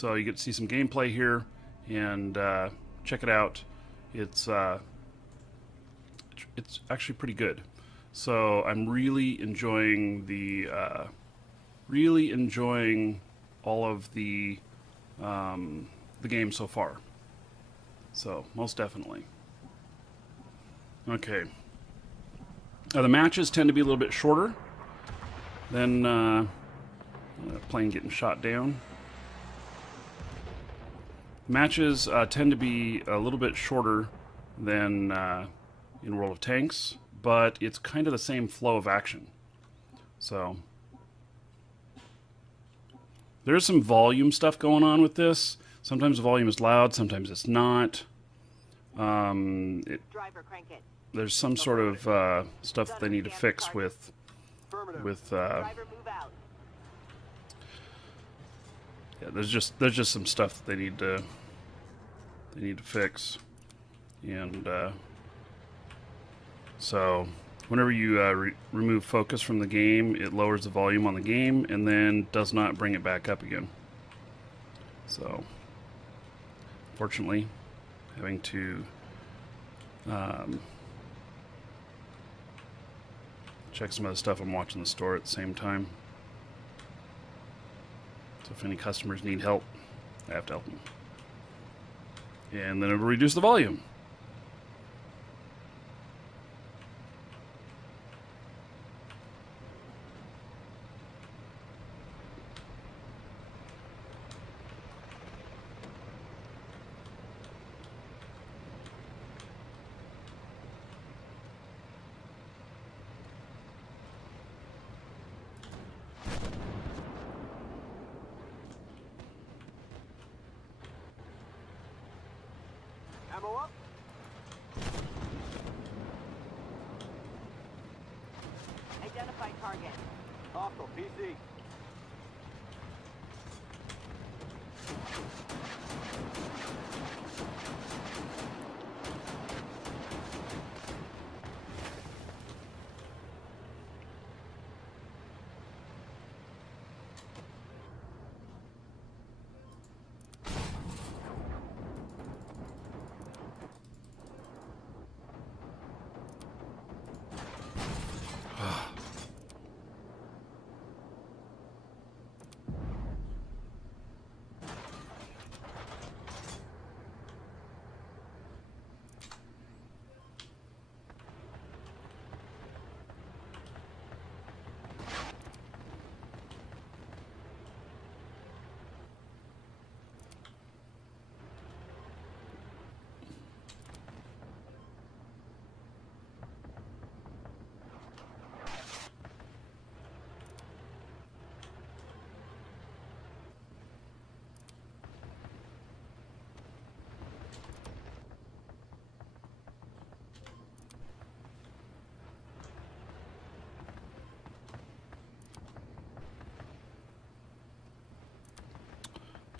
So you get to see some gameplay here, and check it out. It's actually pretty good. So I'm really enjoying all of the game so far. So most definitely. Okay. The matches tend to be a little bit shorter than plane getting shot down. Matches tend to be a little bit shorter than in World of Tanks, but it's kind of the same flow of action. So there's some volume stuff going on with this. Sometimes the volume is loud, sometimes it's not. There's some sort of stuff that they need to fix with yeah, there's just some stuff that they need to fix, and so whenever you remove focus from the game, it lowers the volume on the game and then does not bring it back up again. So fortunately, having to check some of the stuff I'm watching the store at the same time. So if any customers need help, I have to help them. And then it'll reduce the volume. Ammo up. Identify target. Hostile PC.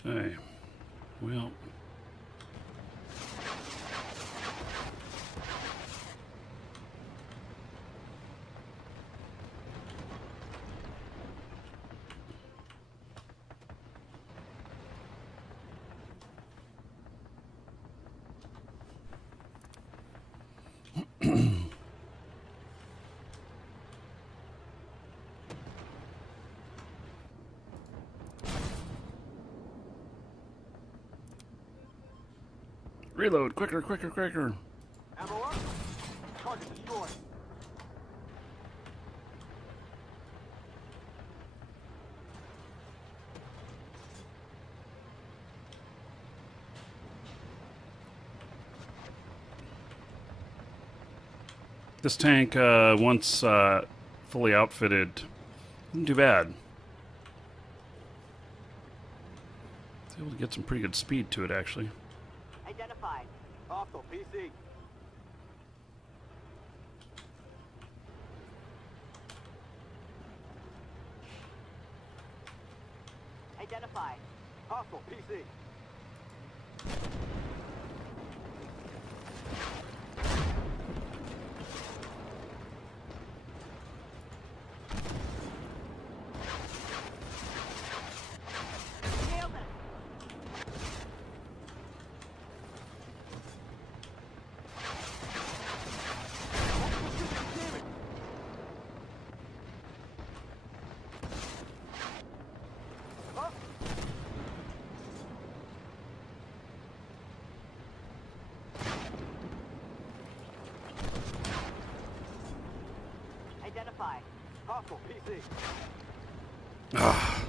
Okay, well, reload, quicker, quicker, quicker. Ammo up. Target destroyed. This tank, once fully outfitted, isn't too bad. It's able to get some pretty good speed to it, actually. Identified. Hostile PC. Identified. Hostile PC. Nailed it. Identified. Hostile PC. Ah,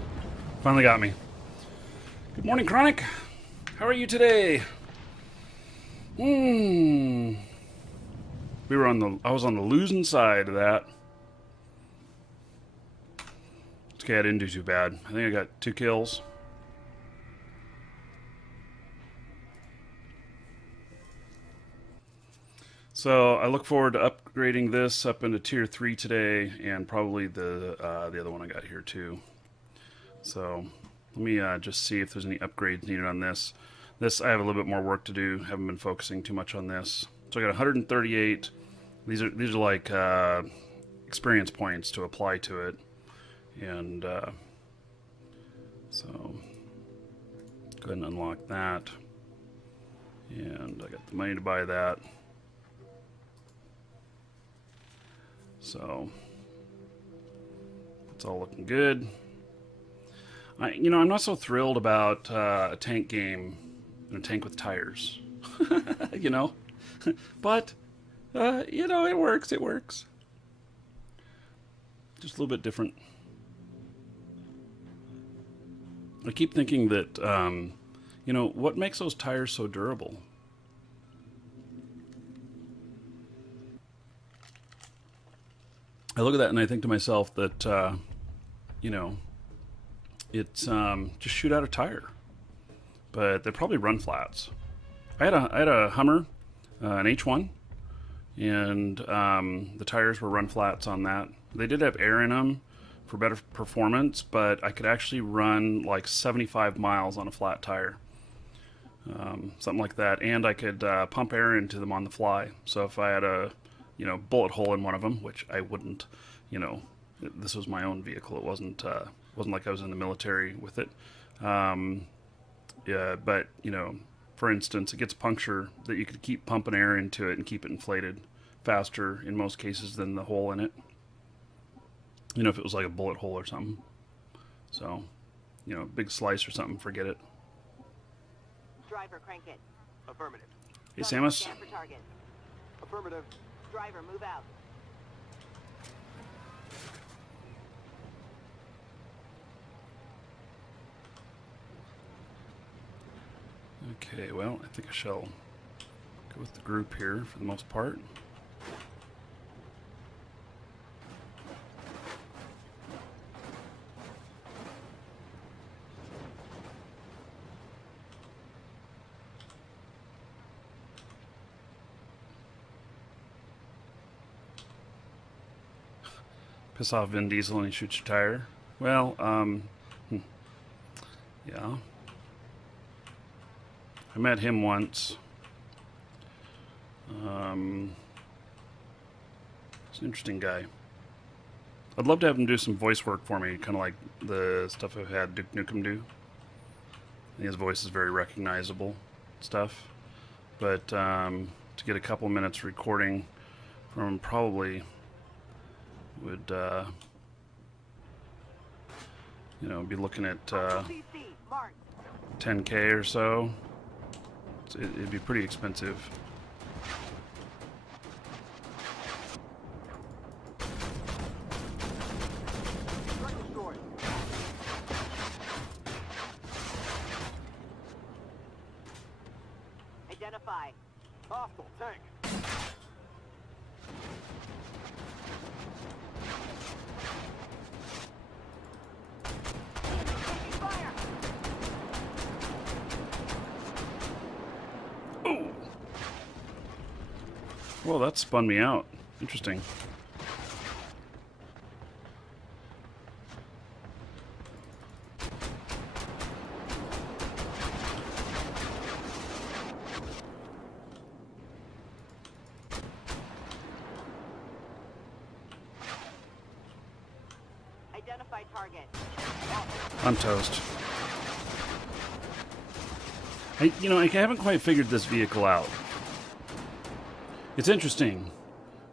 finally got me. Good morning, Chronic. How are you today? I was on the losing side of that. It's okay, I didn't do too bad. I think I got 2 kills. So I look forward to upgrading this up into tier 3 today, and probably the other one I got here too. So let me just see if there's any upgrades needed on this. This I have a little bit more work to do. Haven't been focusing too much on this. So I got 138. These are like experience points to apply to it, and so go ahead and unlock that. And I got the money to buy that. So it's all looking good. I'm not so thrilled about a tank game and a tank with tires, but it works. It works. Just a little bit different. I keep thinking that, what makes those tires so durable? I look at that and I think to myself that, it's just shoot out a tire. But they probably run flats. I had a Hummer, an H1, and the tires were run flats on that. They did have air in them for better performance, but I could actually run like 75 miles on a flat tire. Something like that. And I could pump air into them on the fly. So if I had a bullet hole in one of them, which I wouldn't, this was my own vehicle. It wasn't like I was in the military with it. Yeah, but for instance, it gets a puncture that you could keep pumping air into it and keep it inflated faster in most cases than the hole in it. If it was like a bullet hole or something. So, big slice or something, forget it. Driver, crank it. Affirmative. Hey, Samus. Scan for target. Affirmative. Driver, move out. Okay, well, I think I shall go with the group here for the most part. Piss off Vin Diesel and he shoots your tire. Well, yeah. I met him once. He's an interesting guy. I'd love to have him do some voice work for me, kind of like the stuff I've had Duke Nukem do. I think his voice is very recognizable stuff. But to get a couple minutes recording from him probably would, be looking at 10K or so. It'd be pretty expensive. Identify. Hostile tank. Fire. Oh! Well, that spun me out. Interesting. Identify target. I'm toast. I haven't quite figured this vehicle out. It's interesting,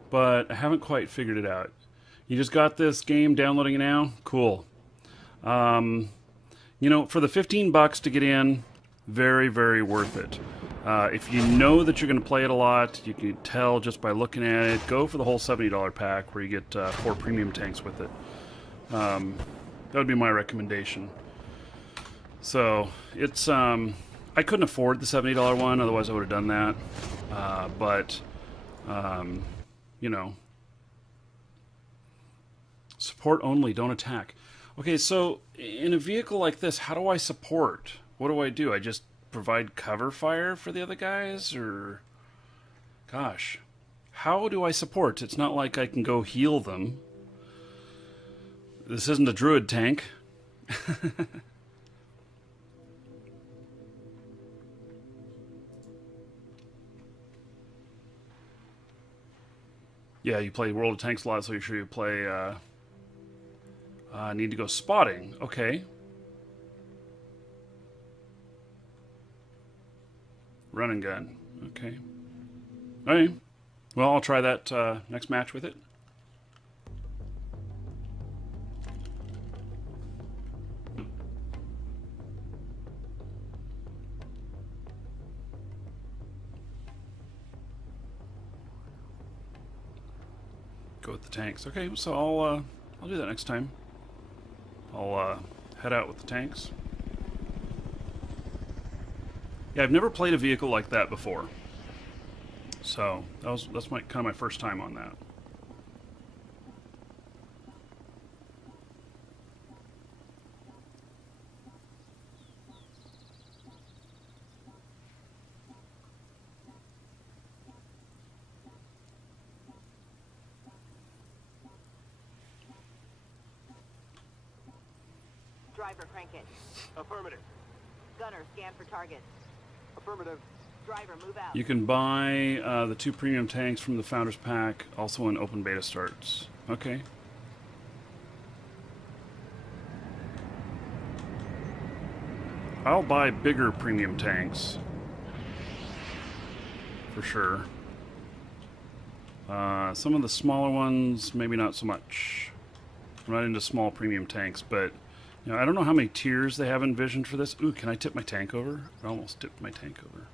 but I haven't quite figured it out. You just got this game, downloading it now? Cool. For the $15 to get in, very, very worth it. If you know that you're going to play it a lot, you can tell just by looking at it. Go for the whole $70 pack where you get 4 premium tanks with it. That would be my recommendation. So it's I couldn't afford the $70 one, otherwise I would have done that. But you know, support only, don't attack. Okay, so in a vehicle like this, how do I support? What do? I just provide cover fire for the other guys, or gosh, how do I support? It's not like I can go heal them. This isn't a druid tank. Yeah, you play World of Tanks a lot, so you're sure you play need to go spotting. Okay. Run and gun. Okay. Alright. Well, I'll try that next match with it. Go with the tanks. Okay, so I'll do that next time. I'll head out with the tanks. Yeah, I've never played a vehicle like that before. So that's kind of my first time on that. Driver, crank it. Affirmative. Gunner, scan for targets. Affirmative. Driver, move out. You can buy the 2 premium tanks from the Founders Pack, also when open beta starts. Okay. I'll buy bigger premium tanks. For sure. Some of the smaller ones, maybe not so much. I'm not into small premium tanks, but you know, I don't know how many tiers they have envisioned for this. Ooh, can I tip my tank over? I almost tipped my tank over.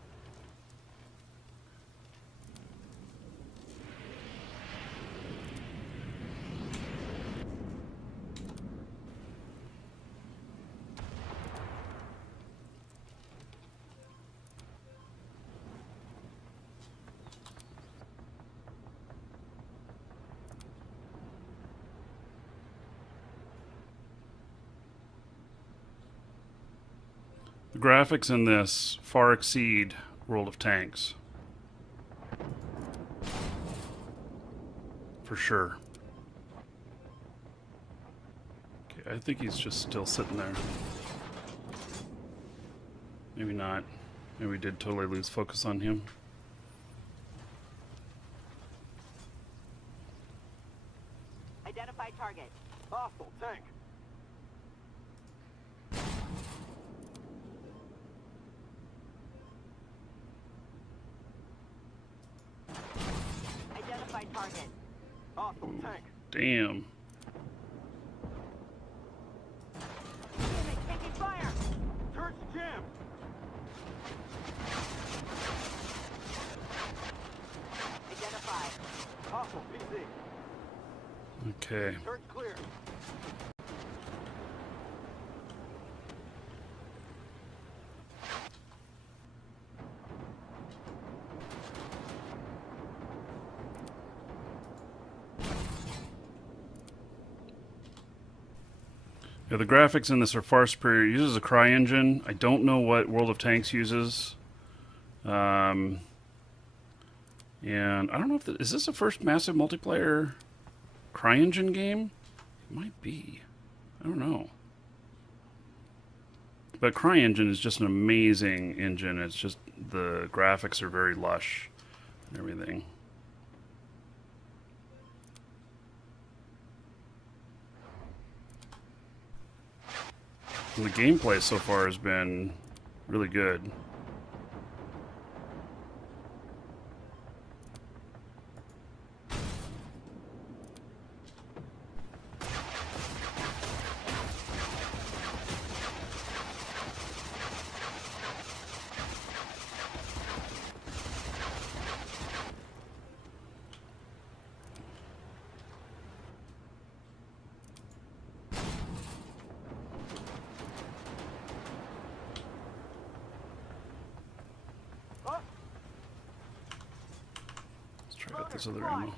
The graphics in this far exceed World of Tanks. For sure. Okay, I think he's just still sitting there. Maybe not. Maybe we did totally lose focus on him. Identify target. Hostile tank. Identify target. Hostile tank. Damn. Damn it, taking fire! Turret's jammed. Identify. Hostile PC. Okay. Turret's clear. Yeah, the graphics in this are far superior. It uses a CryEngine. I don't know what World of Tanks uses. And I don't know if is this the first massive multiplayer CryEngine game? It might be. I don't know. But CryEngine is just an amazing engine. It's just the graphics are very lush and everything. And the gameplay so far has been really good. got this other ammo.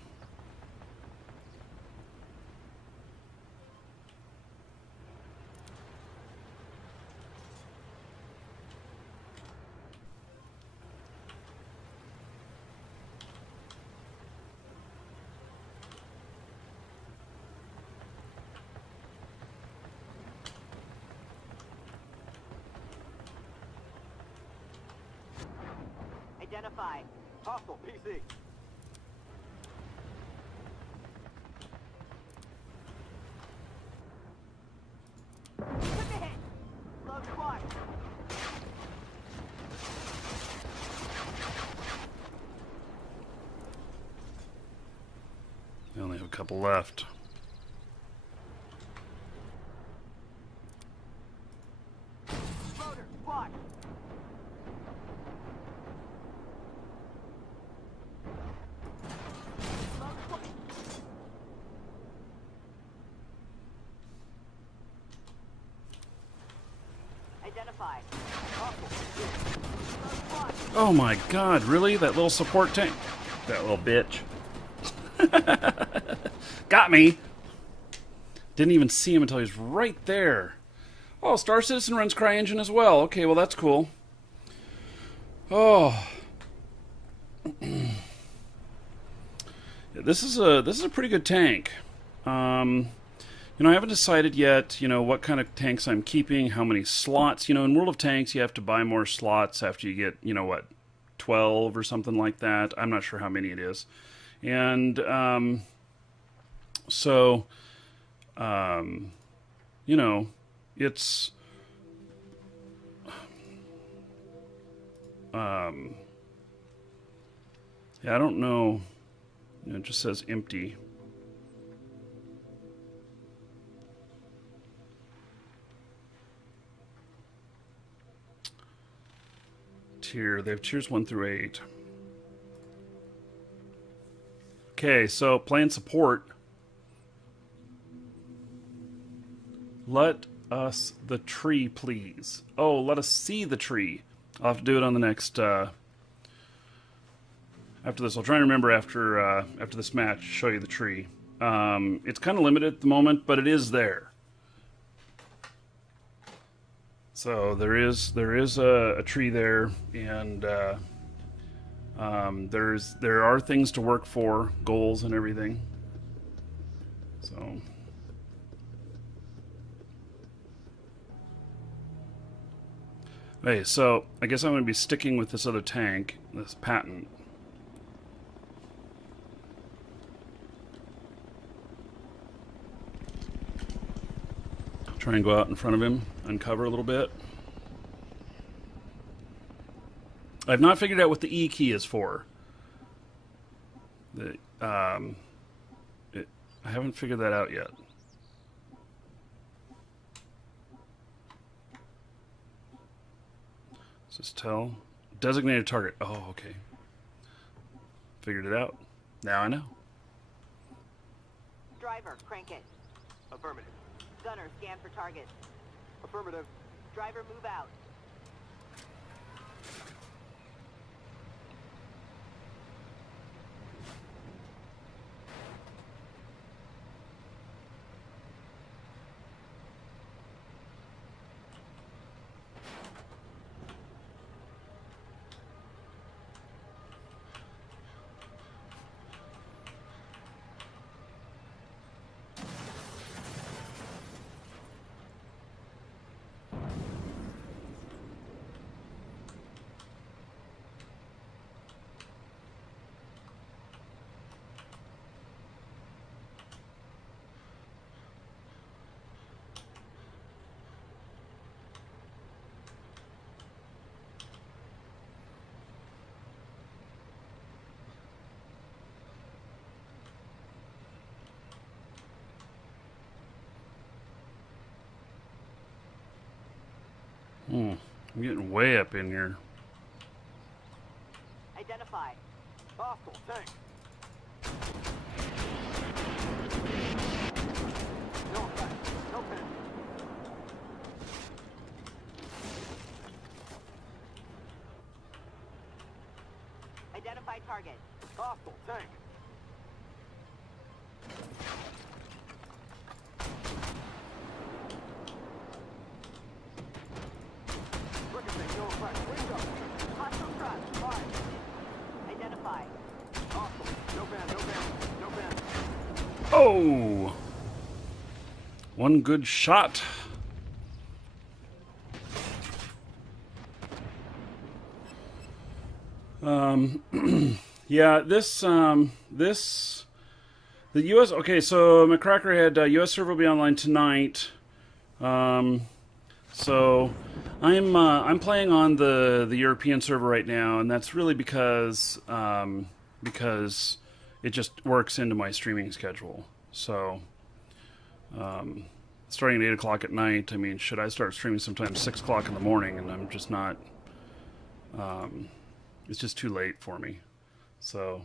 Identify. Hostile PC. Took a hit. Low squad. I only have a couple left. Loader. Squad. Low squad. Identify. Hostile PC. Low squad. Oh my god, really? That little support tank? That little bitch. Got me! Didn't even see him until he was right there. Oh, Star Citizen runs CryEngine as well. Okay, well that's cool. Oh. Yeah, this is a pretty good tank. You know, I haven't decided yet, you know, what kind of tanks I'm keeping, how many slots. You know, in World of Tanks, you have to buy more slots after you get, you know, what, 12 or something like that. I'm not sure how many it is. And so, you know, it's yeah, I don't know. It just says empty. Tier. They have tiers 1 through 8. Okay, so playing support. Let us the tree, please. Oh, let us see the tree. I'll have to do it on the next. After this, I'll try and remember after this match show you the tree. It's kind of limited at the moment, but it is there. So there is a tree there, and there are things to work for, goals and everything. So okay, so I guess I'm going to be sticking with this other tank, this patent. Try and go out in front of him, uncover a little bit. I've not figured out what the E key is for. I haven't figured that out yet. Does this tell? Designated target. Oh, okay. Figured it out. Now I know. Driver, crank it. Affirmative. Gunner, scan for targets. Affirmative. Driver, move out. I'm getting way up in here. Identify. Hostile tank. No effect. No pin. Identify target. Hostile tank. Oh! One good shot. Yeah, the U.S. Okay, so McCracker had U.S. server will be online tonight. So I'm playing on the European server right now, and that's really because it just works into my streaming schedule. So starting at 8 o'clock at night, I mean, should I start streaming sometimes 6 o'clock in the morning, and I'm just not. It's just too late for me. So.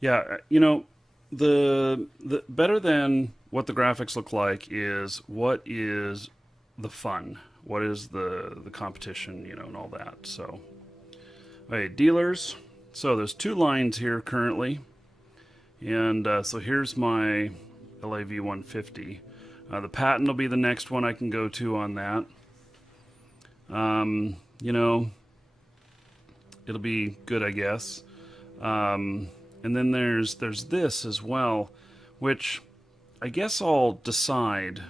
Yeah, you know, the better than what the graphics look like is what is the fun, what is the competition, you know, and all that. So, okay, dealers. So there's 2 lines here currently, and so here's my LAV 150. The patent will be the next one I can go to on that. You know, it'll be good, I guess. And then there's this as well, which I guess I'll decide,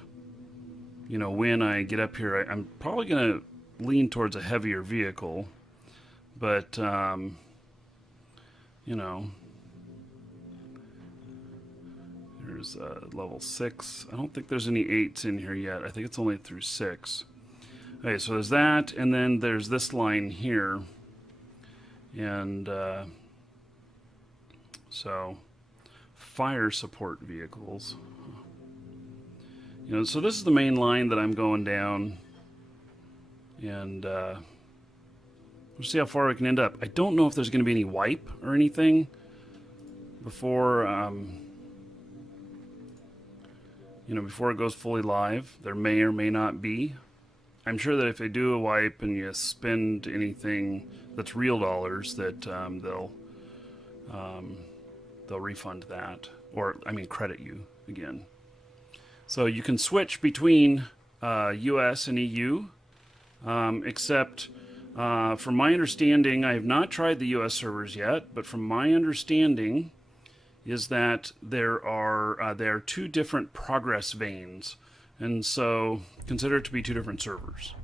you know, when I get up here. I'm probably going to lean towards a heavier vehicle, but, you know, there's level 6. I don't think there's any 8s in here yet. I think it's only through 6. Okay, so there's that, and then there's this line here, and so fire support vehicles. You know, so this is the main line that I'm going down, and we'll see how far we can end up. I don't know if there's going to be any wipe or anything before, you know, before it goes fully live. There may or may not be. I'm sure that if they do a wipe and you spend anything that's real dollars, that they'll refund that, or I mean credit you again. So you can switch between US and EU, except from my understanding, I have not tried the US servers yet, but from my understanding is that there are 2 different progress veins, and so consider it to be 2 different servers.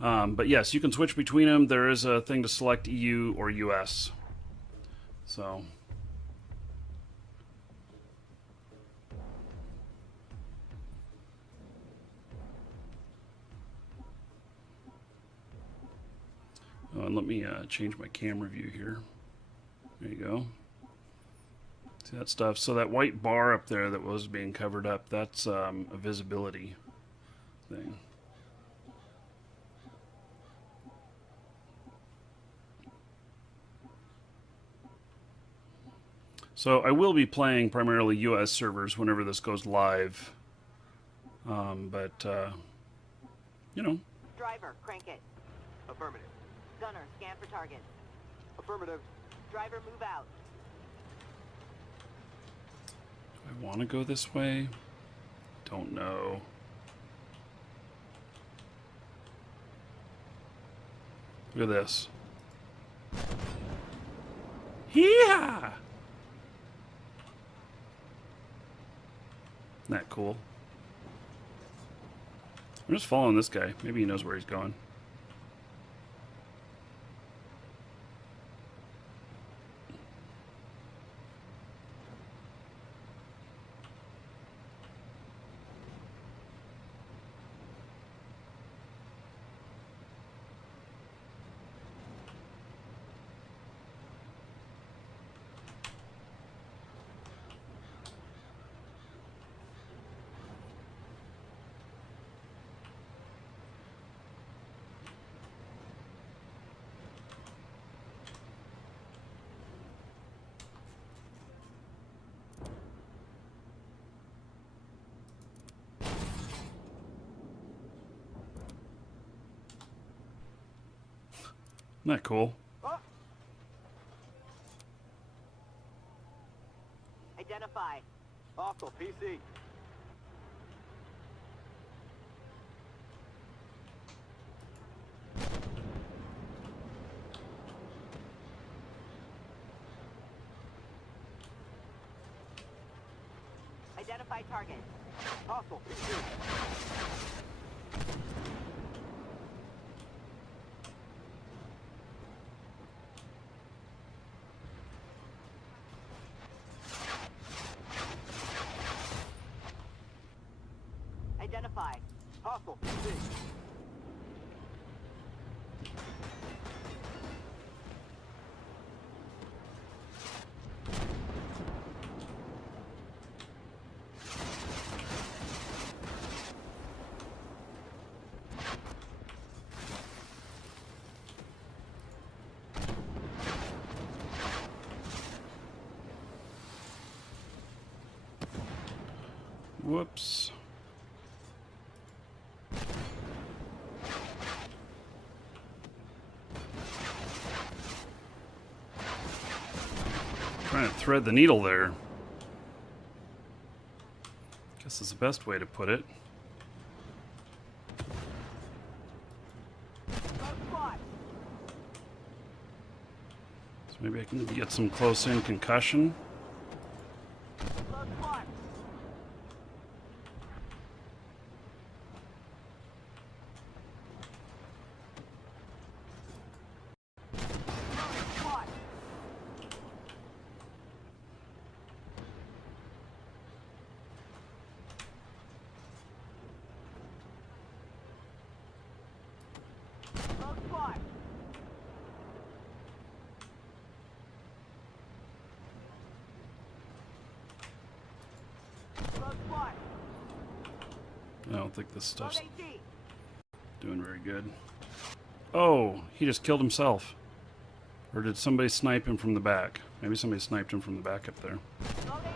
But yes, you can switch between them. There is a thing to select EU or US. So. Oh, and let me change my camera view here. There you go. See that stuff? So that white bar up there that was being covered up, that's a visibility thing. So I will be playing primarily US servers whenever this goes live. But, you know. Driver, crank it. Affirmative. Gunner, scan for targets. Affirmative. Driver, move out. Do I want to go this way? Don't know. Look at this. Yeah! Isn't that cool? I'm just following this guy. Maybe he knows where he's going. Isn't that cool? Ah! Identify. Hostile PC. Identify target. Hostile PC. Identify. Hostile PC. Whoops. Trying to thread the needle there. Guess is the best way to put it. Rogue squad. So maybe I can get some close-in concussion. Rogue squad. Rogue squad. Rogue squad. Rogue squad. I don't think this stuff's Load AC. doing very good. Oh, he just killed himself. Or did somebody snipe him from the back? Maybe somebody sniped him from the back up there. Load AC.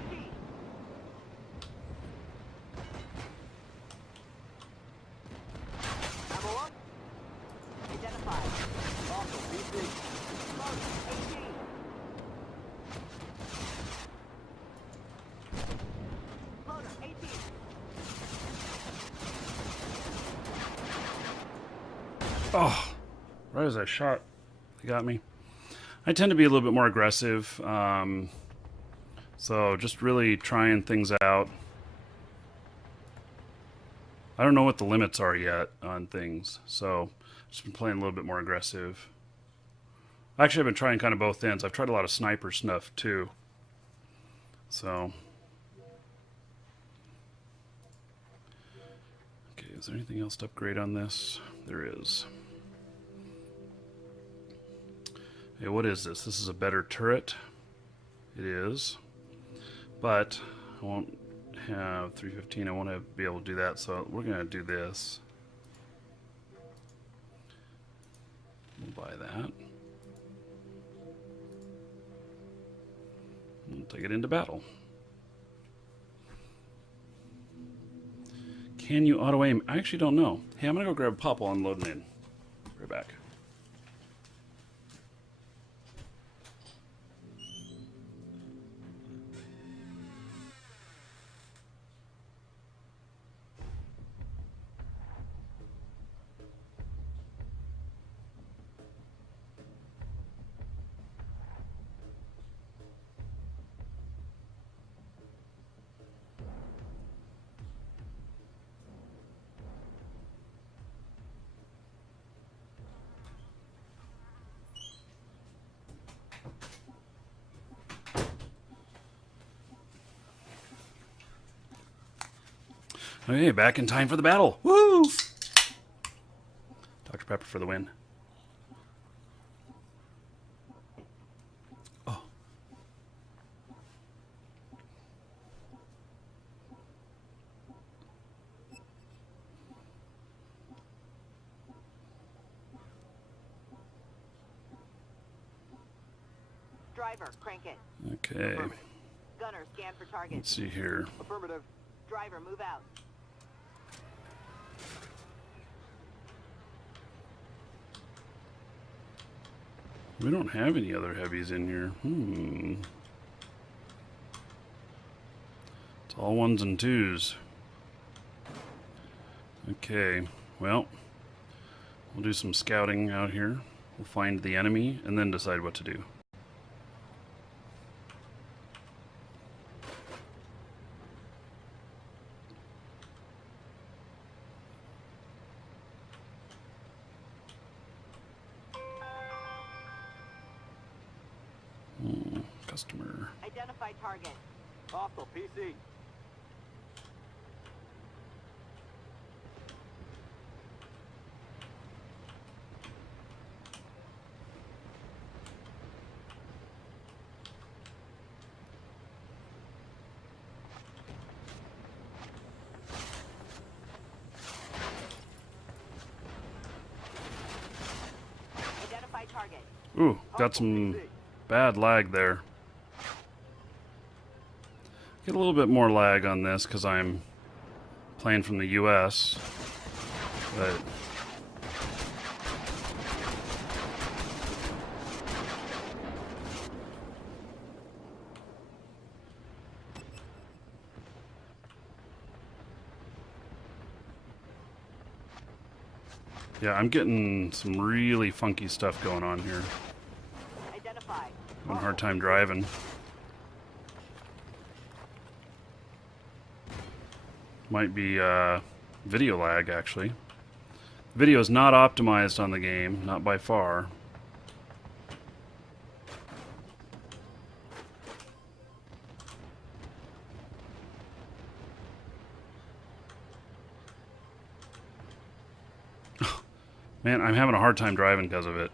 Ammo up. Identify. Hostile PC. Load AC. Loader AC. Oh, right as I shot, they got me. I tend to be a little bit more aggressive, so just really trying things out. I don't know what the limits are yet on things, so just been playing a little bit more aggressive. Actually, I've been trying kind of both ends. I've tried a lot of sniper stuff too. So, okay, is there anything else to upgrade on this? There is. Hey, what is this? This is a better turret. It is. But I won't have 315. I won't be able to do that, so we're going to do this. We'll buy that. We'll take it into battle. Can you auto aim? I actually don't know. Hey, I'm going to go grab a pop while I'm loading in. Right back. Okay, back in time for the battle. Woo! Dr. Pepper for the win. Oh. Driver, crank it. Okay. Gunner, scan for target. Let's see here. Affirmative. Driver, move out. We don't have any other heavies in here. It's all ones and twos. Okay, well, we'll do some scouting out here. We'll find the enemy and then decide what to do. Customer. Identify target. Hostile PC. Identify target. Ooh, got some bad lag there. Get a little bit more lag on this because I'm playing from the US, but yeah, I'm getting some really funky stuff going on here. Identify. Having a hard time driving. Might be video lag, actually. Video is not optimized on the game, not by far. Man, I'm having a hard time driving because of it.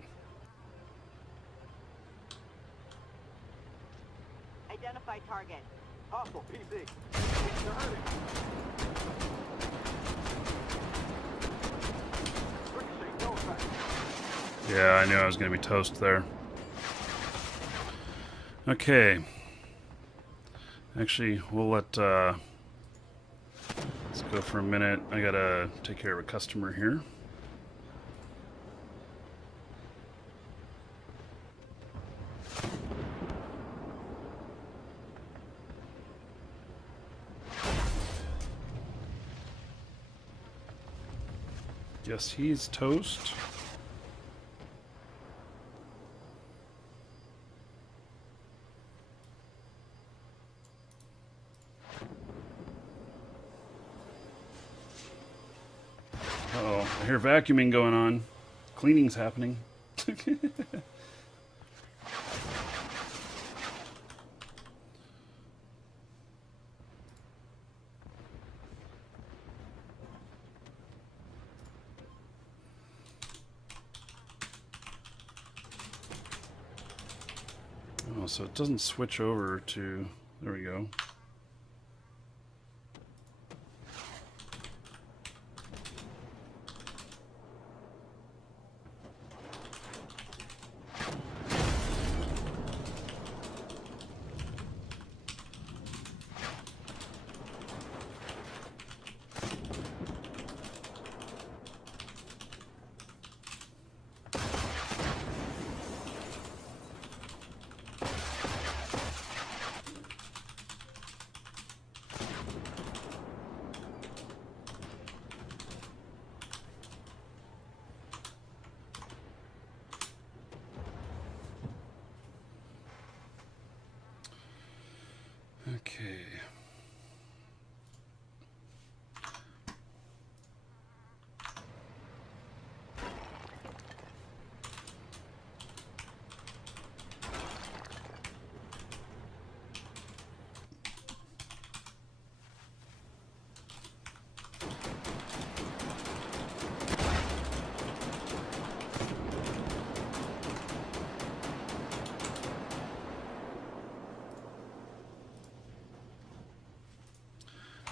Identify target. Hostile PC. They're hurting. Ricochet, no effect. Yeah, I knew I was going to be toast there. Okay. Actually, we'll let... let's go for a minute. I gotta take care of a customer here. Yes, he's toast. Uh-oh, I hear vacuuming going on. Cleaning's happening. Oh, so it doesn't switch over to... There we go. Okay.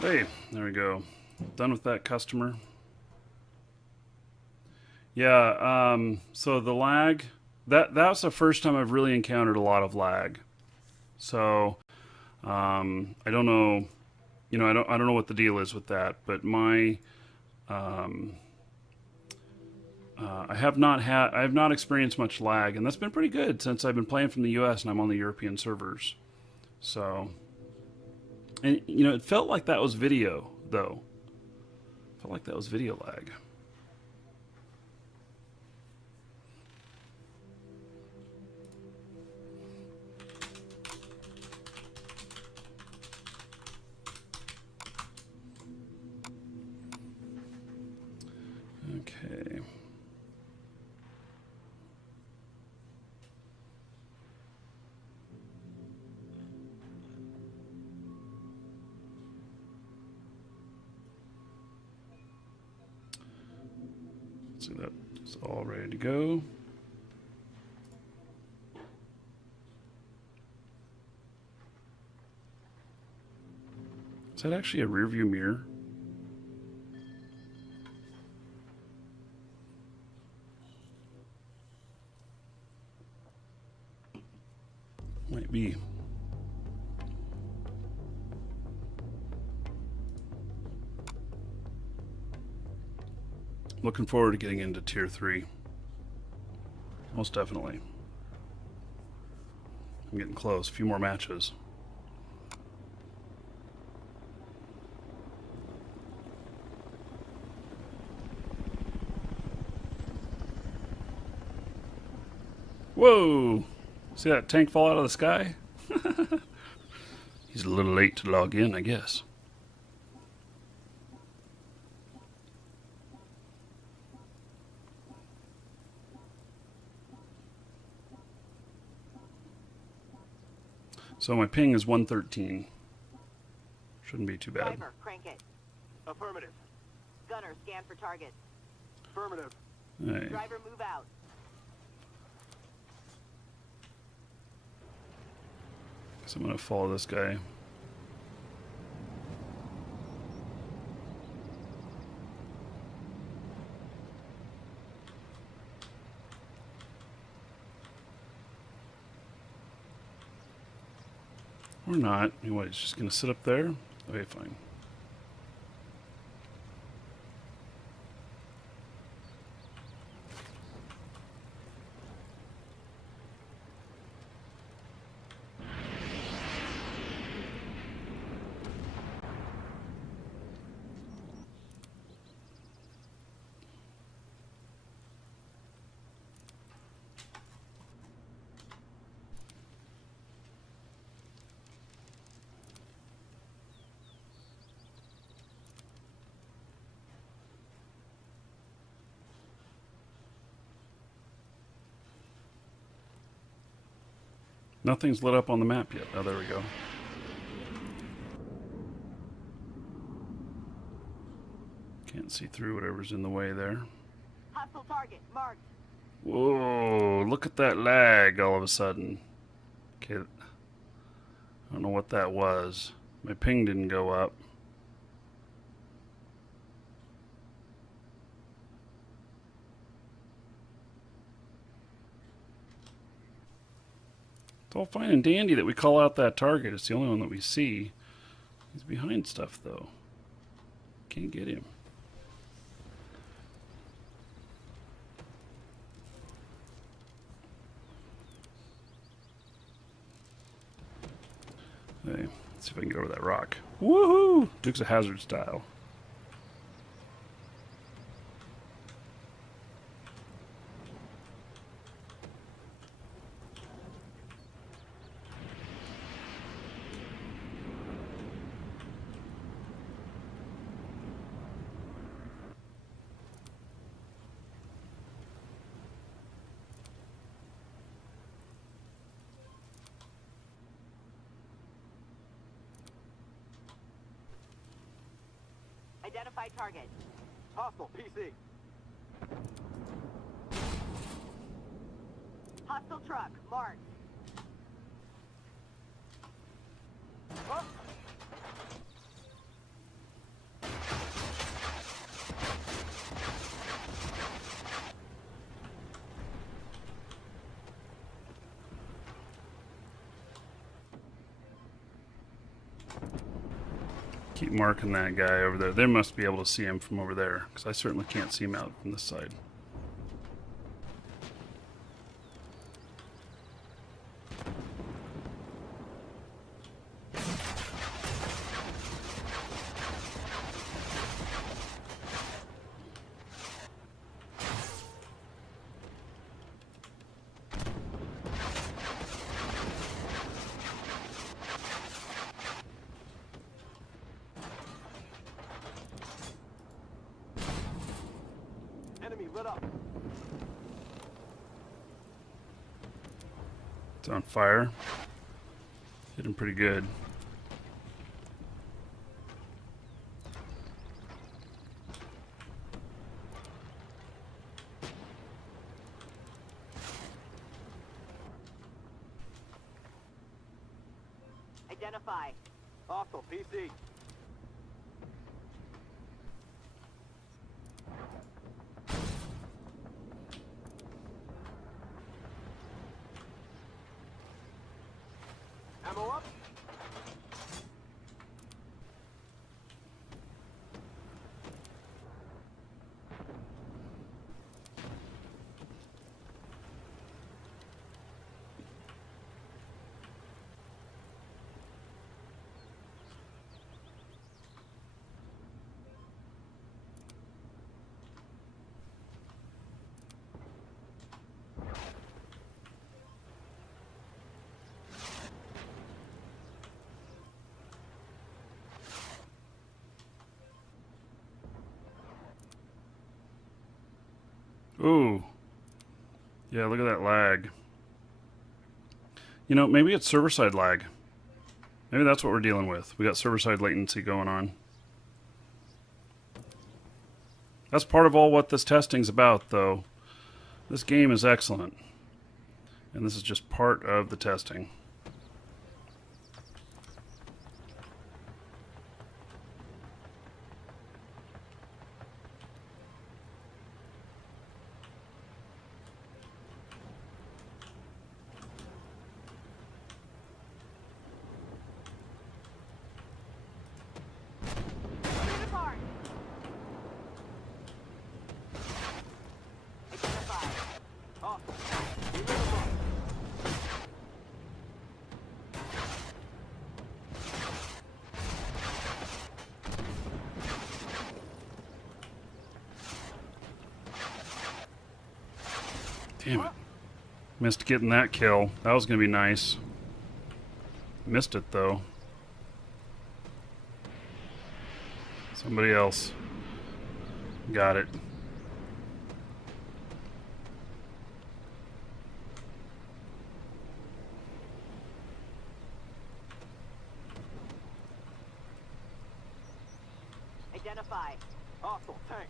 Hey, there we go. Done with that customer. Yeah, so the lag, that was the first time I've really encountered a lot of lag. So, I don't know, you know, I don't know what the deal is with that, but my, I have not experienced much lag, and that's been pretty good since I've been playing from the US and I'm on the European servers. So, and you know, it felt like that was video though. Felt like that was video lag. Okay. See, that's all ready to go. Is that actually a rear view mirror? Might be. Looking forward to getting into Tier 3. Most definitely. I'm getting close. A few more matches. Whoa! See that tank fall out of the sky? He's a little late to log in, I guess. So my ping is 113. Shouldn't be too bad. Driver, crank it. Affirmative. Gunner, scan for targets. Affirmative. Hey. Driver, move out. So I'm going to follow this guy. Or not. Anyway, he's just going to sit up there. Okay, fine. Nothing's lit up on the map yet. Oh, there we go. Can't see through whatever's in the way there. Hostile target, marked. Whoa, look at that lag all of a sudden. Okay, I don't know what that was. My ping didn't go up. It's all fine and dandy that we call out that target. It's the only one that we see. He's behind stuff, though. Can't get him. Hey, let's see if I can get over that rock. Woohoo! Dukes of Hazzard style. Identify target. Hostile PC. Hostile truck, marked. Huh? Keep marking that guy over there. They must be able to see him from over there, because I certainly can't see him out from this side. Enemy lit up. It's on fire. Hit him pretty good. Identify. Hostile PC. Ammo up. Ooh. Yeah, look at that lag. You know, maybe it's server-side lag. Maybe that's what we're dealing with. We got server-side latency going on. That's part of all what this testing's about, though. This game is excellent. And this is just part of the testing. Shoot apart. Identify. Hostile. You lit 'em up. Damn it. Missed getting that kill. That was going to be nice. Missed it, though. Somebody else got it. Identify. Hostile tank.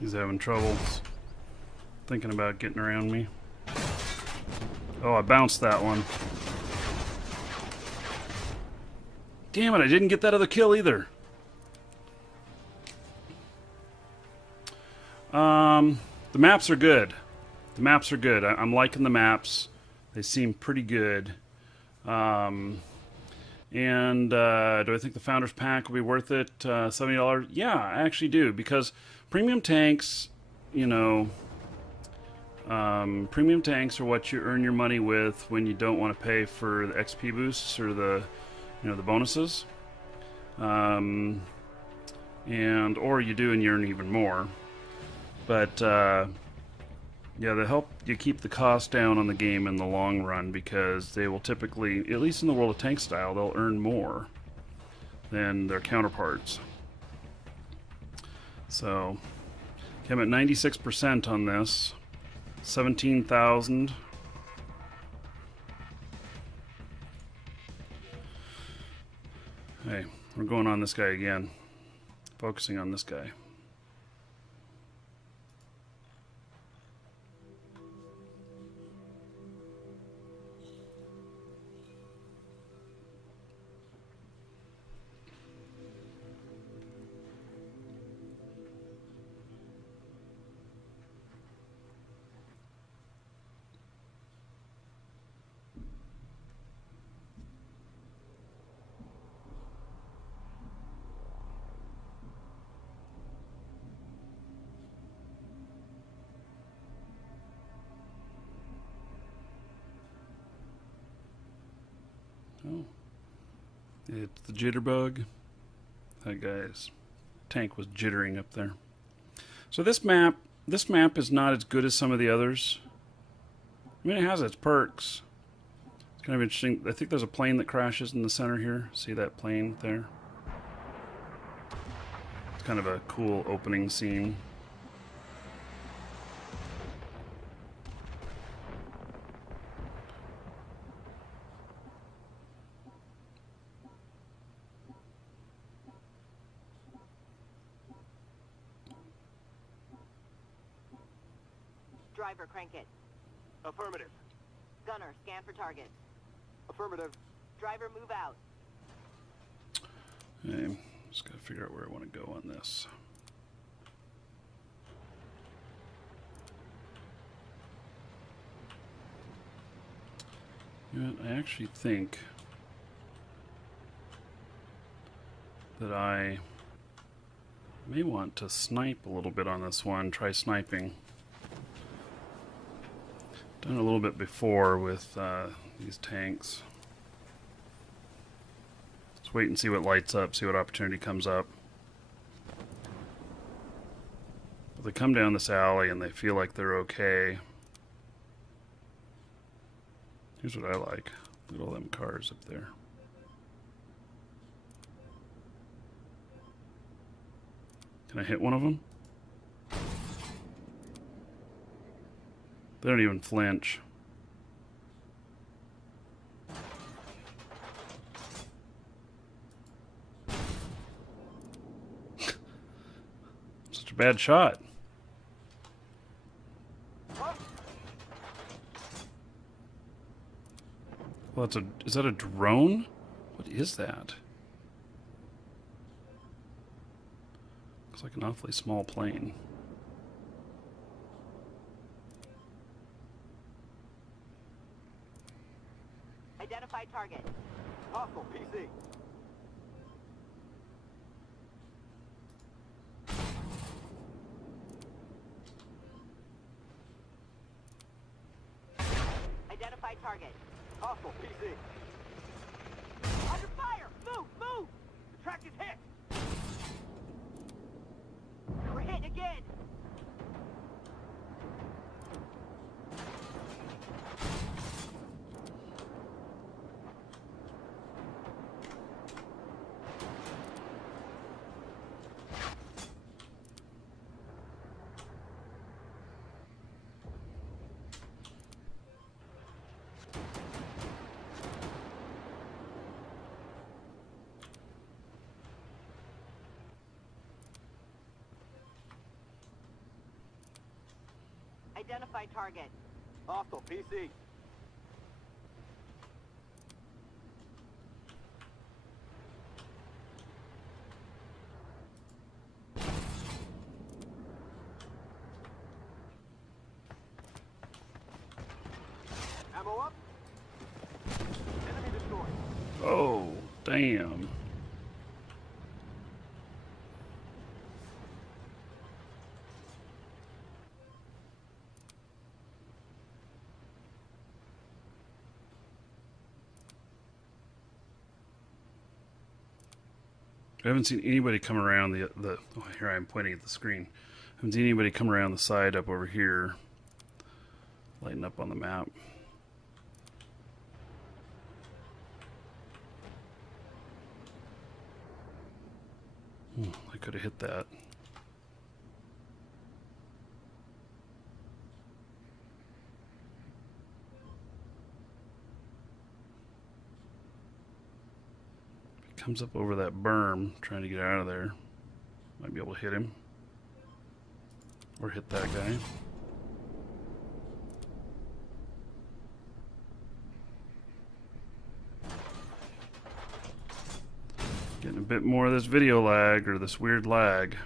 He's having trouble thinking about getting around me. Oh, I bounced that one. Damn it, I didn't get that other kill either. The maps are good. The maps are good. I'm liking the maps. They seem pretty good. And do I think the Founders Pack will be worth it? $70? Yeah, I actually do, because premium tanks, you know, premium tanks are what you earn your money with when you don't want to pay for the XP boosts or the, you know, the bonuses. And or you do and you earn even more. But yeah, they help you keep the cost down on the game in the long run, because they will typically, at least in the world of tank style, they'll earn more than their counterparts. So, okay, I'm at 96% on this. 17,000. Hey, we're going on this guy again. Focusing on this guy. Oh, it's the jitterbug. That guy's tank was jittering up there. So this map is not as good as some of the others. I mean, it has its perks. It's kind of interesting. I think there's a plane that crashes in the center here. See that plane there? It's kind of a cool opening scene. Driver, crank it. Affirmative. Gunner, scan for targets. Affirmative. Driver, move out. Okay, just gotta figure out where I want to go on this. You know what, I actually think that I may want to snipe a little bit on this one. Try sniping. Done it a little bit before with these tanks. Let's wait and see what lights up, see what opportunity comes up. If they come down this alley and they feel like they're okay. Here's what I like. Look at all them cars up there. Can I hit one of them? They don't even flinch. Such a bad shot. Well, is that a drone? What is that? Looks like an awfully small plane. Identify target. Hostile PC. Identify target. Hostile PC. Under fire! Move! Move! The track is hit. We're hit again! Identify target. Hostile PC. Ammo up. Enemy destroyed. Oh, damn. I haven't seen anybody come around oh, here I am pointing at the screen. I haven't seen anybody come around the side up over here, lighting up on the map. I could have hit that. Comes up over that berm trying to get out of there. Might be able to hit him. Or hit that guy. Getting a bit more of this video lag, or this weird lag.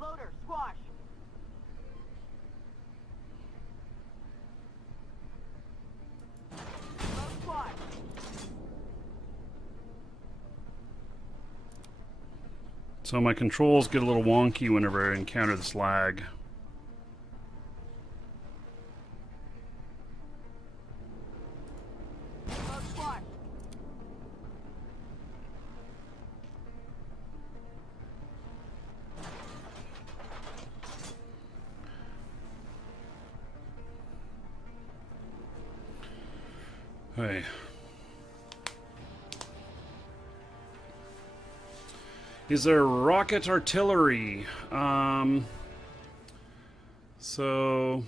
Loader, squash. Load squash. So my controls get a little wonky whenever I encounter this lag. Load squash. Hey. Is there rocket artillery? So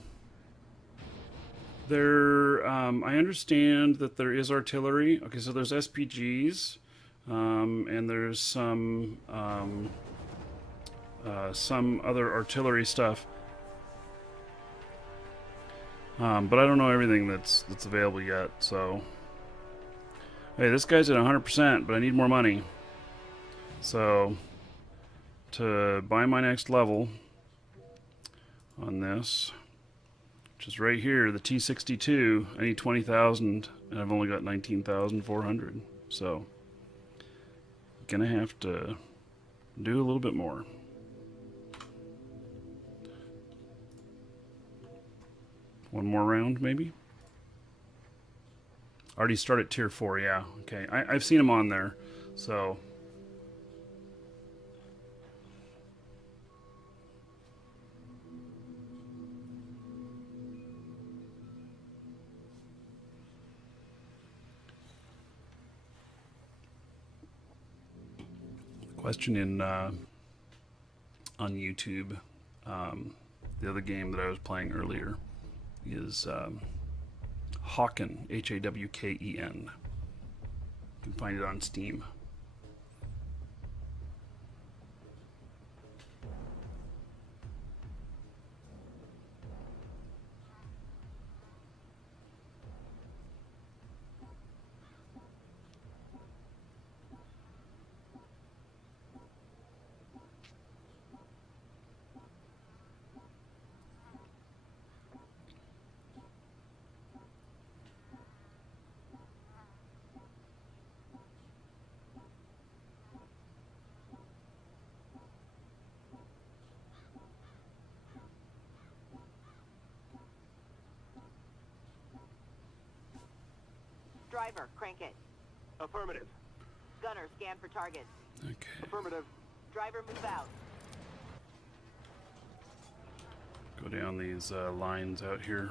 there, I understand that there is artillery. Okay, so there's SPGs, and there's some other artillery stuff. But I don't know everything that's available yet. So, hey, this guy's at 100%, but I need more money. So, to buy my next level on this, which is right here, the T62, I need 20,000, and I've only got 19,400. So, gonna have to do a little bit more. One more round, maybe? Already started tier 4, yeah. Okay, I've seen him on there, so... Question in on YouTube. The other game that I was playing earlier is Hawken, Hawken. You can find it on Steam. Driver, crank it. Affirmative. Gunner, scan for targets. Okay. Affirmative. Driver, move out. Go down these lines out here.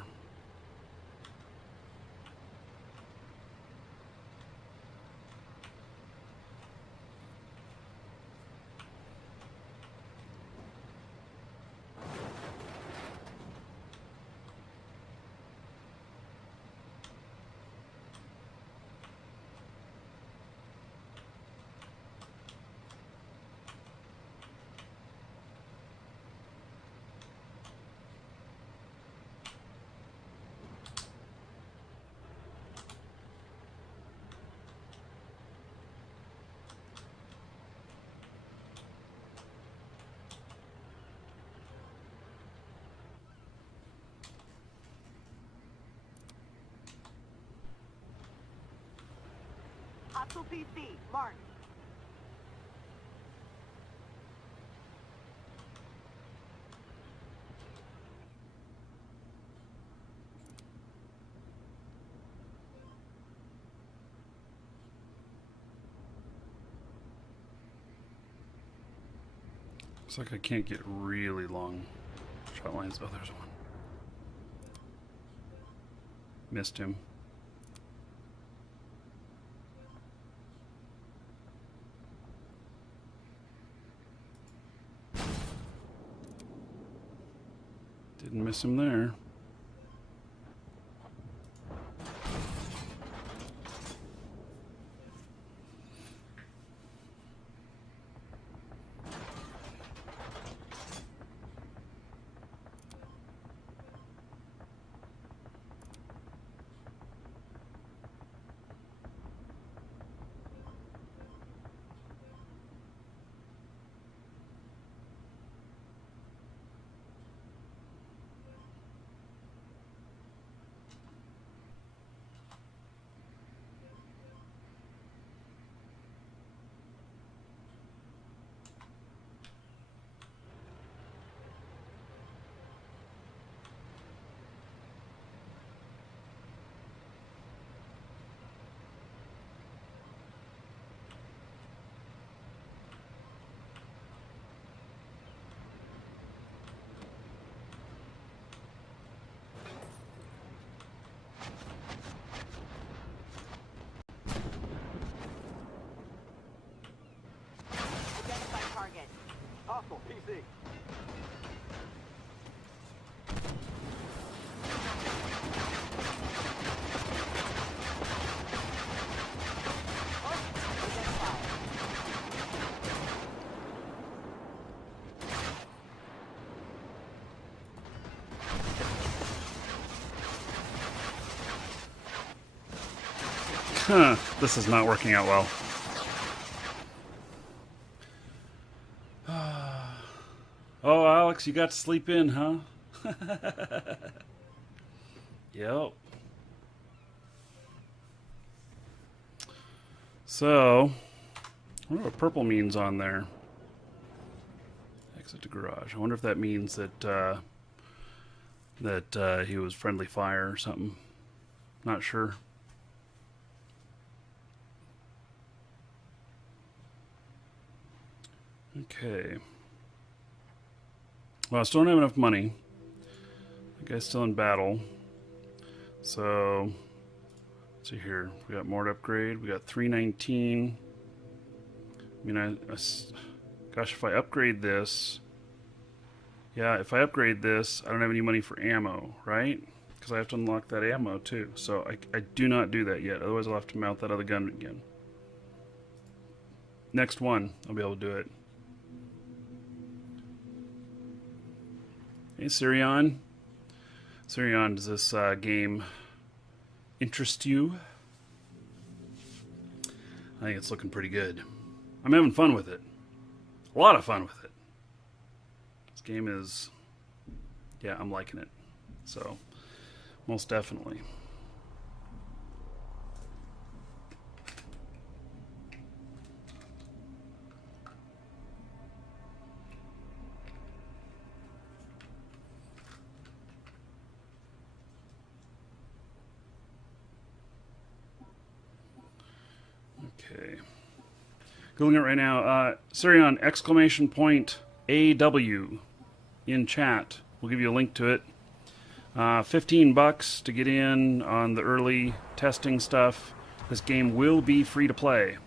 Hostile PC, marked. Looks like I can't get really long shot lines. Oh, there's one. Missed him. Didn't miss him there. Hostile PC. Huh, this is not working out well. Oh, Alex, you got to sleep in, huh? Yep. So, I wonder what purple means on there. Exit to garage. I wonder if that means that he was friendly fire or something. Not sure. Okay. Well, I still don't have enough money. The guy's still in battle. So, let's see here. We got more to upgrade. We got 319. I mean, gosh, if I upgrade this... Yeah, if I upgrade this, I don't have any money for ammo, right? Because I have to unlock that ammo, too. So, I do not do that yet. Otherwise, I'll have to mount that other gun again. Next one, I'll be able to do it. Hey, Sirion. Sirion, does this game interest you? I think it's looking pretty good. I'm having fun with it. A lot of fun with it. This game is... Yeah, I'm liking it. So, most definitely. Okay. Googling it right now. Sirion, exclamation point AW in chat. We'll give you a link to it. $15 to get in on the early testing stuff. This game will be free to play.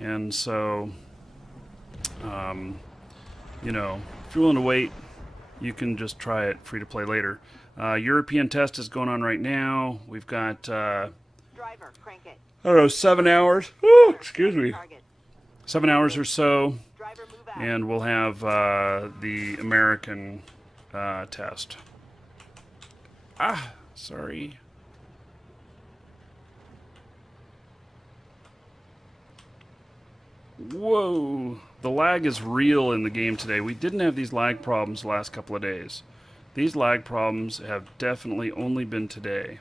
And so, you know, if you're willing to wait, you can just try it free to play later. European test is going on right now. We've got, Driver, crank it. I don't know, 7 hours. Ooh, excuse me. Target. 7 hours or so. Driver, move out. And we'll have the American test. Ah, sorry. Whoa. The lag is real in the game today. We didn't have these lag problems the last couple of days. These lag problems have definitely only been today.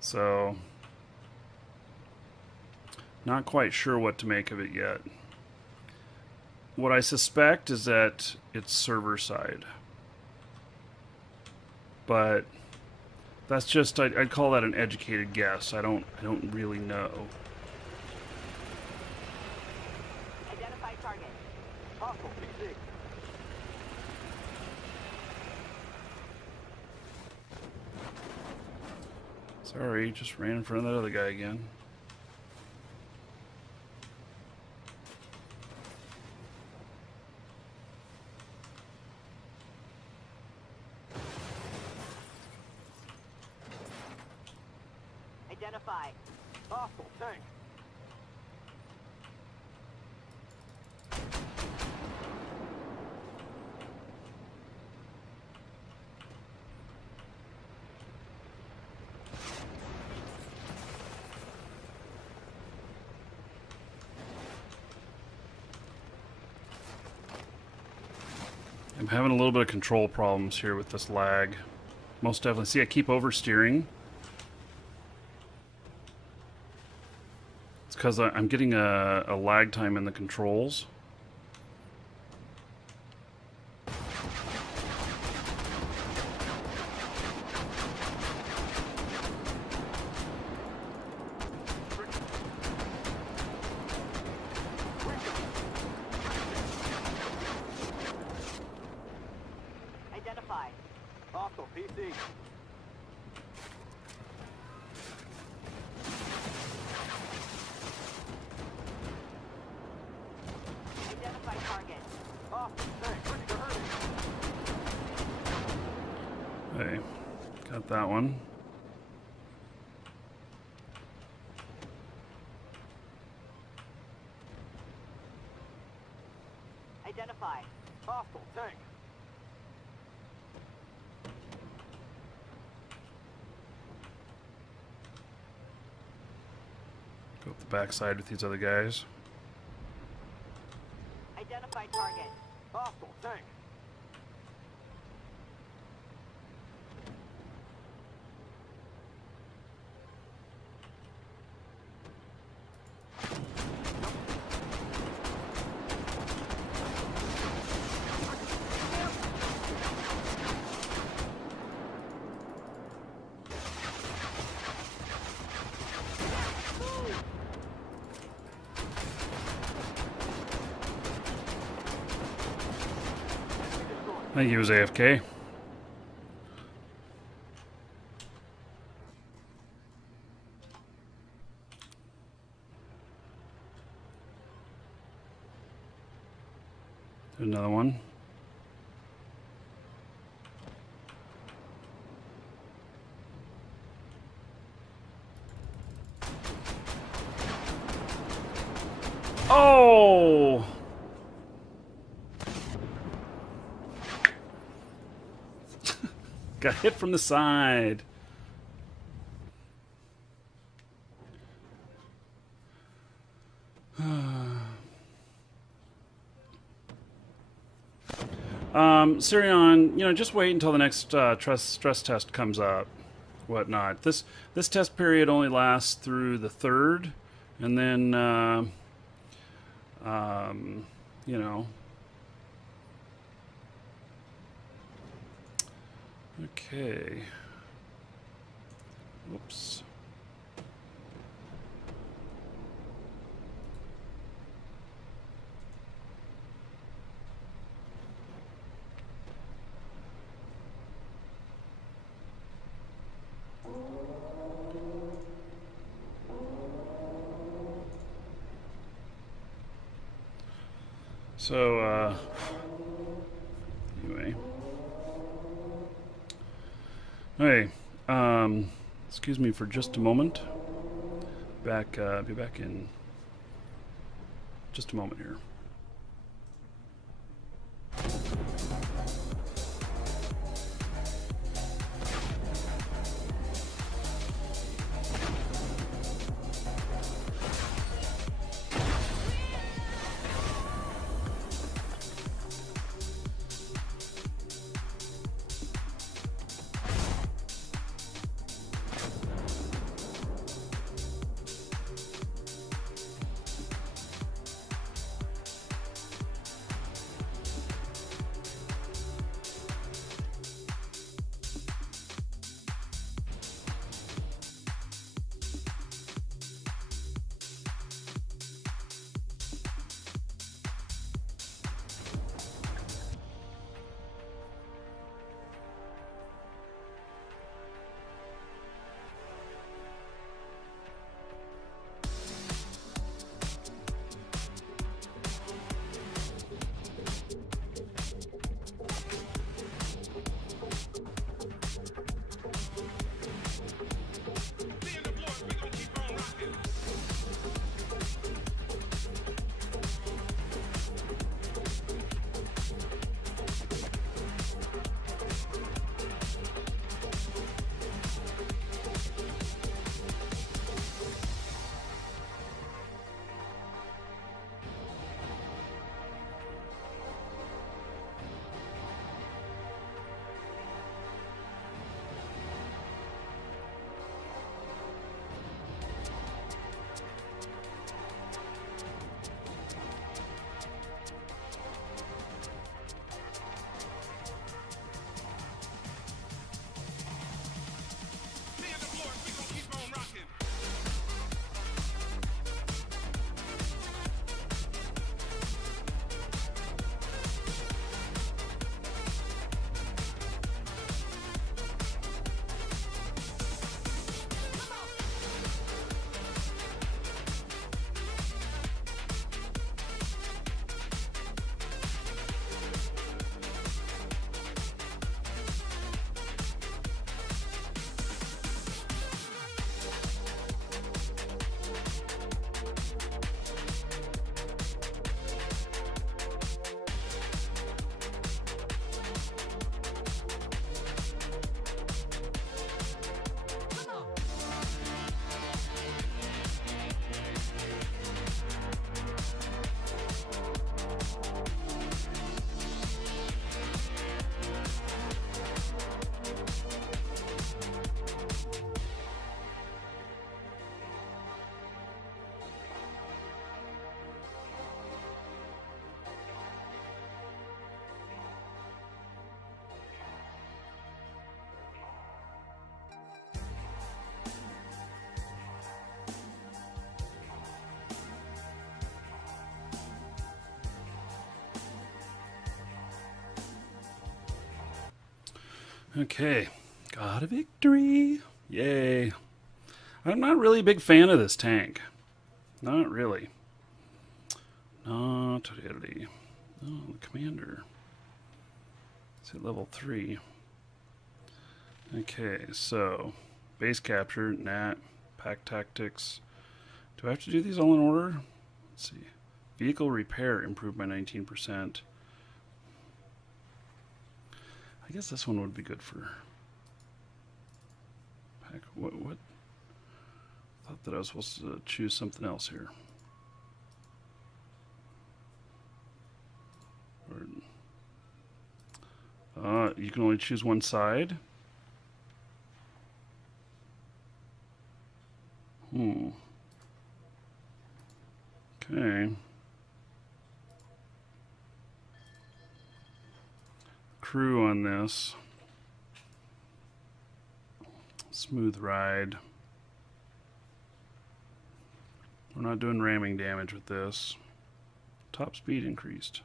So, not quite sure what to make of it yet. What I suspect is that it's server side. But that's just, I'd call that an educated guess. I don't really know. Identify target. Hostile PC. Sorry, just ran in front of that other guy again. Identify. Hostile tank. I'm having a little bit of control problems here with this lag. Most definitely. See, I keep oversteering. It's because I'm getting a lag time in the controls. Identify. Hostile PC. Identify target. Hostile Got that one. Identify. Hostile tank. Go up the backside with these other guys. Identify target. Hostile tank. I think he was AFK. There's another one. Oh! Got hit from the side. Sirion, you know, just wait until the next stress test comes up, whatnot. This test period only lasts through the 3rd, and then, you know. Okay. Whoops. So, anyway. Hey, excuse me for just a moment. Be back in just a moment here. Okay, got a victory. Yay. I'm not really a big fan of this tank. Not really. Not really. Oh, the commander. It's at level 3. Okay, so base capture, nat, pack tactics. Do I have to do these all in order? Let's see. Vehicle repair improved by 19%. I guess this one would be good for pack. What? I thought that I was supposed to choose something else here. You can only choose one side. Okay. Crew on this. Smooth ride. We're not doing ramming damage with this. Top speed increased.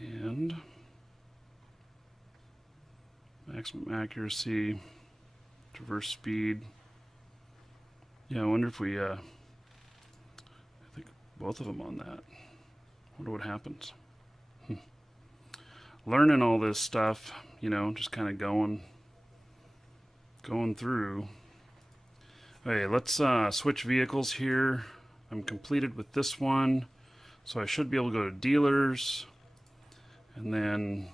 And maximum accuracy, traverse speed. Yeah, I wonder if we, I think both of them on that. Wonder what happens. Learning all this stuff, you know, just kind of going through. Okay, let's switch vehicles here. I'm completed with this one, so I should be able to go to dealers. And then,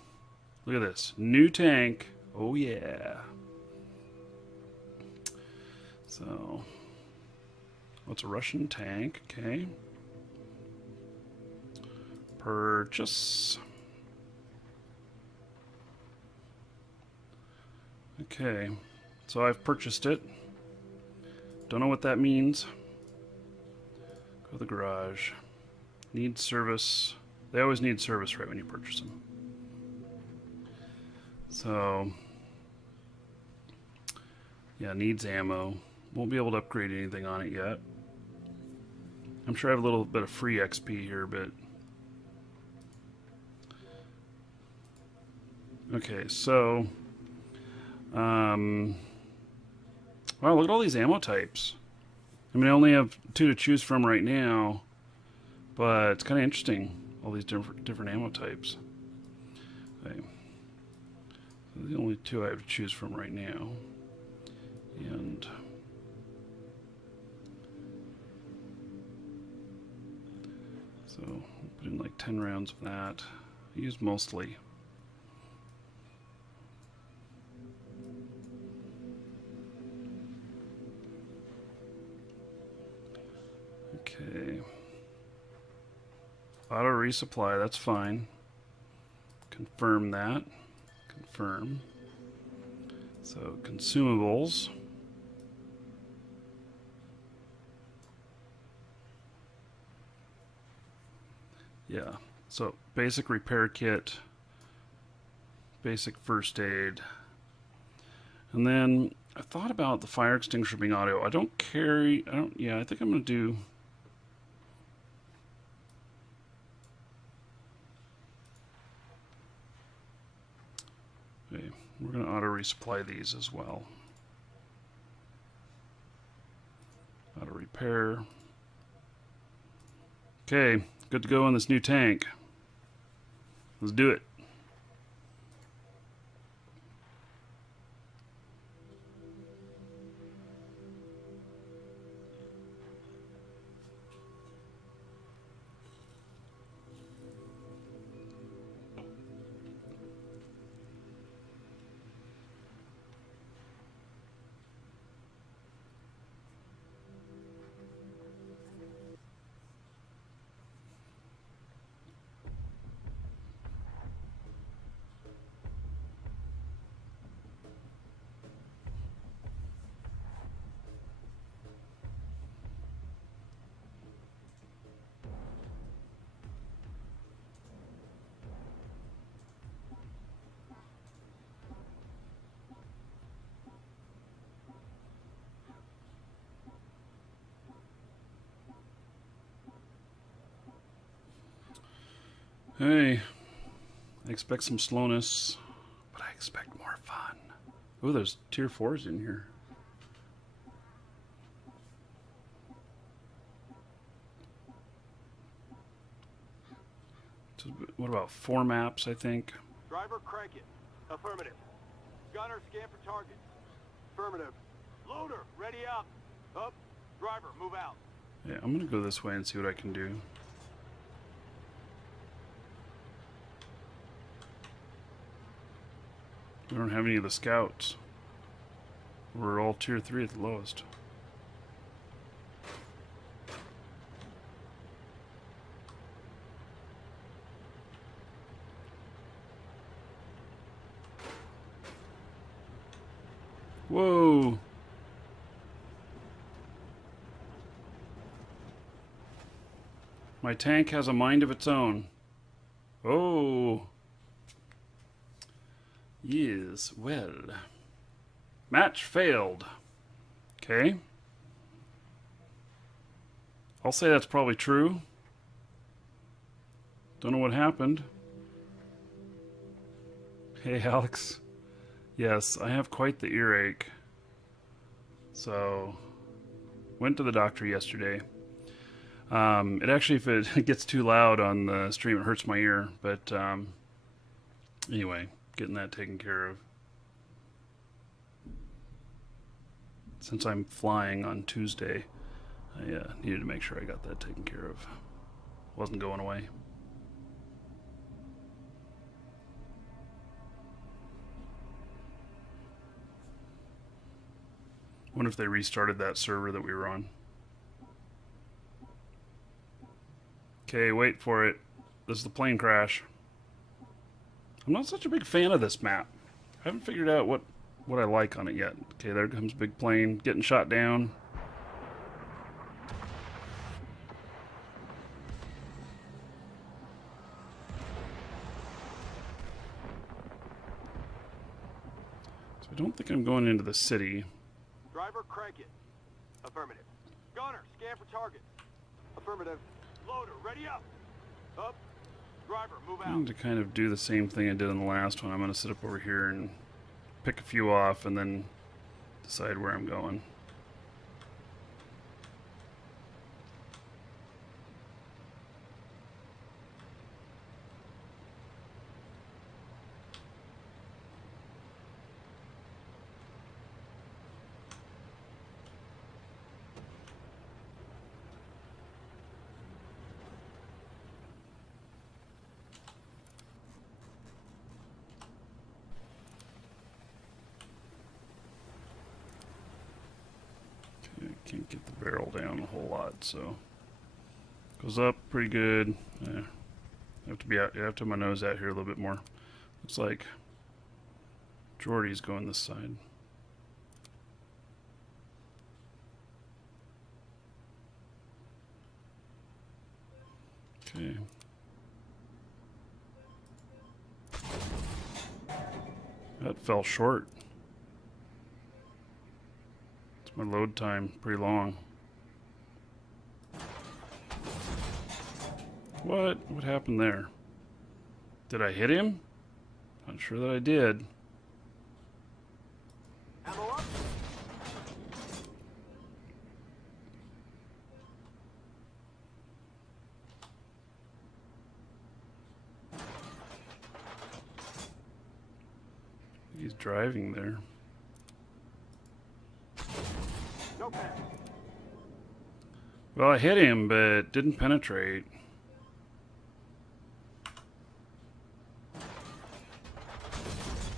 look at this. New tank. Oh, yeah. So, what's a Russian tank? Okay. Purchase. Okay. So I've purchased it. Don't know what that means. Go to the garage. Needs service. They always need service right when you purchase them. So, yeah, needs ammo. Won't be able to upgrade anything on it yet. I'm sure I have a little bit of free XP here, but... Okay, so... Wow, look at all these ammo types. I mean, I only have 2 to choose from right now, but it's kind of interesting. All these different ammo types. Okay. So the only 2 I have to choose from right now. And so put in like 10 rounds of that. I use mostly. Okay. Auto resupply, that's fine. Confirm that. Confirm. So, consumables. Yeah. So, basic repair kit. Basic first aid. And then, I thought about the fire extinguisher being auto. I think I'm going to do... Okay, we're going to auto resupply these as well. Auto repair. Okay, good to go on this new tank. Let's do it. Hey, I expect some slowness, but I expect more fun. Oh, there's tier 4s in here. So what about 4 maps, I think? Driver, crank it. Affirmative. Gunner, scan for targets. Affirmative. Loader, ready up. Up. Driver, move out. Yeah, I'm gonna go this way and see what I can do. We don't have any of the scouts. We're all tier 3 at the lowest. Whoa! My tank has a mind of its own. Oh! Yes, well. Match failed. Okay. I'll say that's probably true. Don't know what happened. Hey, Alex. Yes, I have quite the earache. So, went to the doctor yesterday. It actually, if it gets too loud on the stream, it hurts my ear. But anyway, getting that taken care of. Since I'm flying on Tuesday, I needed to make sure I got that taken care of. Wasn't going away. Wonder if they restarted that server that we were on. Okay, wait for it. This is the plane crash. I'm not such a big fan of this map. I haven't figured out what I like on it yet. Okay, there comes big plane getting shot down. So I don't think I'm going into the city. Driver, crank it. Affirmative. Gunner, scan for targets. Affirmative. Loader, ready up. Up. Driver, move I'm out. going to kind of do the same thing I did in the last one. I'm going to sit up over here and pick a few off and then decide where I'm going. Can't get the barrel down a whole lot, so goes up pretty good. I have to be out. I have to have my nose out here a little bit more. Looks like Jordy's going this side. Okay. That fell short. My load time pretty long. What happened there? Did I hit him? Not sure that I did. Ammo up. He's driving there. No pass. Well, I hit him, but didn't penetrate.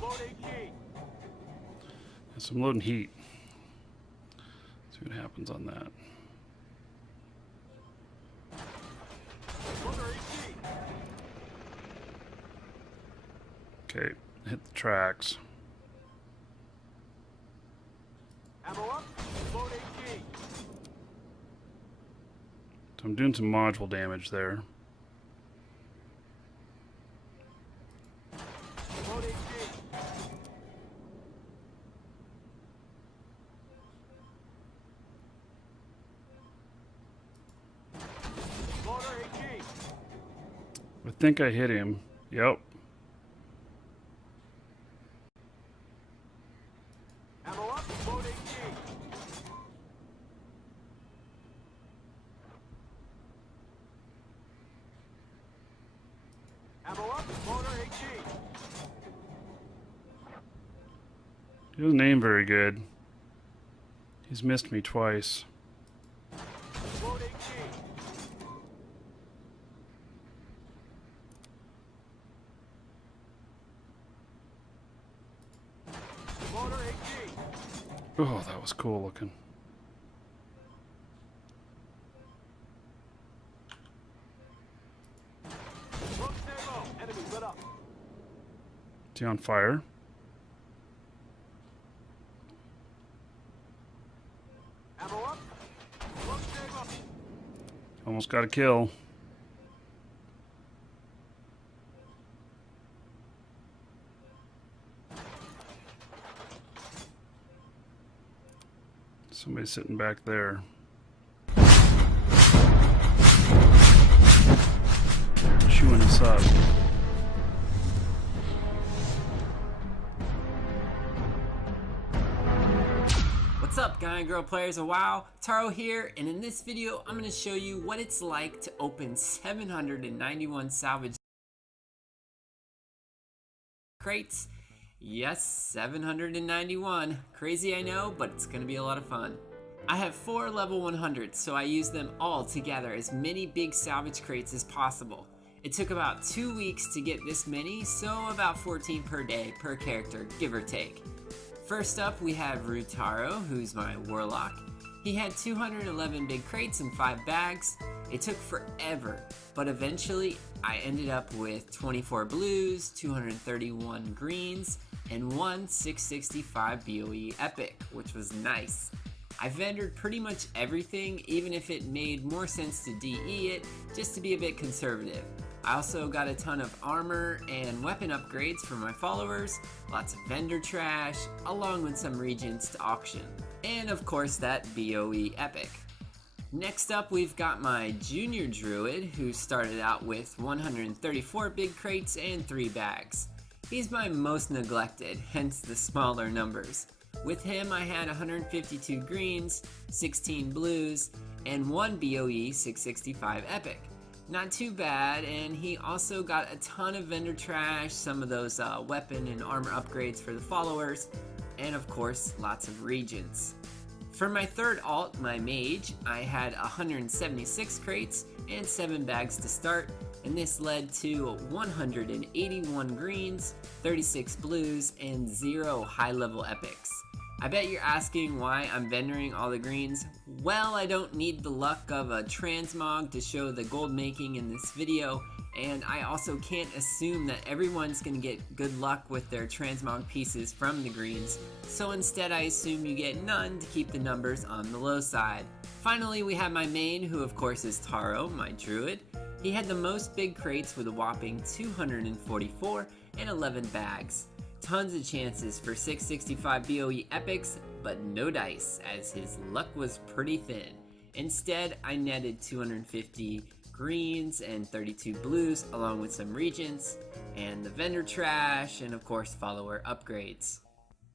Load HE. So I'm loading heat. See what happens on that. Loader HE. Okay, hit the tracks. Ammo up. Load HE. So I'm doing some module damage there. Load HE. Loader HE. I think I hit him. Yep. Ammo up, load AG. Ammo up, loader AG. He doesn't aim very good. He's missed me twice. Load AG. Loader AG. Oh, that was cool looking. Load stay low. Enemy lit up. Is he on fire? Ammo up. Load stay low. Almost got a kill. Somebody's sitting back there. Chewing us up. What's up, guy and girl players of WoW? Taro here, and in this video I'm going to show you what it's like to open 791 salvage crates. Yes, 791. Crazy, I know, but it's going to be a lot of fun. I have 4 level 100s, so I use them all to gather as many big salvage crates as possible. It took about 2 weeks to get this many, so about 14 per day per character, give or take. First up, we have Rutaro, who's my warlock. He had 211 big crates and 5 bags. It took forever, but eventually I ended up with 24 blues, 231 greens, and 1 665 BOE epic, which was nice. I vendored pretty much everything, even if it made more sense to DE it, just to be a bit conservative. I also got a ton of armor and weapon upgrades for my followers, lots of vendor trash, along with some regents to auction. And of course that BOE epic. Next up, we've got my junior druid, who started out with 134 big crates and 3 bags. He's my most neglected, hence the smaller numbers. With him I had 152 greens, 16 blues, and 1 BOE 665 epic. Not too bad, and he also got a ton of vendor trash, some of those weapon and armor upgrades for the followers, and of course lots of regents. For my third alt, my mage, I had 176 crates and 7 bags to start, and this led to 181 greens, 36 blues, and 0 high level epics. I bet you're asking why I'm vendoring all the greens. Well, I don't need the luck of a transmog to show the gold making in this video, and I also can't assume that everyone's gonna get good luck with their transmog pieces from the greens, so instead I assume you get none to keep the numbers on the low side. Finally, we have my main, who of course is Taro, my druid. He had the most big crates with a whopping 244 and 11 bags. Tons of chances for 665 BOE epics, but no dice, as his luck was pretty thin. Instead, I netted 250 greens and 32 blues, along with some regents, and the vendor trash, and of course follower upgrades.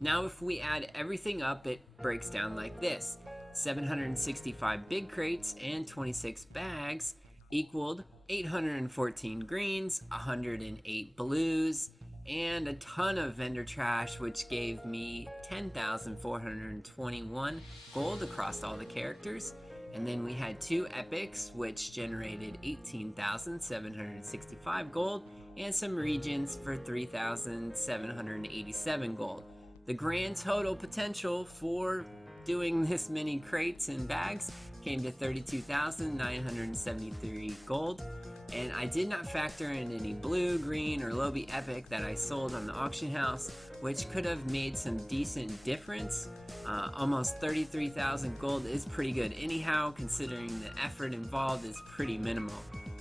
Now if we add everything up, it breaks down like this. 765 big crates and 26 bags equaled 814 greens, 108 blues, and a ton of vendor trash, which gave me 10,421 gold across all the characters. And then we had 2 epics, which generated 18,765 gold, and some regents for 3,787 gold. The grand total potential for doing this many crates and bags came to 32,973 gold. And I did not factor in any blue, green, or lobby epic that I sold on the auction house, which could have made some decent difference. Almost 33,000 gold is pretty good anyhow, considering the effort involved is pretty minimal.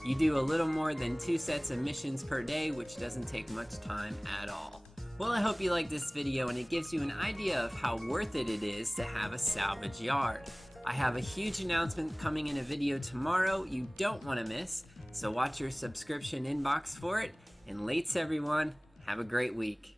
You do a little more than 2 sets of missions per day, which doesn't take much time at all. Well, I hope you like this video and it gives you an idea of how worth it is to have a salvage yard. I have a huge announcement coming in a video tomorrow you don't want to miss. So watch your subscription inbox for it. And lates everyone, have a great week.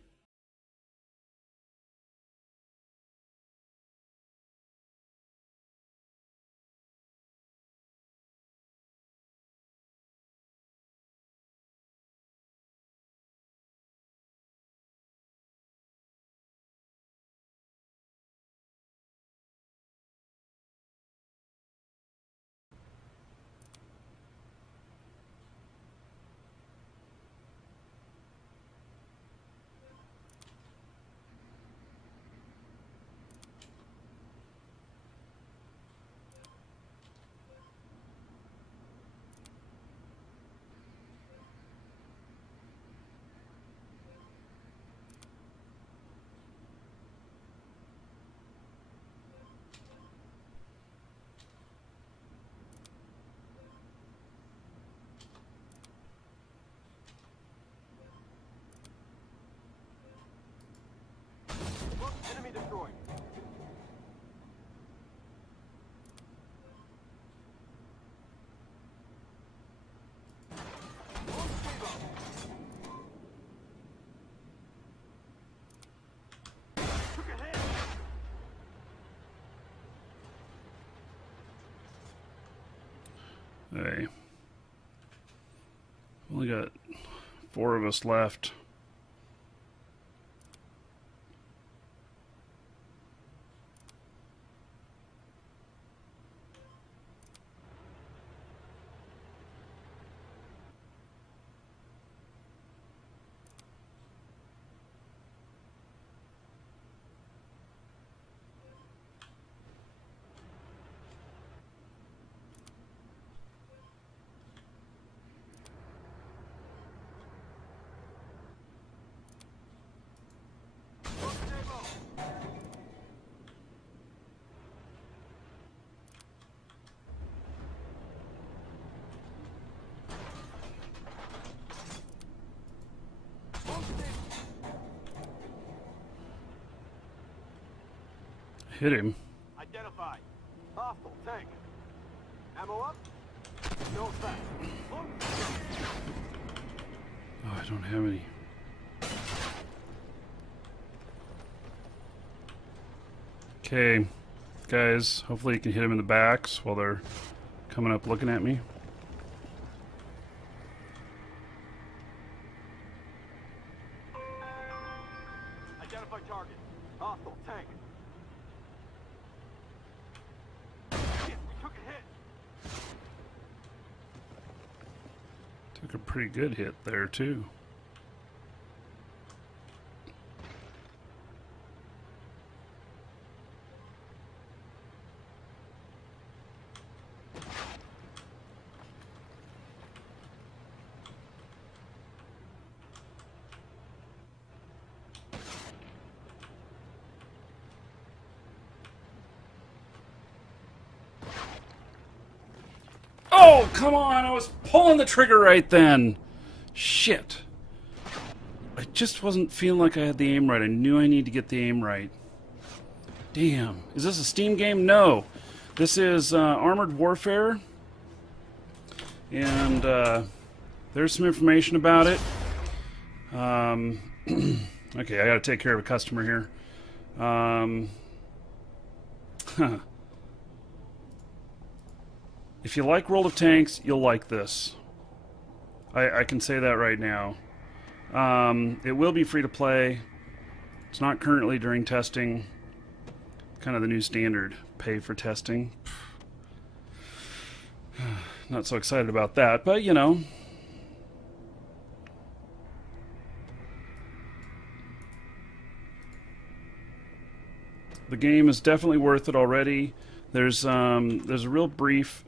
Look, enemy destroyed. Took a hit. Hey. Only got 4 of us left. Hit him. Identified. Hostile tank. Ammo up. No effect. Oh, I don't have any. Okay, guys, hopefully you can hit him in the backs while they're coming up looking at me. Identify target. Hostile tank. Shit, we took a hit. Took a pretty good hit there, too. Oh, come on! I was pulling the trigger right then! Shit. I just wasn't feeling like I had the aim right. I knew I need to get the aim right. Damn. Is this a Steam game? No. This is Armored Warfare. And there's some information about it. Okay, I gotta take care of a customer here. If you like World of Tanks, you'll like this. I can say that right now. It will be free to play. It's not currently during testing. Kind of the new standard. Pay for testing. Not so excited about that, but you know. The game is definitely worth it already. There's a real brief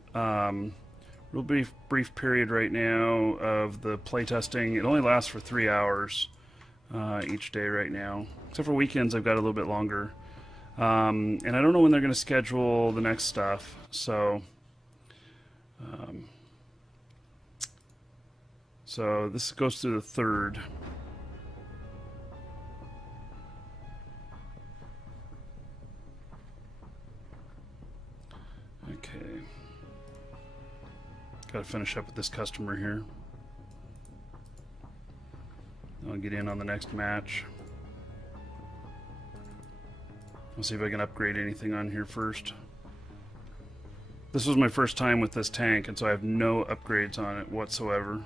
period right now of the playtesting. It only lasts for 3 hours each day right now. Except for weekends, I've got a little bit longer. And I don't know when they're going to schedule the next stuff. So this goes through the 3rd. Okay. Gotta finish up with this customer here. I'll get in on the next match. I'll see if I can upgrade anything on here first. This was my first time with this tank, and so I have no upgrades on it whatsoever.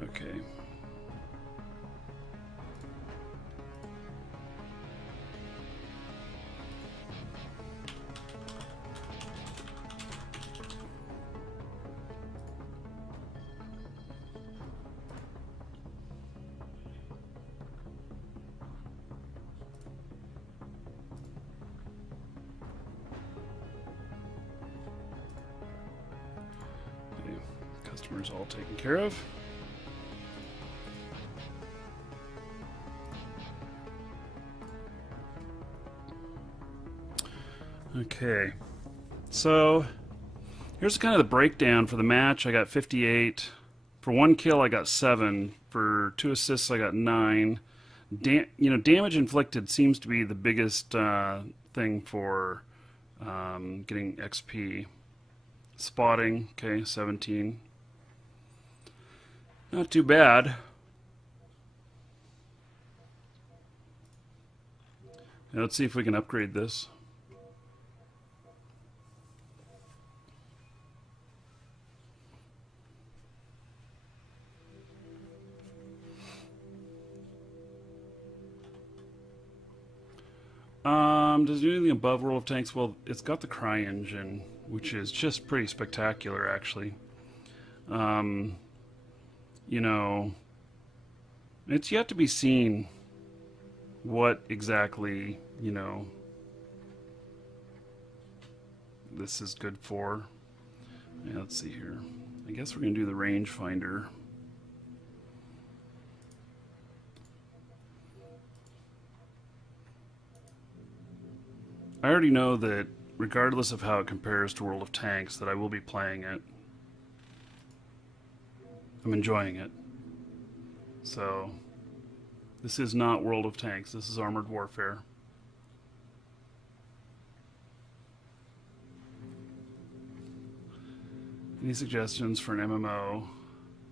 Okay. Okay. Customers all taken care of. Okay, so here's kind of the breakdown for the match. I got 58. For 1 kill, I got 7. For 2 assists, I got 9. Damage inflicted seems to be the biggest thing for getting XP. Spotting, okay, 17. Not too bad. Now let's see if we can upgrade this. Does it do anything above World of Tanks? Well, it's got the Cry engine, which is just pretty spectacular, actually. You know, it's yet to be seen what exactly, you know, this is good for. Yeah, let's see here. I guess we're going to do the rangefinder. I already know that regardless of how it compares to World of Tanks, that I will be playing it. I'm enjoying it. So, this is not World of Tanks, this is Armored Warfare. Any suggestions for an MMO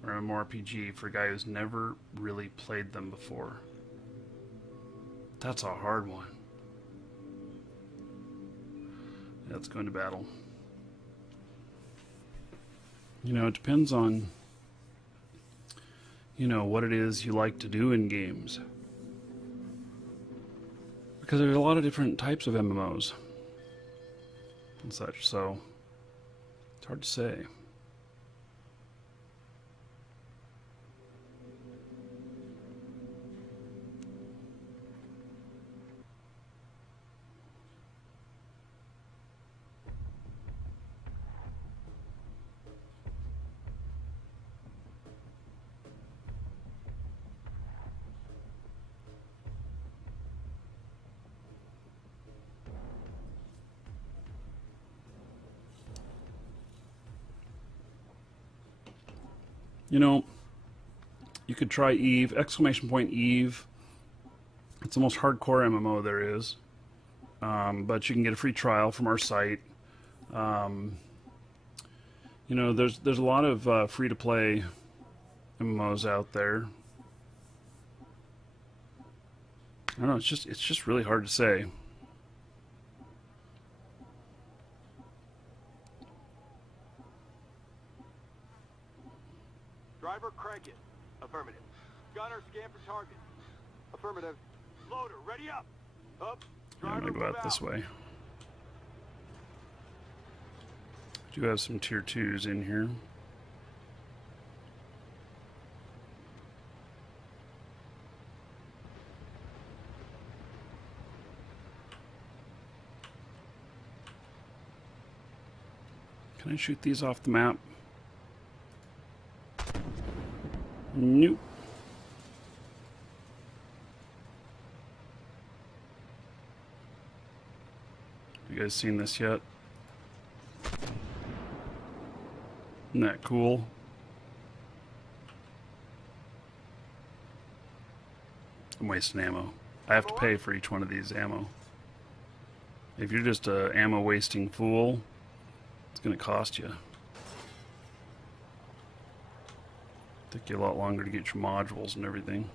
or MMORPG for a guy who's never really played them before? That's a hard one. Let's go into battle. You know, it depends on, you know, what it is you like to do in games. Because there's a lot of different types of MMOs and such, so it's hard to say. You know, you could try Eve, !Eve. It's the most hardcore MMO there is. But you can get a free trial from our site. You know, there's a lot of free-to-play MMOs out there. I don't know, it's just really hard to say. Driver, crank it. Affirmative. Gunner, scan for target. Affirmative. Loader, ready up. Up. Yeah, I'm Driver, gonna go move out this way. Do have some tier 2s in here. Can I shoot these off the map? Nope. You guys seen this yet? Isn't that cool? I'm wasting ammo. I have to pay for each one of these ammo. If you're just a ammo wasting fool, it's gonna cost you. Take you a lot longer to get your modules and everything.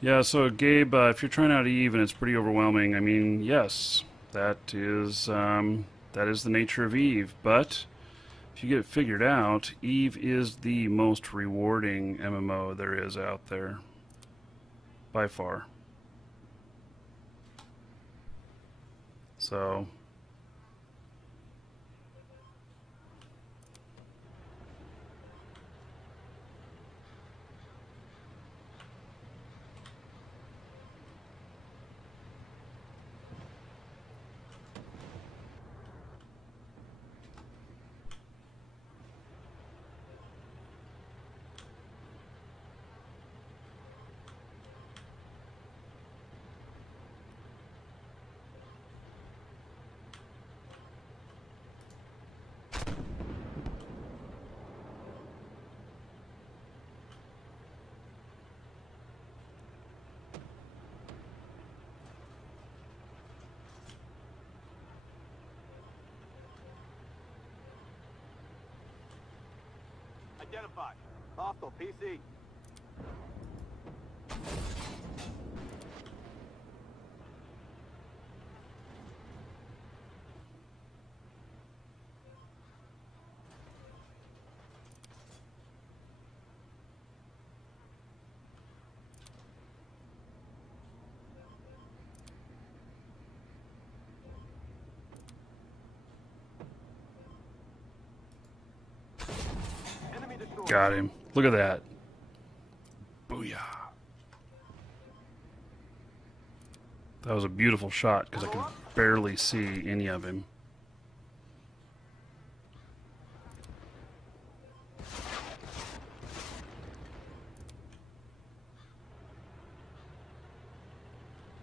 Yeah, so Gabe, if you're trying out Eve and it's pretty overwhelming, I mean, yes, that is the nature of Eve. But if you get it figured out, Eve is the most rewarding MMO there is out there, by far. So. Identified. Hostile PC. Enemy destroyed. Got him. Look at that. Booyah. That was a beautiful shot because I could barely see any of him.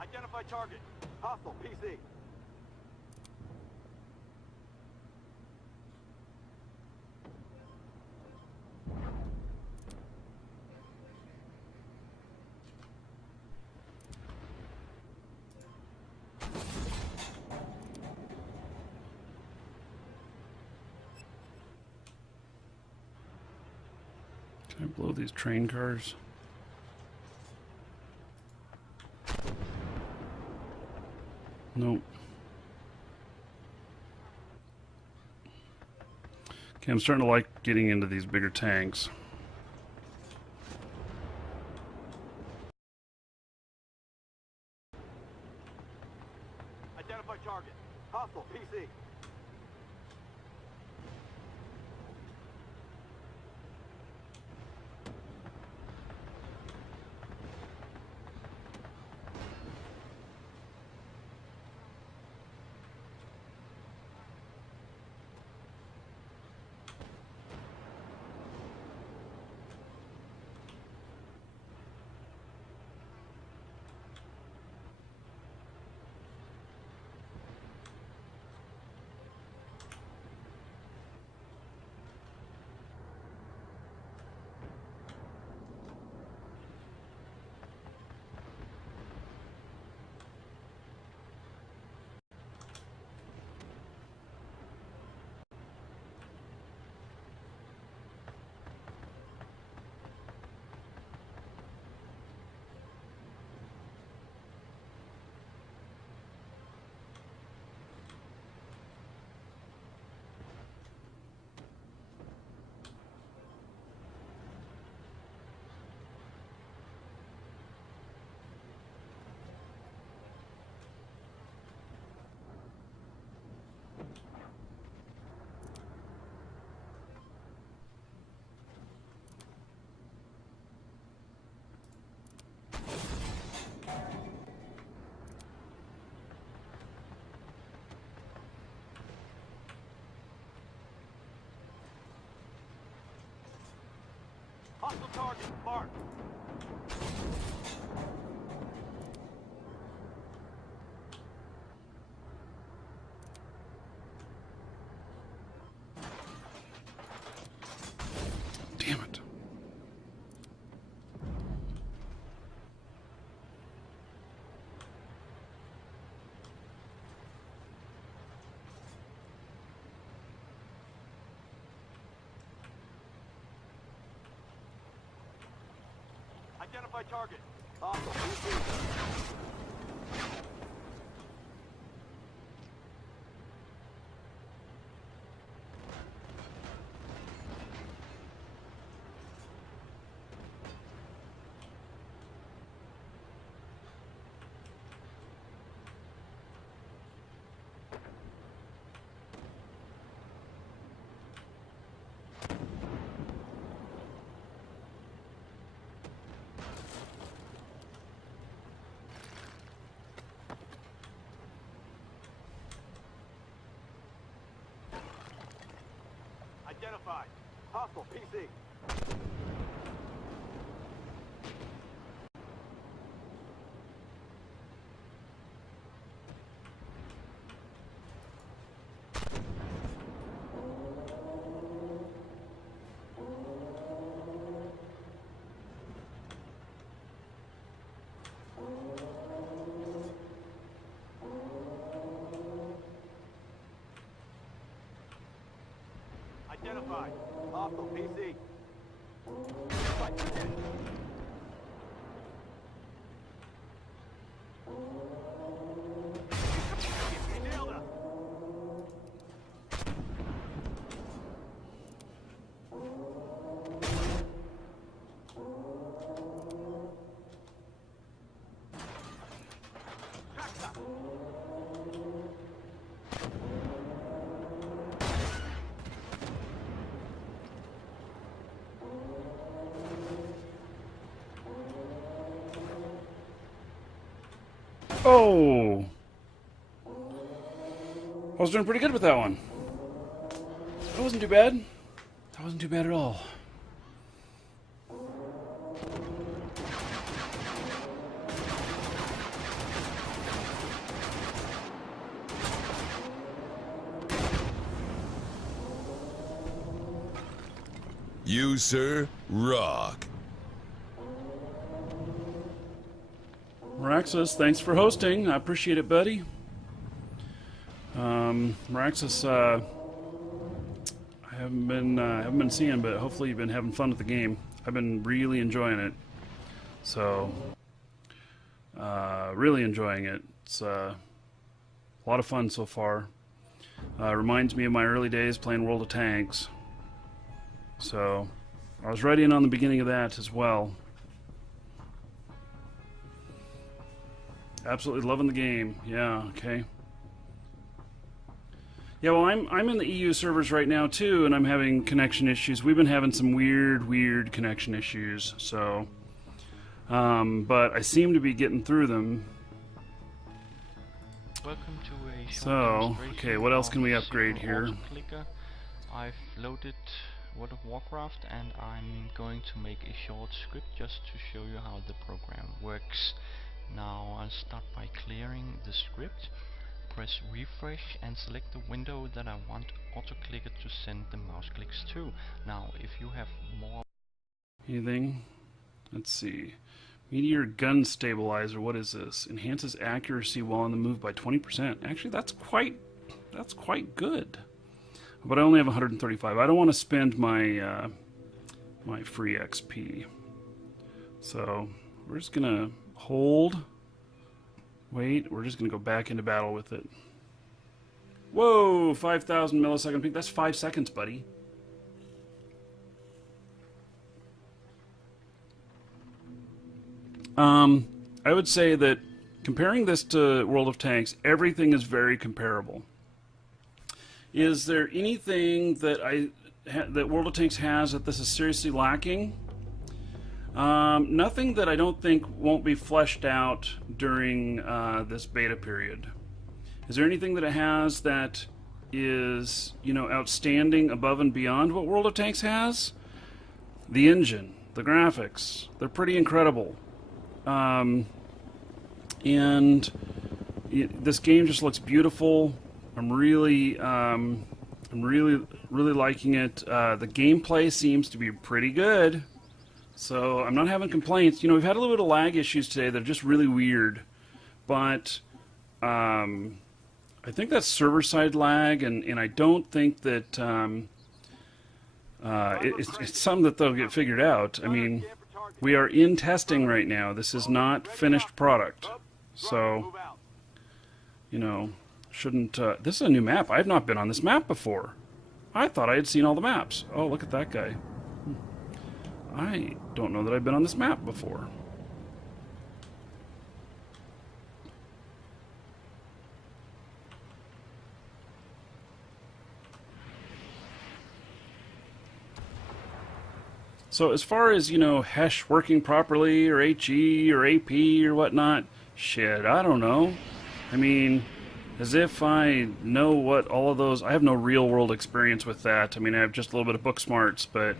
Identify target. Hostile PC. Can I blow these train cars? Nope. Okay, I'm starting to like getting into these bigger tanks. Identify target. Hostile PC. Hostile target, marked. Damn it. Identify target. Hostile PC. Identified. Hostile PC. Identified. Hostile PC. Fight to death. We nailed him. Track that. Oh! I was doing pretty good with that one. That wasn't too bad. That wasn't too bad at all. You, sir, rock. Maraxis, thanks for hosting. I appreciate it, buddy. Maraxis, I haven't been seeing, but hopefully you've been having fun with the game. I've been really enjoying it. So, really enjoying it. It's a lot of fun so far. Reminds me of my early days playing World of Tanks. So, I was right in on the beginning of that as well. Absolutely loving the game. Yeah, okay. Yeah, well, I'm in the EU servers right now too, and I'm having connection issues. We've been having some weird connection issues. So, but I seem to be getting through them. Welcome to a short So, demonstration okay, what else can we of upgrade Super here? Auto-Clicker. I've loaded World of Warcraft and I'm going to make a short script just to show you how the program works. Now I'll start by clearing the script, press refresh and select the window that I want AutoClicker to send the mouse clicks to. Now if you have more Anything? Let's see. Meteor gun stabilizer. What is this? Enhances accuracy while on the move by 20%. Actually, that's quite good. But I only have 135. I don't want to spend my my free XP. So we're just gonna hold. Wait, we're just gonna go back into battle with it. Whoa, 5,000 millisecond peak. That's 5 seconds, buddy. I would say that comparing this to World of Tanks, everything is very comparable. Is there anything that that World of Tanks has that this is seriously lacking? Nothing that I don't think won't be fleshed out during this beta period. Is there anything that it has that is, you know, outstanding above and beyond what World of Tanks has? The engine. the graphics. They're pretty incredible. And this game just looks beautiful. I'm really liking it. The gameplay seems to be pretty good. So I'm not having complaints. You know, we've had a little bit of lag issues today that are just really weird. But I think that's server-side lag, and I don't think that it's something that they'll get figured out. I mean, we are in testing right now. This is not finished product. So, you know, shouldn't... this is a new map. I have not been on this map before. I thought I had seen all the maps. Oh, look at that guy. I don't know that I've been on this map before. So as far as, you know, Hesh working properly, or HE, or AP, or whatnot, shit, I don't know. I mean, as if I know what all of those... I have no real-world experience with that. I mean, I have just a little bit of book smarts, but,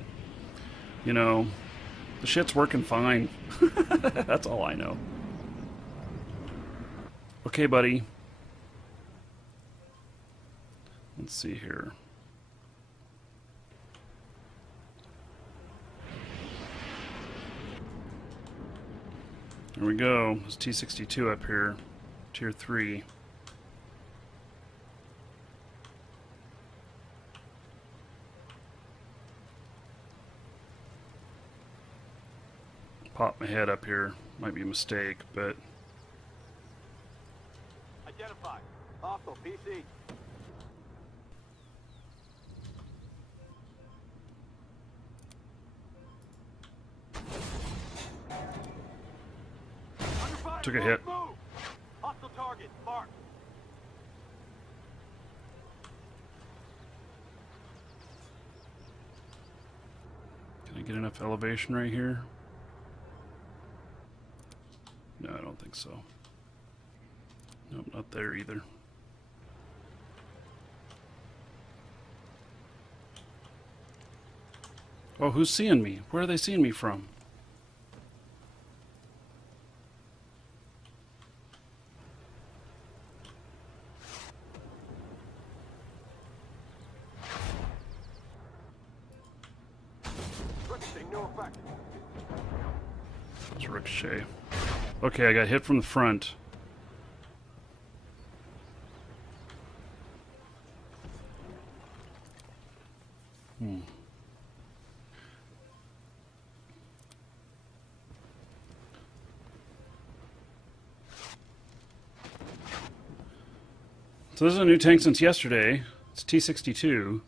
you know, the shit's working fine. That's all I know. Okay, buddy. Let's see here. There we go. There's T62 up here. Tier 3. Pop my head up here. Might be a mistake, but... Identified. Hostile PC. Under fire. Took a hit. Move. Hostile target. Mark. Can I get enough elevation right here? No, I don't think so. Nope, not there either. Oh, who's seeing me? Where are they seeing me from? Ricochet, no effect. It's Ricochet. Okay, I got hit from the front. So this is a new tank since yesterday. It's T62.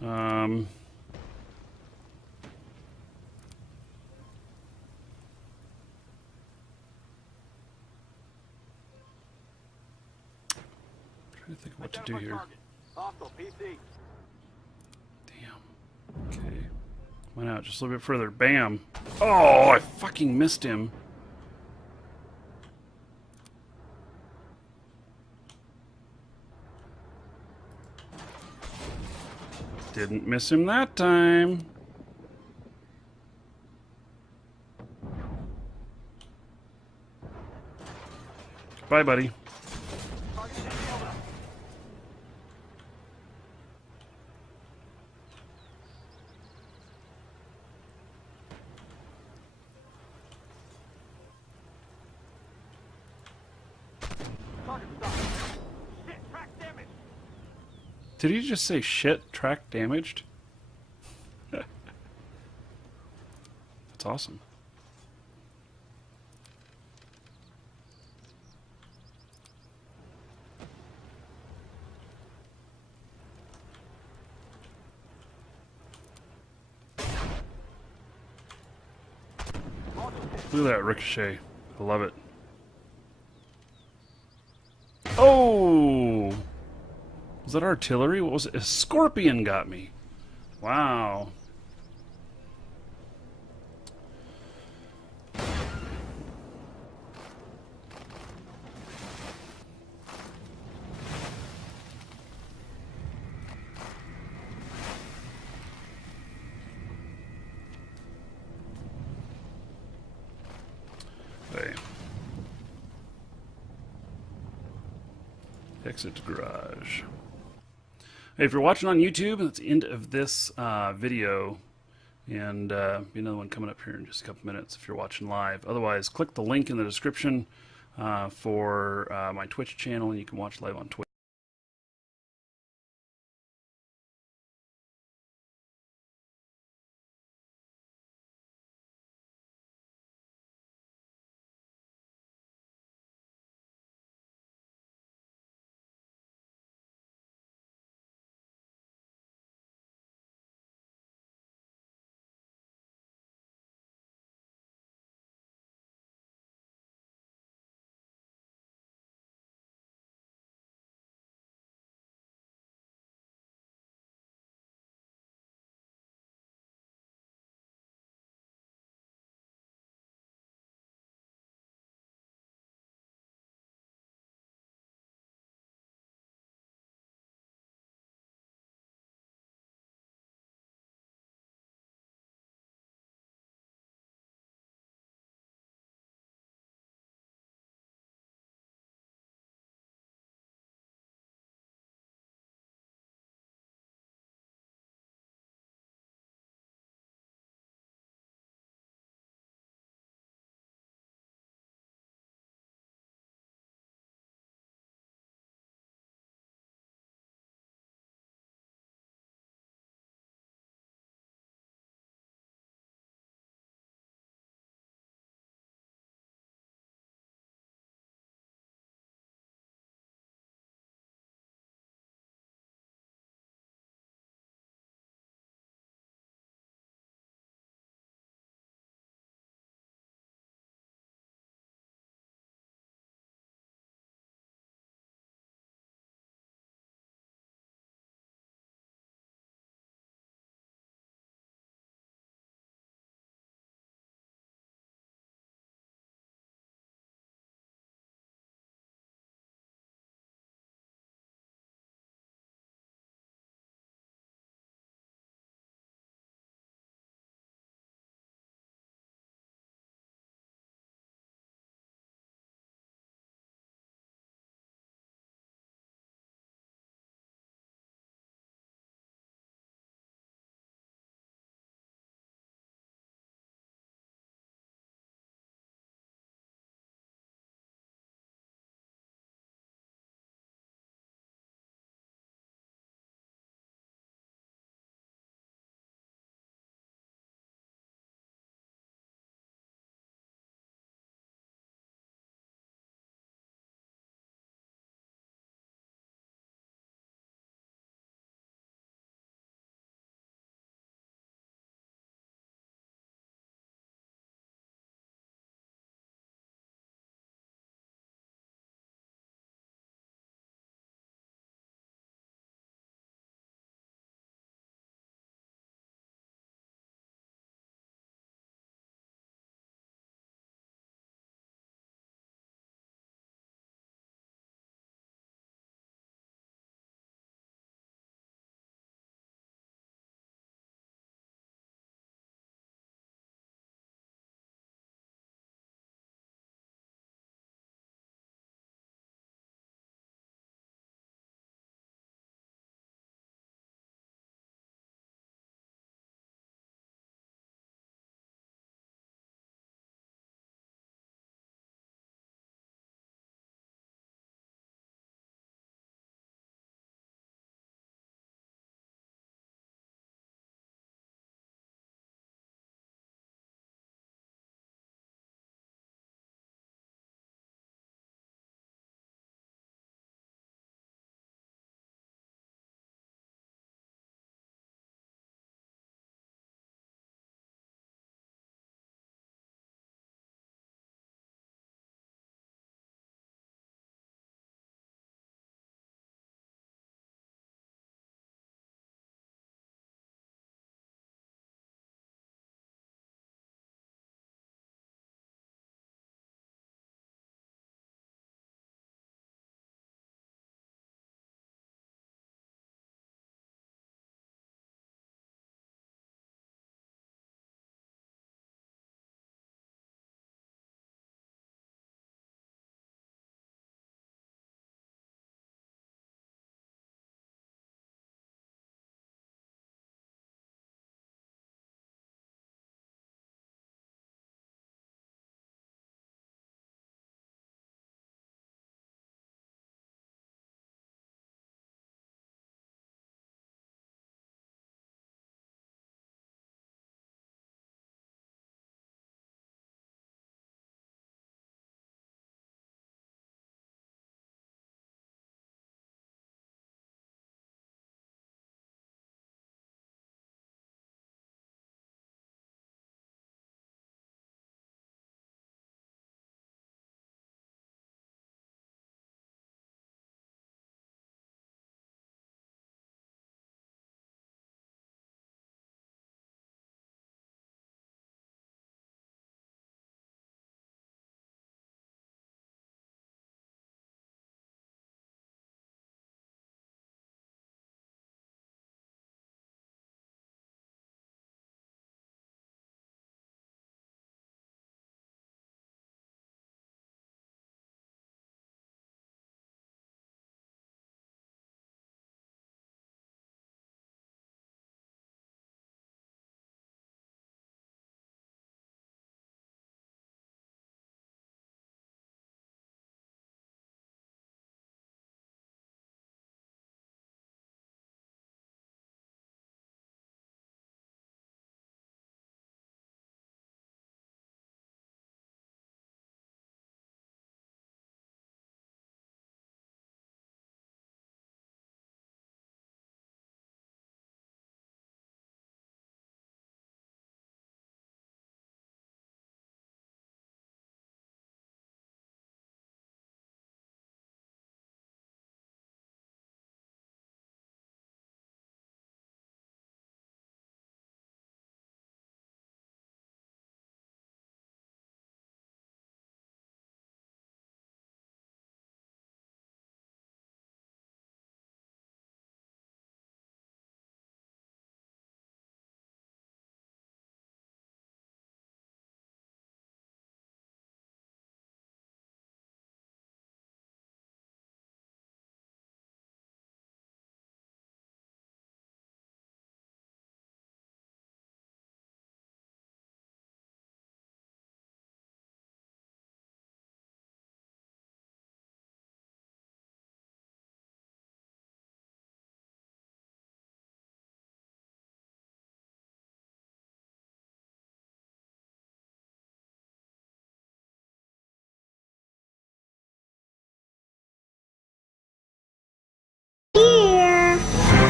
Trying to think of what to do here. Hostile PC. Damn. Okay. Went out just a little bit further. Bam. Oh, I fucking missed him. Didn't miss him that time. Bye, buddy. Did he just say shit, track damaged? That's awesome. Look at that ricochet. I love it. Oh! Was that artillery? What was it? A scorpion got me. Wow. exit to garage. Hey, if you're watching on YouTube, that's the end of this video. And be another one coming up here in just a couple minutes if you're watching live. Otherwise, click the link in the description for my Twitch channel, and you can watch live on Twitch.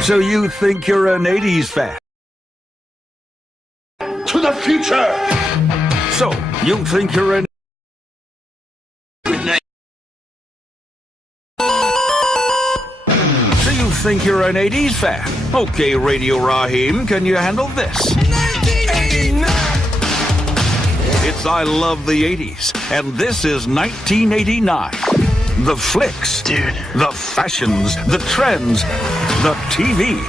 So you think you're an 80s fan? To the future! So you think you're an... So you think you're an 80s fan? Okay, Radio Raheem, can you handle this? 1989! It's I Love the 80s, and this is 1989. The flicks, dude, the fashions, the trends, the TV,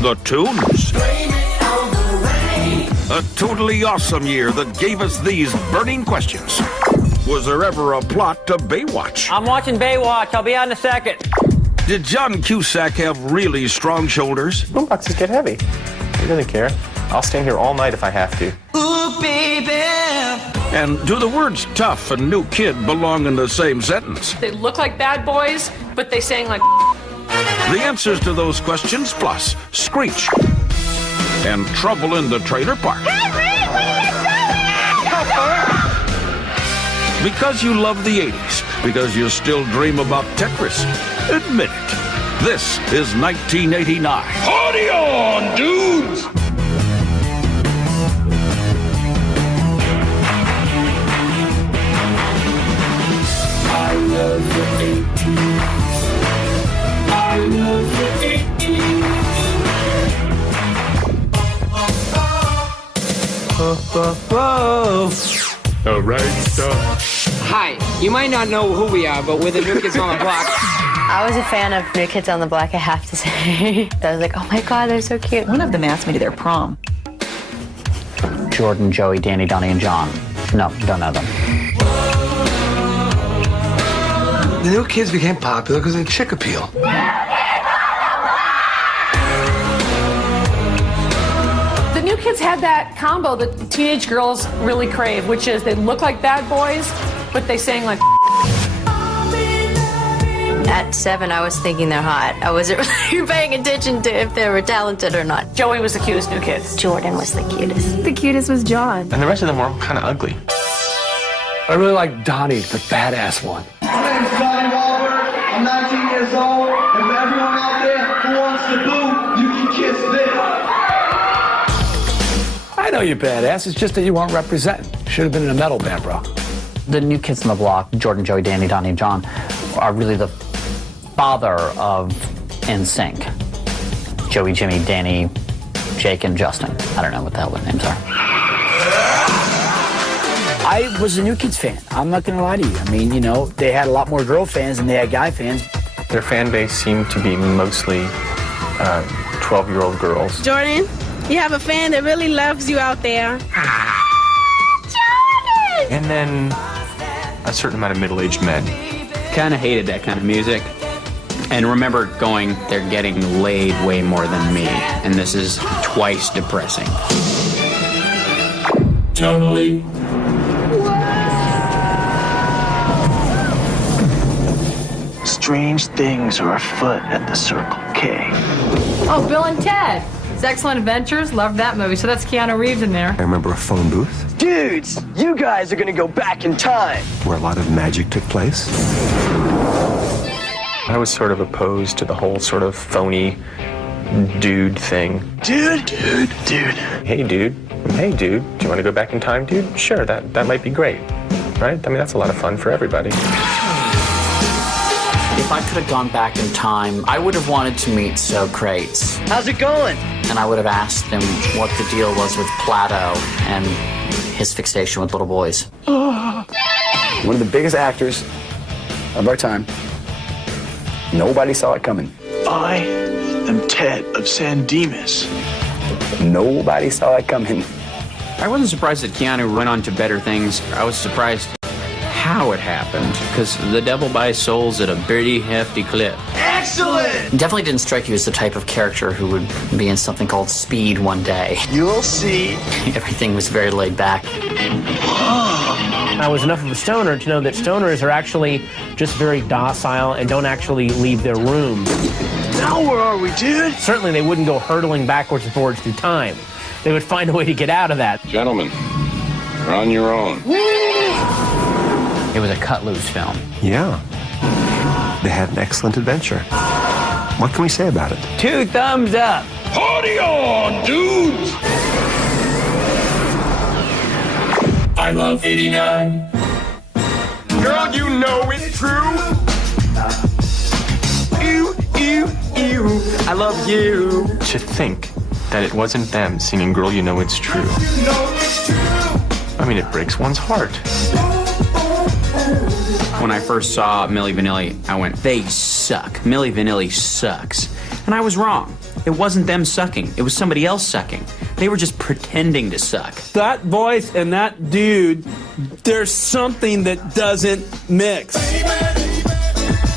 the tunes. A totally awesome year that gave us these burning questions. Was there ever a plot to Baywatch? I'm watching Baywatch. I'll be on in a second. Did John Cusack have really strong shoulders? Boomboxes get heavy. He doesn't care. I'll stand here all night if I have to. Ooh, baby. And do the words tough and new kid belong in the same sentence? They look like bad boys, but they sang like The answers to those questions, plus Screech and Trouble in the Trailer Park. Henry, what are you doing? Because you love the 80s, because you still dream about Tetris. Admit it. This is 1989. Party on, dudes! I love the 80s. I love the 80s. All right, stop. Hi, you might not know who we are, but we're the New Kids on the Block. I was a fan of New Kids on the Block, I have to say. I was like, oh my God, they're so cute. One of them asked me to their prom. Jordan, Joey, Danny, Donnie, and John. No, don't know them. The New Kids became popular because of chick appeal. the New Kids had that combo that teenage girls really crave, which is they look like bad boys, but they sang like. At 7, I was thinking they're hot. I wasn't really paying attention to if they were talented or not. Joey was the cutest New Kids. Jordan was the cutest. The cutest was John. And the rest of them were kind of ugly. I really like Donnie, the badass one. My name's Donnie Wahlberg. I'm 19 years old. And for everyone out there who wants to boo, you can kiss this. I know you're badass. It's just that you weren't representing. Should have been in a metal band, bro. The New Kids on the Block, Jordan, Joey, Danny, Donnie, and John, are really the father of NSYNC. Joey, Jimmy, Danny, Jake, and Justin. I don't know what the hell their names are. I was a New Kids fan. I'm not going to lie to you. I mean, you know, they had a lot more girl fans than they had guy fans. Their fan base seemed to be mostly 12-year-old girls. Jordan, you have a fan that really loves you out there. Jordan! And then a certain amount of middle-aged men. Kind of hated that kind of music. And remember going, they're getting laid way more than me. And this is twice depressing. Totally. Strange things are afoot at the Circle K. Oh, Bill and Ted. It's Excellent Adventures. Loved that movie. So that's Keanu Reeves in there. I remember a phone booth. Dudes, you guys are gonna go back in time. Where a lot of magic took place. I was sort of opposed to the whole sort of phony dude thing. Dude? Dude. Hey, dude. Hey, dude. Do you want to go back in time, dude? Sure, that might be great. Right? I mean, that's a lot of fun for everybody. If I could have gone back in time, I would have wanted to meet Socrates. How's it going? And I would have asked him what the deal was with Plato and his fixation with little boys. One of the biggest actors of our time. Nobody saw it coming. I am Ted of San Dimas. Nobody saw it coming. I wasn't surprised that Keanu went on to better things. I was surprised how it happened, because the devil buys souls at a pretty hefty clip. Excellent! Definitely didn't strike you as the type of character who would be in something called Speed one day. You'll see. Everything was very laid back. I was enough of a stoner to know that stoners are actually just very docile and don't actually leave their room. Now where are we, dude? Certainly they wouldn't go hurtling backwards and forwards through time. They would find a way to get out of that. Gentlemen, you're on your own. It was a cut-loose film. Yeah. They had an excellent adventure. What can we say about it? 2 thumbs up. Party on, dudes! I love 89. Girl, you know it's true. Ew, ew, ew. I love you. To think that it wasn't them singing Girl, You Know It's True. I mean, it breaks one's heart. When I first saw Milli Vanilli, I went, they suck. Milli Vanilli sucks. And I was wrong. It wasn't them sucking. It was somebody else sucking. They were just pretending to suck. That voice and that dude, there's something that doesn't mix.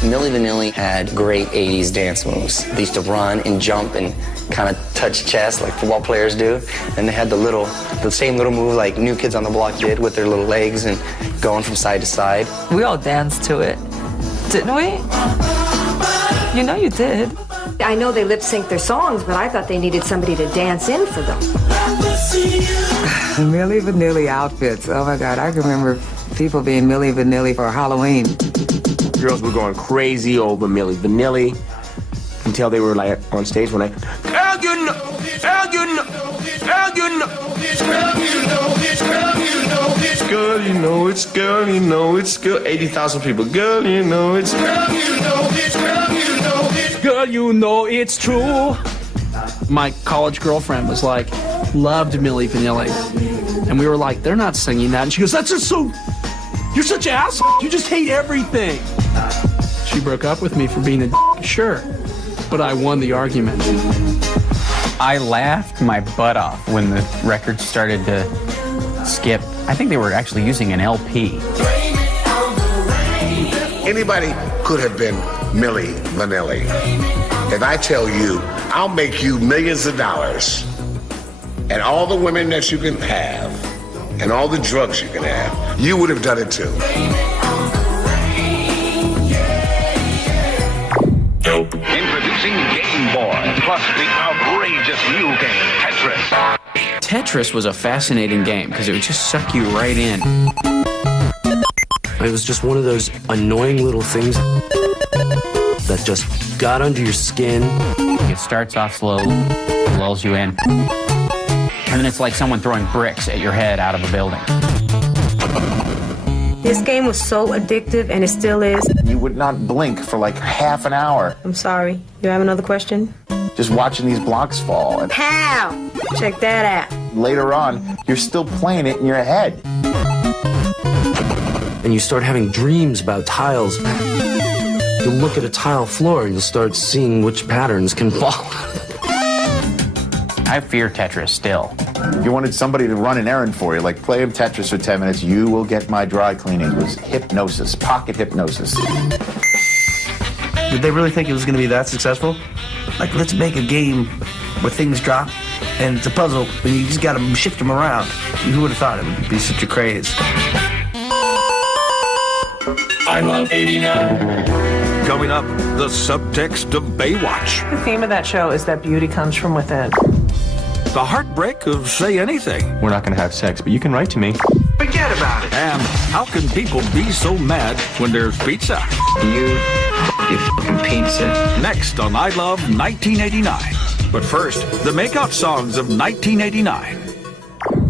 Milli Vanilli had great 80s dance moves. They used to run and jump and kind of touch chest like football players do. And they had the same little move like New Kids on the Block did with their little legs and going from side to side. We all danced to it, didn't we? You know you did. I know they lip sync their songs, but I thought they needed somebody to dance in for them. Milli Vanilli outfits. Oh my God, I can remember people being Milli Vanilli for Halloween. Girls were going crazy over Milli Vanilli until they were like on stage when girl, you know, girl, you know, girl, you know. Girl, you know it's girl, you know it's girl. 80,000 people. Girl, you know it's girl, you know it's girl, you know it's Girl, you know it's true. My college girlfriend was like, loved Milli Vanilli. And we were like, they're not singing that. And she goes, that's just so, you're such an asshole. You just hate everything. She broke up with me for being a sure, but I won the argument. I laughed my butt off when the record started to skip. I think they were actually using an LP. Anybody could have been Milli Vanilli. If I tell you, I'll make you millions of dollars, and all the women that you can have, and all the drugs you can have, you would have done it too. Introducing Game Boy, plus the outrageous new game, Tetris. Tetris was a fascinating game because it would just suck you right in. It was just one of those annoying little things that just got under your skin. It starts off slow, lulls you in, and then it's like someone throwing bricks at your head out of a building. This game was so addictive, and it still is. You would not blink for like half an hour. I'm sorry. You have another question? Just watching these blocks fall. And How? Check that out. later on, you're still playing it in your head. And you start having dreams about tiles. You'll look at a tile floor and you'll start seeing which patterns can fall. I fear Tetris still. If you wanted somebody to run an errand for you, like play him Tetris for 10 minutes, you will get my dry cleaning. It was hypnosis, pocket hypnosis. Did they really think it was going to be that successful? Like, let's make a game where things drop, and it's a puzzle, and you just got to shift them around. Who would have thought it would be such a craze? I love 89. Coming up, the subtext of Baywatch. The theme of that show is that beauty comes from within. The heartbreak of Say Anything. We're not going to have sex, but you can write to me. Forget about it. And how can people be so mad when there's pizza? You fucking pizza. Next on I Love 1989. But first, the makeout songs of 1989.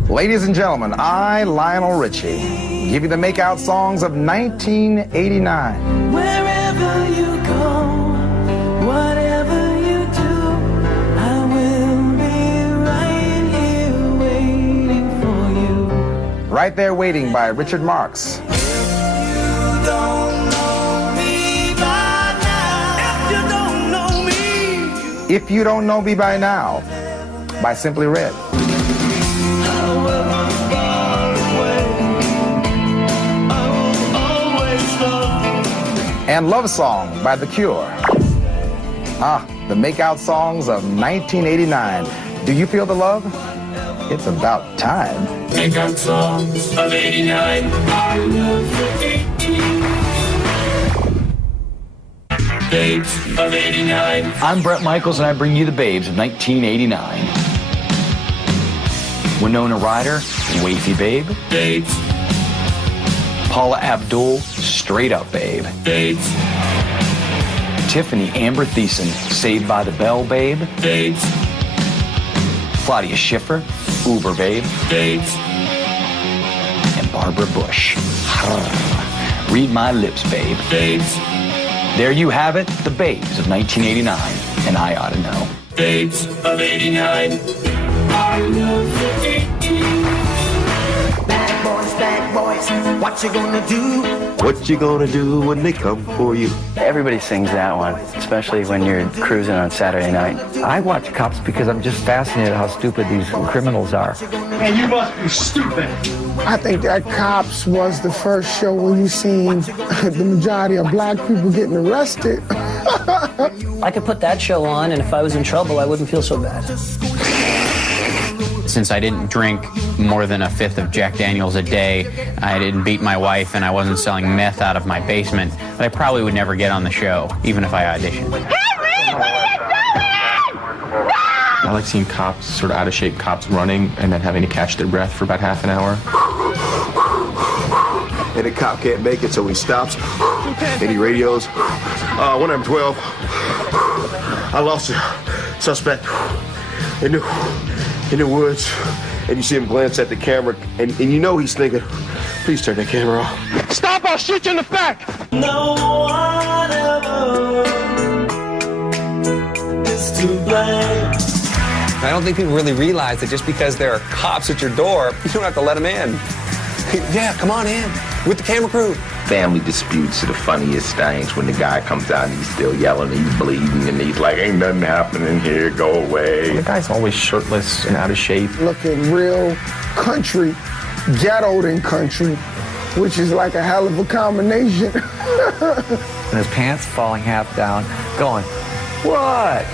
Ladies and gentlemen, I, Lionel Richie, give you the makeout songs of 1989. Wherever you go, whatever you do, I will be right here waiting for you. Right There Waiting by Richard Marx. If You Don't Know Me By Now by Simply Red. And Love Song by The Cure. The makeout songs of 1989. Do you feel the love? It's about time. Makeout songs of 89. I love 89. Babes of 89. I'm Brett Michaels, and I bring you the Babes of 1989. Winona Ryder, Wafy Babe. Babes. Paula Abdul, Straight Up Babe. Babes. Tiffany Amber Thiessen, Saved by the Bell, Babe. Babes. Claudia Schiffer, Uber, Babe. Babes. And Barbara Bush. Read my lips, Babe. Babes. There you have it, the babes of 1989, and I ought to know. Babes of 89. I love the 80s. Bad boys, what you gonna do? What you gonna do when they come for you? Everybody sings that one, especially when you're cruising on Saturday night. I watch Cops because I'm just fascinated how stupid these criminals are. And you must be stupid. I think that Cops was the first show where you seen the majority of black people getting arrested. I could put that show on, and if I was in trouble, I wouldn't feel so bad. Since I didn't drink more than a fifth of Jack Daniels a day, I didn't beat my wife, and I wasn't selling meth out of my basement, but I probably would never get on the show, even if I auditioned. I like seeing cops, sort of out-of-shape cops running and then having to catch their breath for about half an hour. And the cop can't make it, so he stops. And he radios. 1M12. I lost a suspect in the woods. And you see him glance at the camera, and you know he's thinking, please turn that camera off. Stop, I'll shoot you in the back. No one ever is to blame. I don't think people really realize that just because there are cops at your door, you don't have to let them in. Yeah, come on in with the camera crew. Family disputes are the funniest things when the guy comes out and he's still yelling, he's bleeding, and he's like, ain't nothing happening here, go away. The guy's always shirtless and out of shape. Looking real country, ghettoed in country, which is like a hell of a combination. And his pants falling half down, going, what?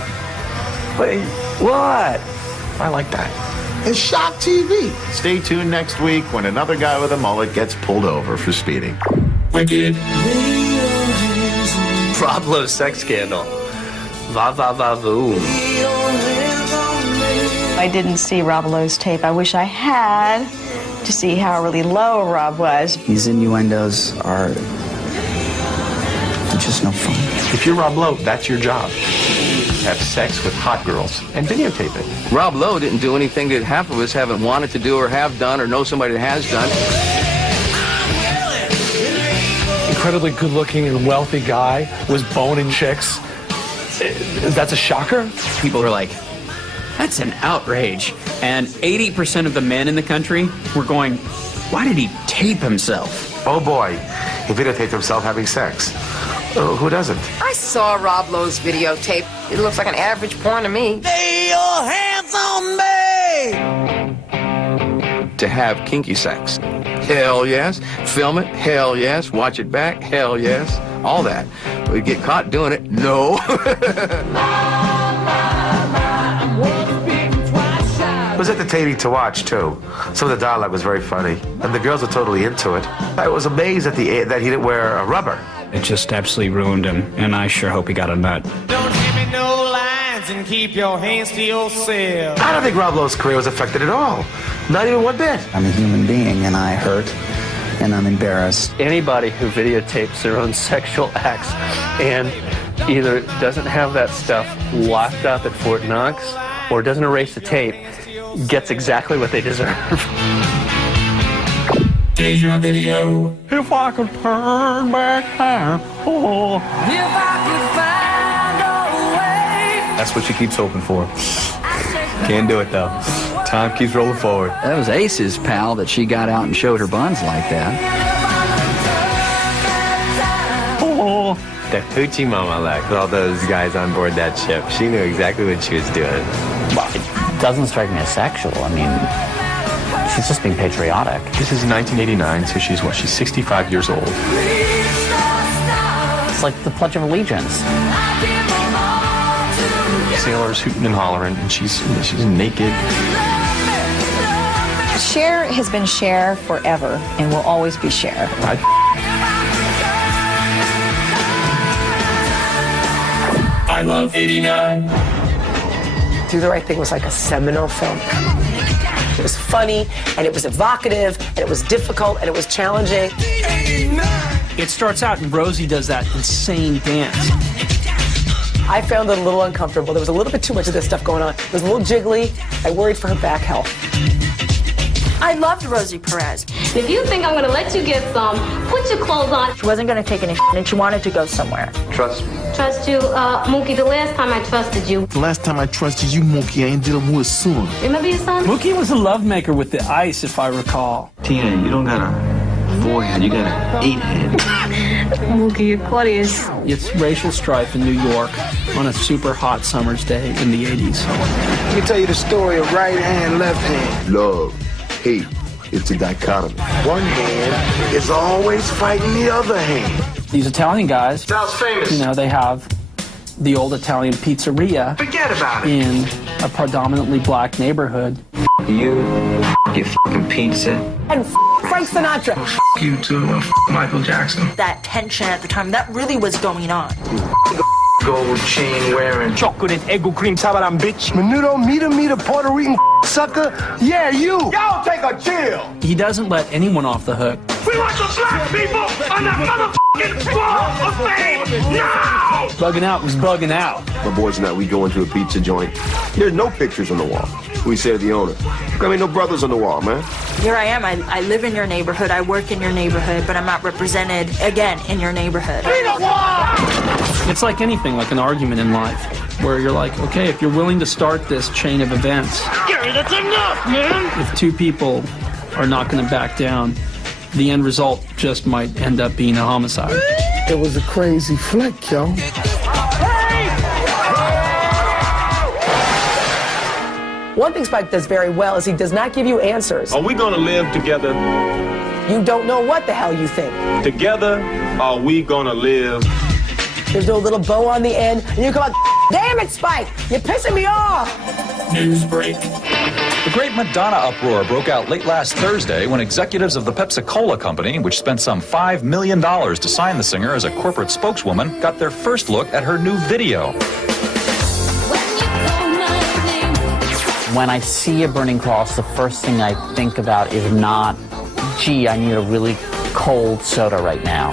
Wait, what? I like that. It's Shock TV. Stay tuned next week when another guy with a mullet gets pulled over for speeding. Wicked. Rob Lowe's sex scandal. Va va va voom. I didn't see Rob Lowe's tape. I wish I had to see how really low Rob was. These innuendos are just no fun. If you're Rob Lowe, that's your job. Have sex with hot girls and videotape it. Rob Lowe didn't do anything that half of us haven't wanted to do or have done or know somebody that has done. Incredibly good-looking and wealthy guy was boning chicks. That's a shocker? People were like, that's an outrage. And 80% of the men in the country were going, why did he tape himself? Oh boy, he videotaped himself having sex. Who doesn't? I saw Rob Lowe's videotape. It looks like an average porn to me. Lay your hands on me! To have kinky sex. Hell yes. Film it. Hell yes. Watch it back. Hell yes. All that. We get caught doing it. No. It was entertaining to watch, too. Some of the dialogue was very funny, and the girls were totally into it. I was amazed that he didn't wear a rubber. It just absolutely ruined him, and I sure hope he got a nut. Don't give me no lines and keep your hands to yourself. I don't think Rob Lowe's career was affected at all. Not even one bit. I'm a human being, and I hurt, and I'm embarrassed. Anybody who videotapes their own sexual acts and either doesn't have that stuff locked up at Fort Knox or doesn't erase the tape gets exactly what they deserve. Deja video. If I could turn back time, oh. If I could find a way. That's what she keeps hoping for. Can't do it, though. Time keeps rolling forward. That was Ace's pal that she got out and showed her buns like that. Oh. The hoochie mama like with all those guys on board that ship. She knew exactly what she was doing. Well, it doesn't strike me as sexual. I mean, she's just being patriotic. This is 1989, so she's 65 years old. It's like the Pledge of Allegiance. Sailors hooting and hollering, and she's naked. Cher has been Cher forever and will always be Cher. I love 89. Do the Right Thing was like a seminal film. It was funny, and it was evocative, and it was difficult, and it was challenging. It starts out and Rosie does that insane dance. I found it a little uncomfortable. There was a little bit too much of this stuff going on. It was a little jiggly. I worried for her back health. I loved Rosie Perez. If you think I'm going to let you get some, put your clothes on. She wasn't going to take any shit, and she wanted to go somewhere. Trust me. Trust you, Mookie, the last time I trusted you. The last time I trusted you, Mookie, I ended up with soon. Remember your son? Mookie was a lovemaker with the ice, if I recall. Tina, you don't got a 4-head, you got an 8-head. Mookie, Claudius. It's racial strife in New York on a super hot summer's day in the 80s. Let me tell you the story of right hand, left hand. Love, hate, it's a dichotomy. One hand is always fighting the other hand. These Italian guys, Sounds famous. you know, they have the old Italian pizzeria Forget about it. in a predominantly black neighborhood. You, your f***ing pizza. And Frank Sinatra. You too, Michael Jackson. That tension at the time, that really was going on. Gold chain wearing. Chocolate egg cream sabaran bitch. Menudo, meter, Puerto Rican sucker. Yeah, you. Y'all take a chill. He doesn't let anyone off the hook. We want the black people on that motherfucking wall of fame now! Bugging out was bugging out. My boys and I, we go into a pizza joint. There's no pictures on the wall. We say to the owner, there ain't no brothers on the wall, man. Here I am. I live in your neighborhood. I work in your neighborhood, but I'm not represented, again, in your neighborhood. It's like anything, like an argument in life, where you're like, okay, if you're willing to start this chain of events, Gary, that's enough, man! if two people are not going to back down, the end result just might end up being a homicide. It was a crazy flick, yo. One thing Spike does very well is he does not give you answers. Are we gonna live together? You don't know what the hell you think. Together, are we gonna live? There's no little bow on the end, and you come out, damn it, Spike, you're pissing me off. News break. The great Madonna uproar broke out late last Thursday when executives of the Pepsi-Cola company, which spent some $5 million to sign the singer as a corporate spokeswoman, got their first look at her new video. When I see a burning cross, the first thing I think about is not, gee, I need a really cold soda right now.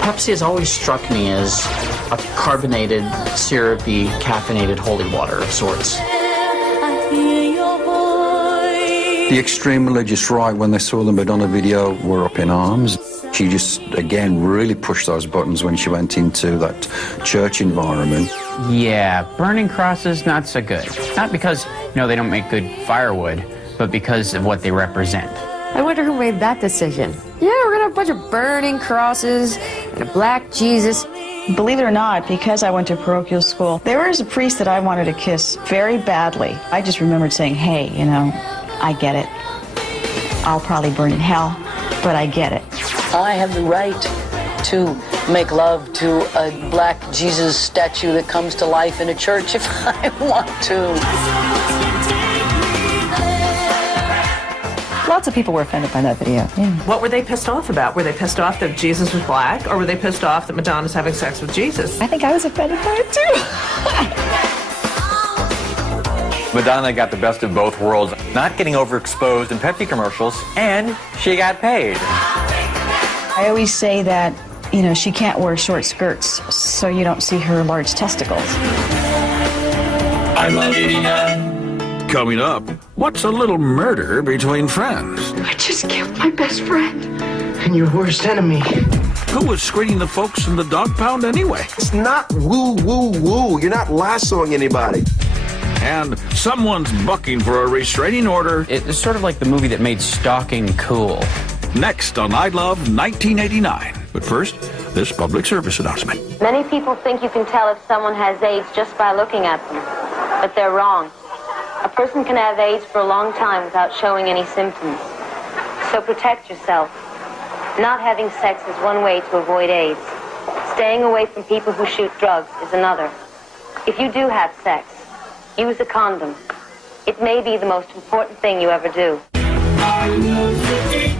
Pepsi has always struck me as a carbonated, syrupy, caffeinated holy water of sorts. The extreme religious right, when they saw the Madonna video, were up in arms. She just, again, really pushed those buttons when she went into that church environment. Yeah, burning crosses, not so good. Not because, they don't make good firewood, but because of what they represent. I wonder who made that decision. Yeah, we're gonna have a bunch of burning crosses and a black Jesus. Believe it or not, because I went to parochial school, there was a priest that I wanted to kiss very badly. I just remembered saying, hey, I get it. I'll probably burn in hell, but I get it. I have the right to make love to a black Jesus statue that comes to life in a church if I want to. Lots of people were offended by that video. Yeah. What were they pissed off about? Were they pissed off that Jesus was black, or were they pissed off that Madonna's having sex with Jesus? I think I was offended by it too. Madonna got the best of both worlds, not getting overexposed in Pepsi commercials, and she got paid. I always say that, she can't wear short skirts, so you don't see her large testicles. I love 89. Coming up, what's a little murder between friends? I just killed my best friend. And your worst enemy. Who was screening the folks in the dog pound anyway? It's not woo, woo, woo. You're not lassoing anybody. And someone's bucking for a restraining order. It's sort of like the movie that made stalking cool. Next on I Love 1989. But first, this public service announcement. Many people think you can tell if someone has AIDS just by looking at them, but they're wrong. A person can have AIDS for a long time without showing any symptoms. So protect yourself. Not having sex is one way to avoid AIDS. Staying away from people who shoot drugs is another. If you do have sex, use a condom. It may be the most important thing you ever do. I love 88.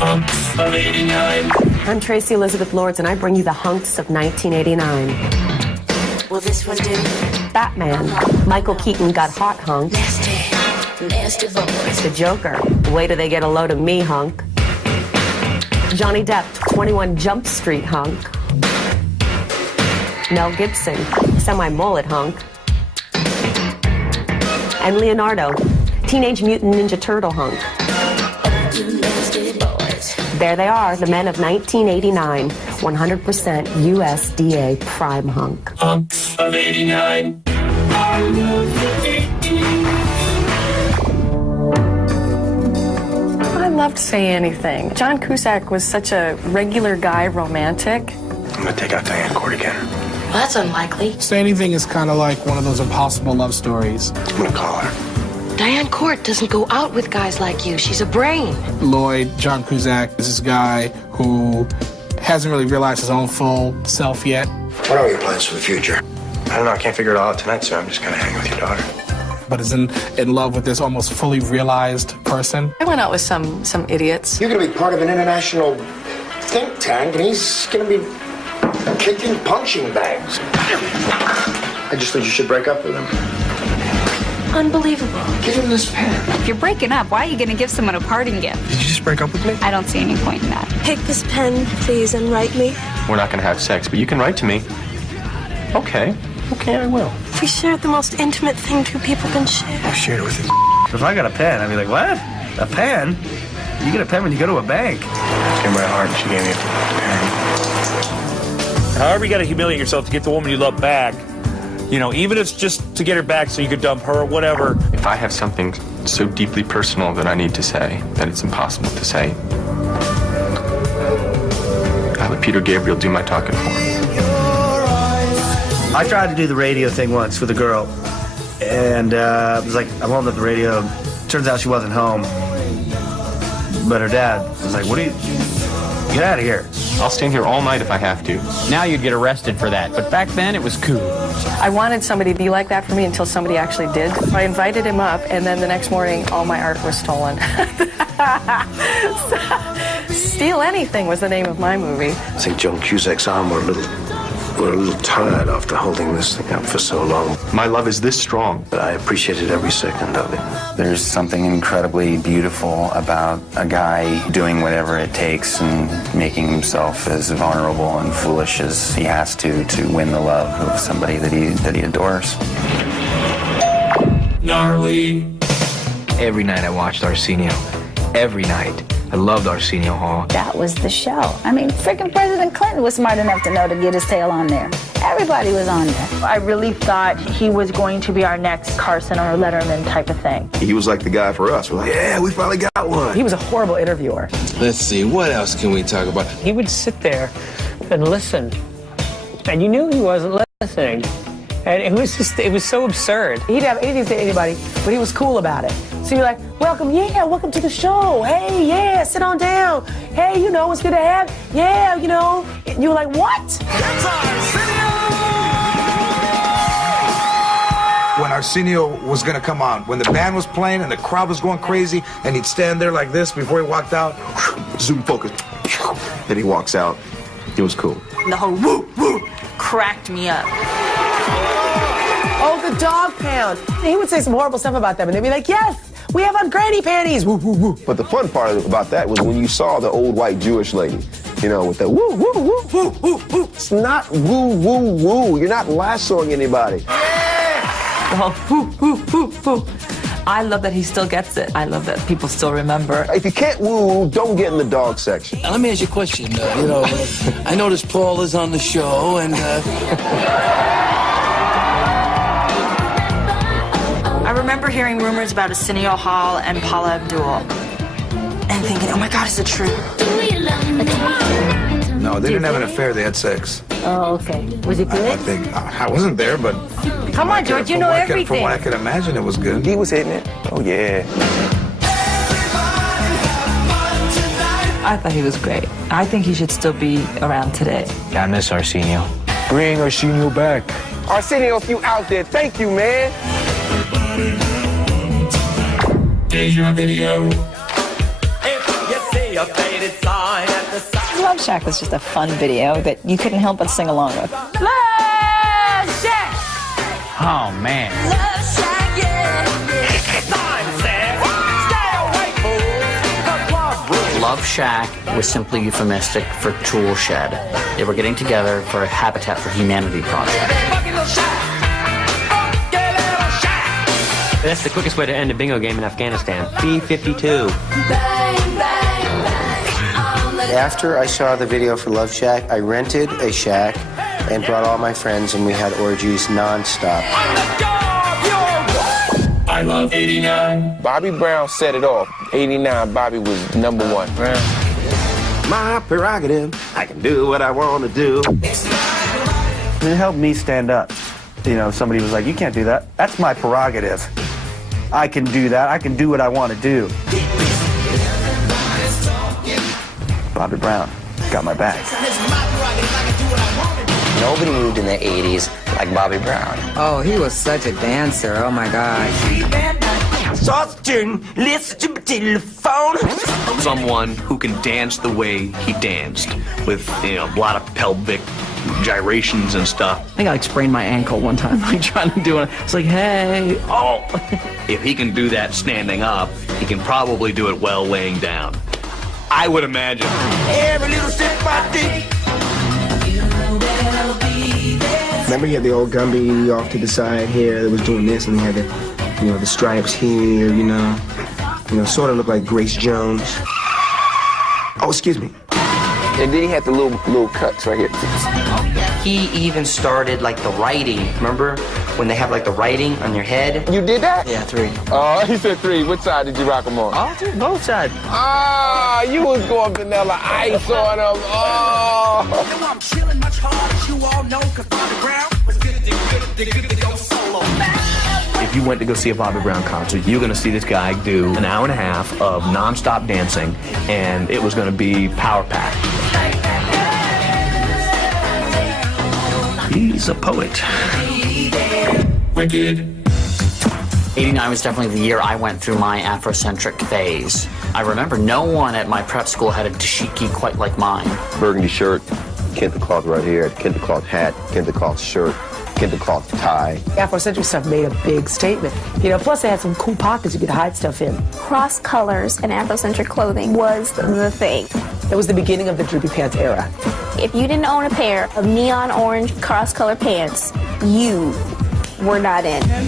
Hunks of 89. I'm Tracy Elizabeth Lords, and I bring you the hunks of 1989. Will this one do? Batman. Michael Keaton got hot hunk. Nasty boys. The Joker. Wait till they get a load of me hunk. Johnny Depp. 21 Jump Street hunk. Mel Gibson. Semi-mullet hunk. And Leonardo. Teenage Mutant Ninja Turtle hunk. There they are, the men of 1989. 100% USDA prime hunk. Hunks of 89. I love the 80s. I loved Say Anything. John Cusack was such a regular guy romantic. I'm gonna take out Diane Court again. Well, that's unlikely. Say Anything is kind of like one of those impossible love stories. I'm gonna call her. Diane Court doesn't go out with guys like you. She's a brain. Lloyd, John Cusack, is this guy who hasn't really realized his own full self yet. What are your plans for the future? I don't know, I can't figure it all out tonight, so I'm just gonna hang with your daughter. But is in love with this almost fully realized person. I went out with some idiots. You're going to be part of an international think tank, and he's going to be kicking punching bags. I just think you should break up with him. Unbelievable. Give him this pen. If you're breaking up, why are you going to give someone a parting gift? Did you just break up with me? I don't see any point in that. Take this pen, please, and write me. We're not gonna have sex, but you can write to me. Okay, I will. We shared the most intimate thing two people can share. I've shared it with you. If I got a pen, I'd be like, what? A pen? You get a pen when you go to a bank. It's in my heart, and she gave me a pen. However you got to humiliate yourself to get the woman you love back, you know, even if it's just to get her back so you could dump her or whatever. If I have something so deeply personal that I need to say, that it's impossible to say, I'll let Peter Gabriel do my talking for me. I tried to do the radio thing once with a girl, and it was like, I'm holding up the radio. Turns out she wasn't home, but her dad was like, what are you, get out of here. I'll stand here all night if I have to. Now you'd get arrested for that, but back then it was cool. I wanted somebody to be like that for me until somebody actually did. I invited him up, and then the next morning, all my art was stolen. Steal Anything was the name of my movie. I think John Cusack's arm were a little tired after holding this thing up for so long. My love is this strong. But I appreciated every second of it. There's something incredibly beautiful about a guy doing whatever it takes and making himself as vulnerable and foolish as he has to win the love of somebody that he adores. Gnarly. Every night I watched Arsenio. Every night. I loved Arsenio Hall. That was the show. I mean, freaking President Clinton was smart enough to know to get his tail on there. Everybody was on there. I really thought he was going to be our next Carson or Letterman type of thing. He was like the guy for us. We're like, yeah, we finally got one. He was a horrible interviewer. Let's see, what else can we talk about? He would sit there and listen, and you knew he wasn't listening. And it was so absurd. He didn't have anything to say to anybody, but he was cool about it. So you're like, welcome to the show. Hey, yeah, sit on down. Hey, you know, it's good to have. Yeah, you know. And you were like, what? When Arsenio was gonna come on, when the band was playing and the crowd was going crazy, and he'd stand there like this before he walked out. Zoom focus. Then he walks out. It was cool. The whole woo, woo cracked me up. Oh, the dog pound. He would say some horrible stuff about them, and they'd be like, yes, we have on granny panties. Woo, woo, woo. But the fun part about that was when you saw the old white Jewish lady, you know, with the woo, woo, woo, woo, woo, woo. It's not woo, woo, woo. You're not lassoing anybody. Oh, woo, woo, woo, woo. I love that he still gets it. I love that people still remember. If you can't woo, don't get in the dog section. Now, let me ask you a question. I noticed Paul is on the show, and... I remember hearing rumors about Arsenio Hall and Paula Abdul and thinking, oh my God, is it true? No, they didn't have an affair. They had sex. Oh, okay. Was it good? I think I wasn't there, but come on, George, you know everything. From what I could imagine, it was good. He was hitting it. Oh yeah. I thought he was great. I think he should still be around today. I miss Arsenio. Bring Arsenio back. Arsenio, if you out there, thank you, man. Here's your video. If you see your faded Shack was just a fun video that you couldn't help but sing along with. Love Shack! Oh, man. Love Shack, yeah. Love Shack was simply euphemistic for tool shed. They were getting together for a Habitat for Humanity project. That's the quickest way to end a bingo game in Afghanistan. B-52. After I saw the video for Love Shack, I rented a shack and brought all my friends, and we had orgies nonstop. I love 89. Bobby Brown set it off. 89, Bobby was #1. My prerogative. I can do what I want to do. It helped me stand up. You know, somebody was like, you can't do that. That's my prerogative. I can do that. I can do what I want to do. Bobby Brown got my back. Nobody moved in the 80s like Bobby Brown. Oh, he was such a dancer. Oh, my God. Listen to my telephone. Someone who can dance the way he danced with, a lot of pelvic gyrations and stuff. I think I sprained my ankle one time, trying to do it. It's like, hey, oh. If he can do that standing up, he can probably do it well laying down. I would imagine. Every little step I take. Remember, he had the old Gumby off to the side here that was doing this, and he had the, the stripes here, sort of looked like Grace Jones. Oh, excuse me. And then he had the little cuts right here. He even started like the writing. Remember when they have like the writing on your head? You did that? Yeah, 3. Oh, he said 3. Which side did you rock him on? Oh, dude, both sides. Ah, you was going vanilla ice on him. Oh. I'm chilling much harder, as you all know, cause Bobby Brown was good to go solo. If you went to go see a Bobby Brown concert, you're going to see this guy do an hour and a half of nonstop dancing, and it was going to be power-packed. He's a poet. Wicked. 89 was definitely the year I went through my Afrocentric phase. I remember no one at my prep school had a dashiki quite like mine. Burgundy shirt, kente cloth right here, kente cloth hat, kente cloth shirt, kente cloth tie. Afrocentric stuff made a big statement. Plus they had some cool pockets you could hide stuff in. Cross colors and Afrocentric clothing was the thing. That was the beginning of the droopy pants era. If you didn't own a pair of neon orange cross-color pants, you were not in. I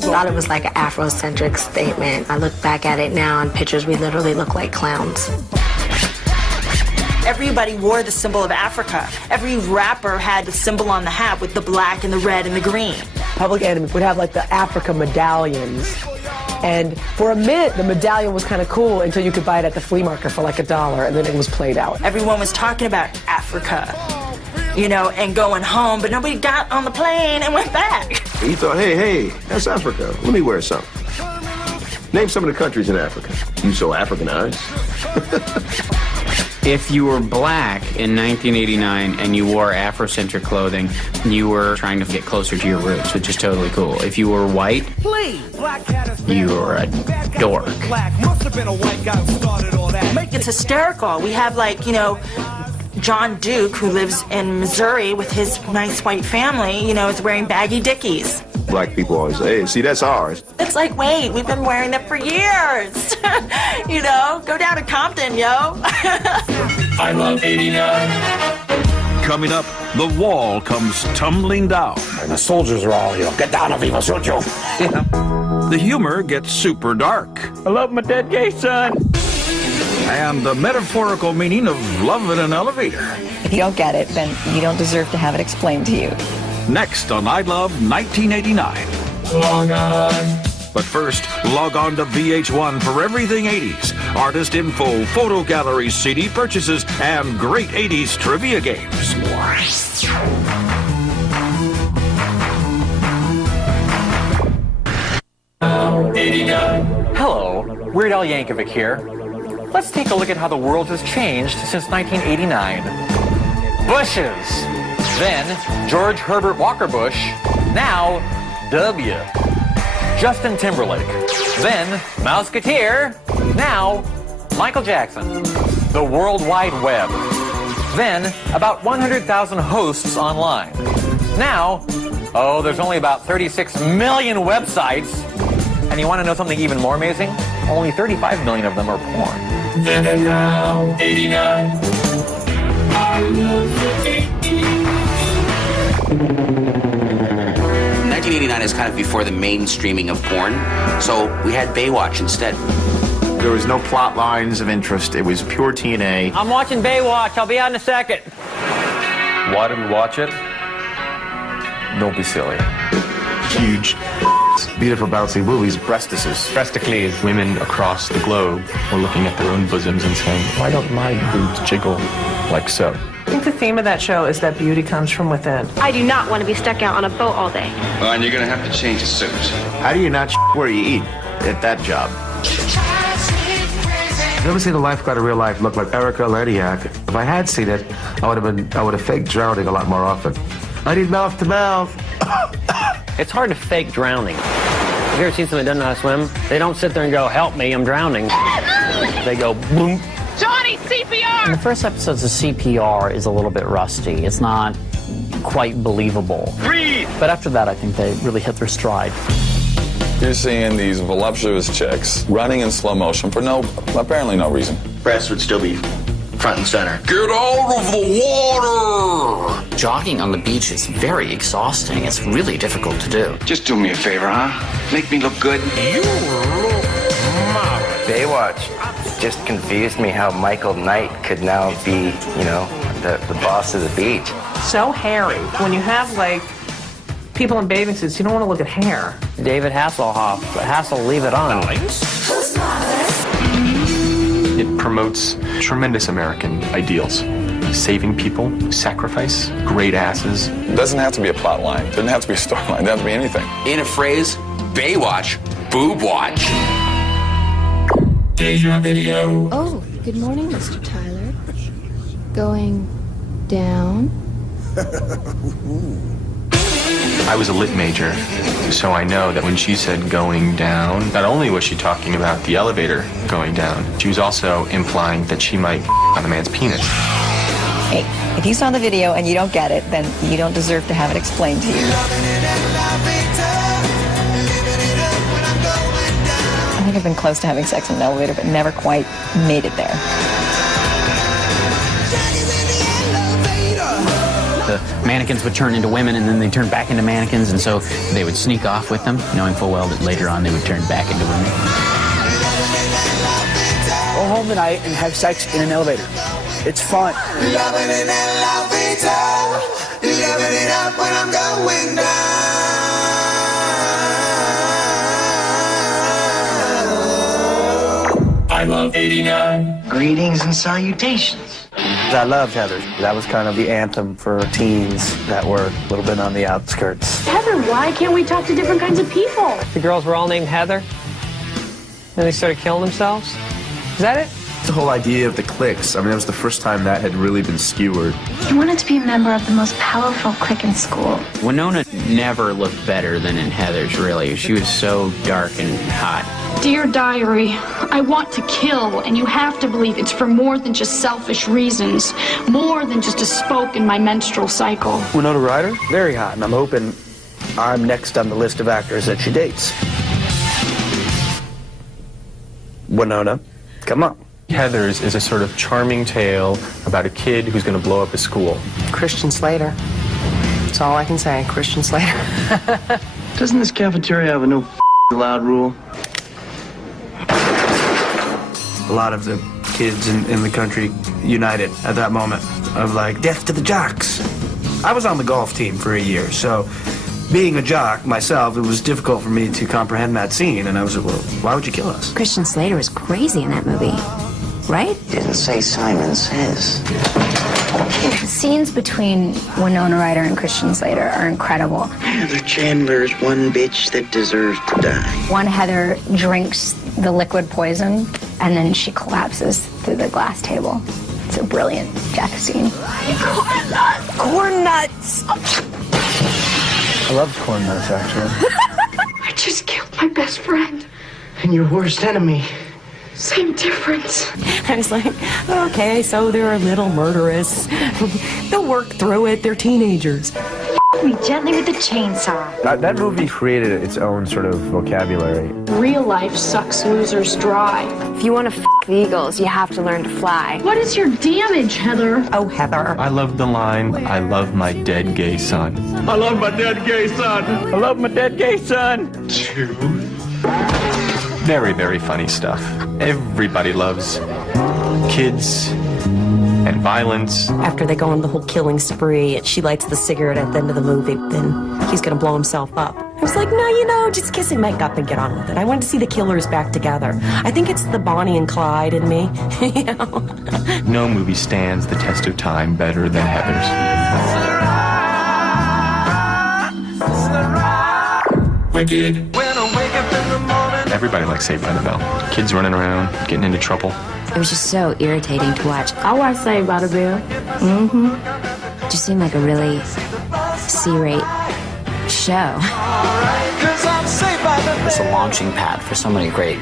thought it was like an Afrocentric statement. I look back at it now on pictures, we literally look like clowns. Everybody wore the symbol of Africa. Every rapper had the symbol on the hat with the black and the red and the green. Public Enemy would have like the Africa medallions. And for a minute, the medallion was kind of cool until you could buy it at the flea market for like $1, and then it was played out. Everyone was talking about Africa, and going home, but nobody got on the plane and went back. He thought, hey, that's Africa. Let me wear something. Name some of the countries in Africa. You so Africanized. If you were black in 1989 and you wore Afrocentric clothing, you were trying to get closer to your roots, which is totally cool. If you were white, you were a dork. It's hysterical. We have John Duke, who lives in Missouri with his nice white family, is wearing baggy dickies. Black people always say, hey, see, that's ours. It's like, wait, we've been wearing them for years. Go down to Compton, yo. I love 89. Coming up, the wall comes tumbling down. And the soldiers are all, get down, Viva Sojo. The humor gets super dark. I love my dead gay son. And the metaphorical meaning of love in an elevator. If you don't get it, then you don't deserve to have it explained to you. Next on I Love 1989. Log on. But first, log on to VH1 for everything 80s. Artist info, photo galleries, CD purchases, and great 80s trivia games. Hello, Weird Al Yankovic here. Let's take a look at how the world has changed since 1989. Bushes. Then George Herbert Walker Bush. Now W. Justin Timberlake. Then Mouseketeer. Now Michael Jackson. the World Wide Web. Then, about 100,000 hosts online. Now, there's only about 36 million websites. And you want to know something even more amazing? Only 35 million of them are porn. Then and now, 89. I love the 80s. 1989 is kind of before the mainstreaming of porn, so we had Baywatch instead. There was no plot lines of interest. It was pure TNA. I'm watching Baywatch. I'll be out in a second. Why did we watch it? Don't be silly. Huge, beautiful, bouncy boobies, breastises. Breasticles. Women across the globe were looking at their own bosoms and saying, why don't my boobs jiggle like so? I think the theme of that show is that beauty comes from within. I do not want to be stuck out on a boat all day. Well, and you're gonna have to change the suit. How do you not where you eat at that job? You ever seen a lifeguard in real life look like Erica Lediak? If I had seen it, I would have faked drowning a lot more often. I need mouth to mouth. It's hard to fake drowning. Have you ever seen somebody that doesn't know how to swim? They don't sit there and go, help me, I'm drowning. They go, boom. Johnny, CPR! In the first episodes, the CPR is a little bit rusty. It's not quite believable. Breathe! But after that, I think they really hit their stride. You're seeing these voluptuous chicks running in slow motion for apparently no reason. Breasts would still be front and center. Get out of the water! Jogging on the beach is very exhausting. It's really difficult to do. Just do me a favor, huh? Make me look good. You look marvelous. Baywatch just confused me how Michael Knight could now be, the boss of the beach. So hairy. When you have, people in bathing suits, you don't want to look at hair. David Hasselhoff. Hassel, leave it on. It promotes tremendous American ideals. Saving people, sacrifice, great asses. It doesn't have to be a plot line. It doesn't have to be a storyline. It doesn't have to be anything. In a phrase, Baywatch, boob watch. Deja video. Oh, good morning, Mr. Tyler. Going down? I was a lit major, so I know that when she said going down, not only was she talking about the elevator going down, she was also implying that she might on the man's penis. Hey, if you saw the video and you don't get it, then you don't deserve to have it explained to you. I think I've been close to having sex in an elevator, but never quite made it there. The mannequins would turn into women, and then they turn back into mannequins, and so they would sneak off with them, knowing full well that later on they would turn back into women. Go home tonight and have sex in an elevator. It's fun. Loving in elevator, loving it up when I'm going down. I love 89. Greetings and salutations. I loved Heather. That was kind of the anthem for teens that were a little bit on the outskirts. Heather, why can't we talk to different kinds of people? The girls were all named Heather. And they started killing themselves. Is that it? The whole idea of the cliques, that was the first time that had really been skewered. You wanted to be a member of the most powerful clique in school. Winona never looked better than in Heather's, really. She was so dark and hot. Dear Diary, I want to kill, and you have to believe it's for more than just selfish reasons, more than just a spoke in my menstrual cycle. Winona Ryder, very hot, and I'm hoping I'm next on the list of actors that she dates. Winona, come on. Heather's is a sort of charming tale about a kid who's going to blow up a school. Christian Slater. That's all I can say. Christian Slater. Doesn't this cafeteria have a no loud rule? A lot of the kids in the country united at that moment of death to the jocks. I was on the golf team for a year, so being a jock myself, it was difficult for me to comprehend that scene, and I was like, well, why would you kill us? Christian Slater is crazy in that movie, right? Didn't say Simon Says. The scenes between Winona Ryder and Christian Slater are incredible. Heather Chandler is one bitch that deserves to die. One Heather drinks the liquid poison, and then she collapses through the glass table. It's a brilliant death scene. Corn nuts! Corn nuts! I loved corn nuts, actually. I just killed my best friend. And your worst enemy Same difference. I was like, okay, so they're a little murderous. They'll work through it. They're teenagers. Me gently with the chainsaw. That movie created its own sort of vocabulary. Real life sucks losers dry. If you want to f the Eagles, you have to learn to fly. What is your damage, Heather? Oh, Heather. I love the line, I love my dead gay son. I love my dead gay son. I love my dead gay son. Very, very funny stuff. Everybody loves kids and violence. After they go on the whole killing spree, and she lights the cigarette at the end of the movie, then he's gonna blow himself up. I was like, no, just kiss and make up and get on with it. I wanted to see the killers back together. I think it's the Bonnie and Clyde in me, you know. No movie stands the test of time better than Heather's. Wicked. When I wake up in the morning. Everybody likes Saved by the Bell. Kids running around, getting into trouble. It was just so irritating to watch. I watched Saved by the Bell. Mm-hmm. Just seemed like a really C-rate show. It's a launching pad for so many great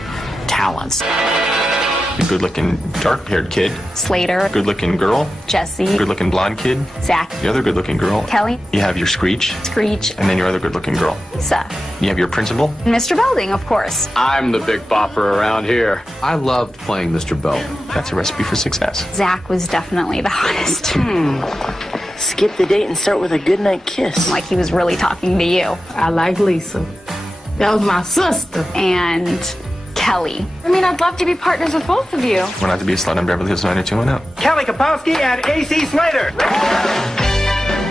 talents. A good-looking, dark-haired kid. Slater. Good-looking girl. Jesse. Good-looking blonde kid. Zach. The other good-looking girl. Kelly. You have your Screech. Screech. And then your other good-looking girl. Lisa. You have your principal. Mr. Belding, of course. I'm the big bopper around here. I loved playing Mr. Bell. That's a recipe for success. Zach was definitely the hottest. Skip the date and start with a goodnight kiss. Like he was really talking to you. I like Lisa. That was my sister. And Kelly. I mean, I'd love to be partners with both of you. We're not to be a slut on Beverly Hills 90210. Kelly Kapowski and A.C. Slater.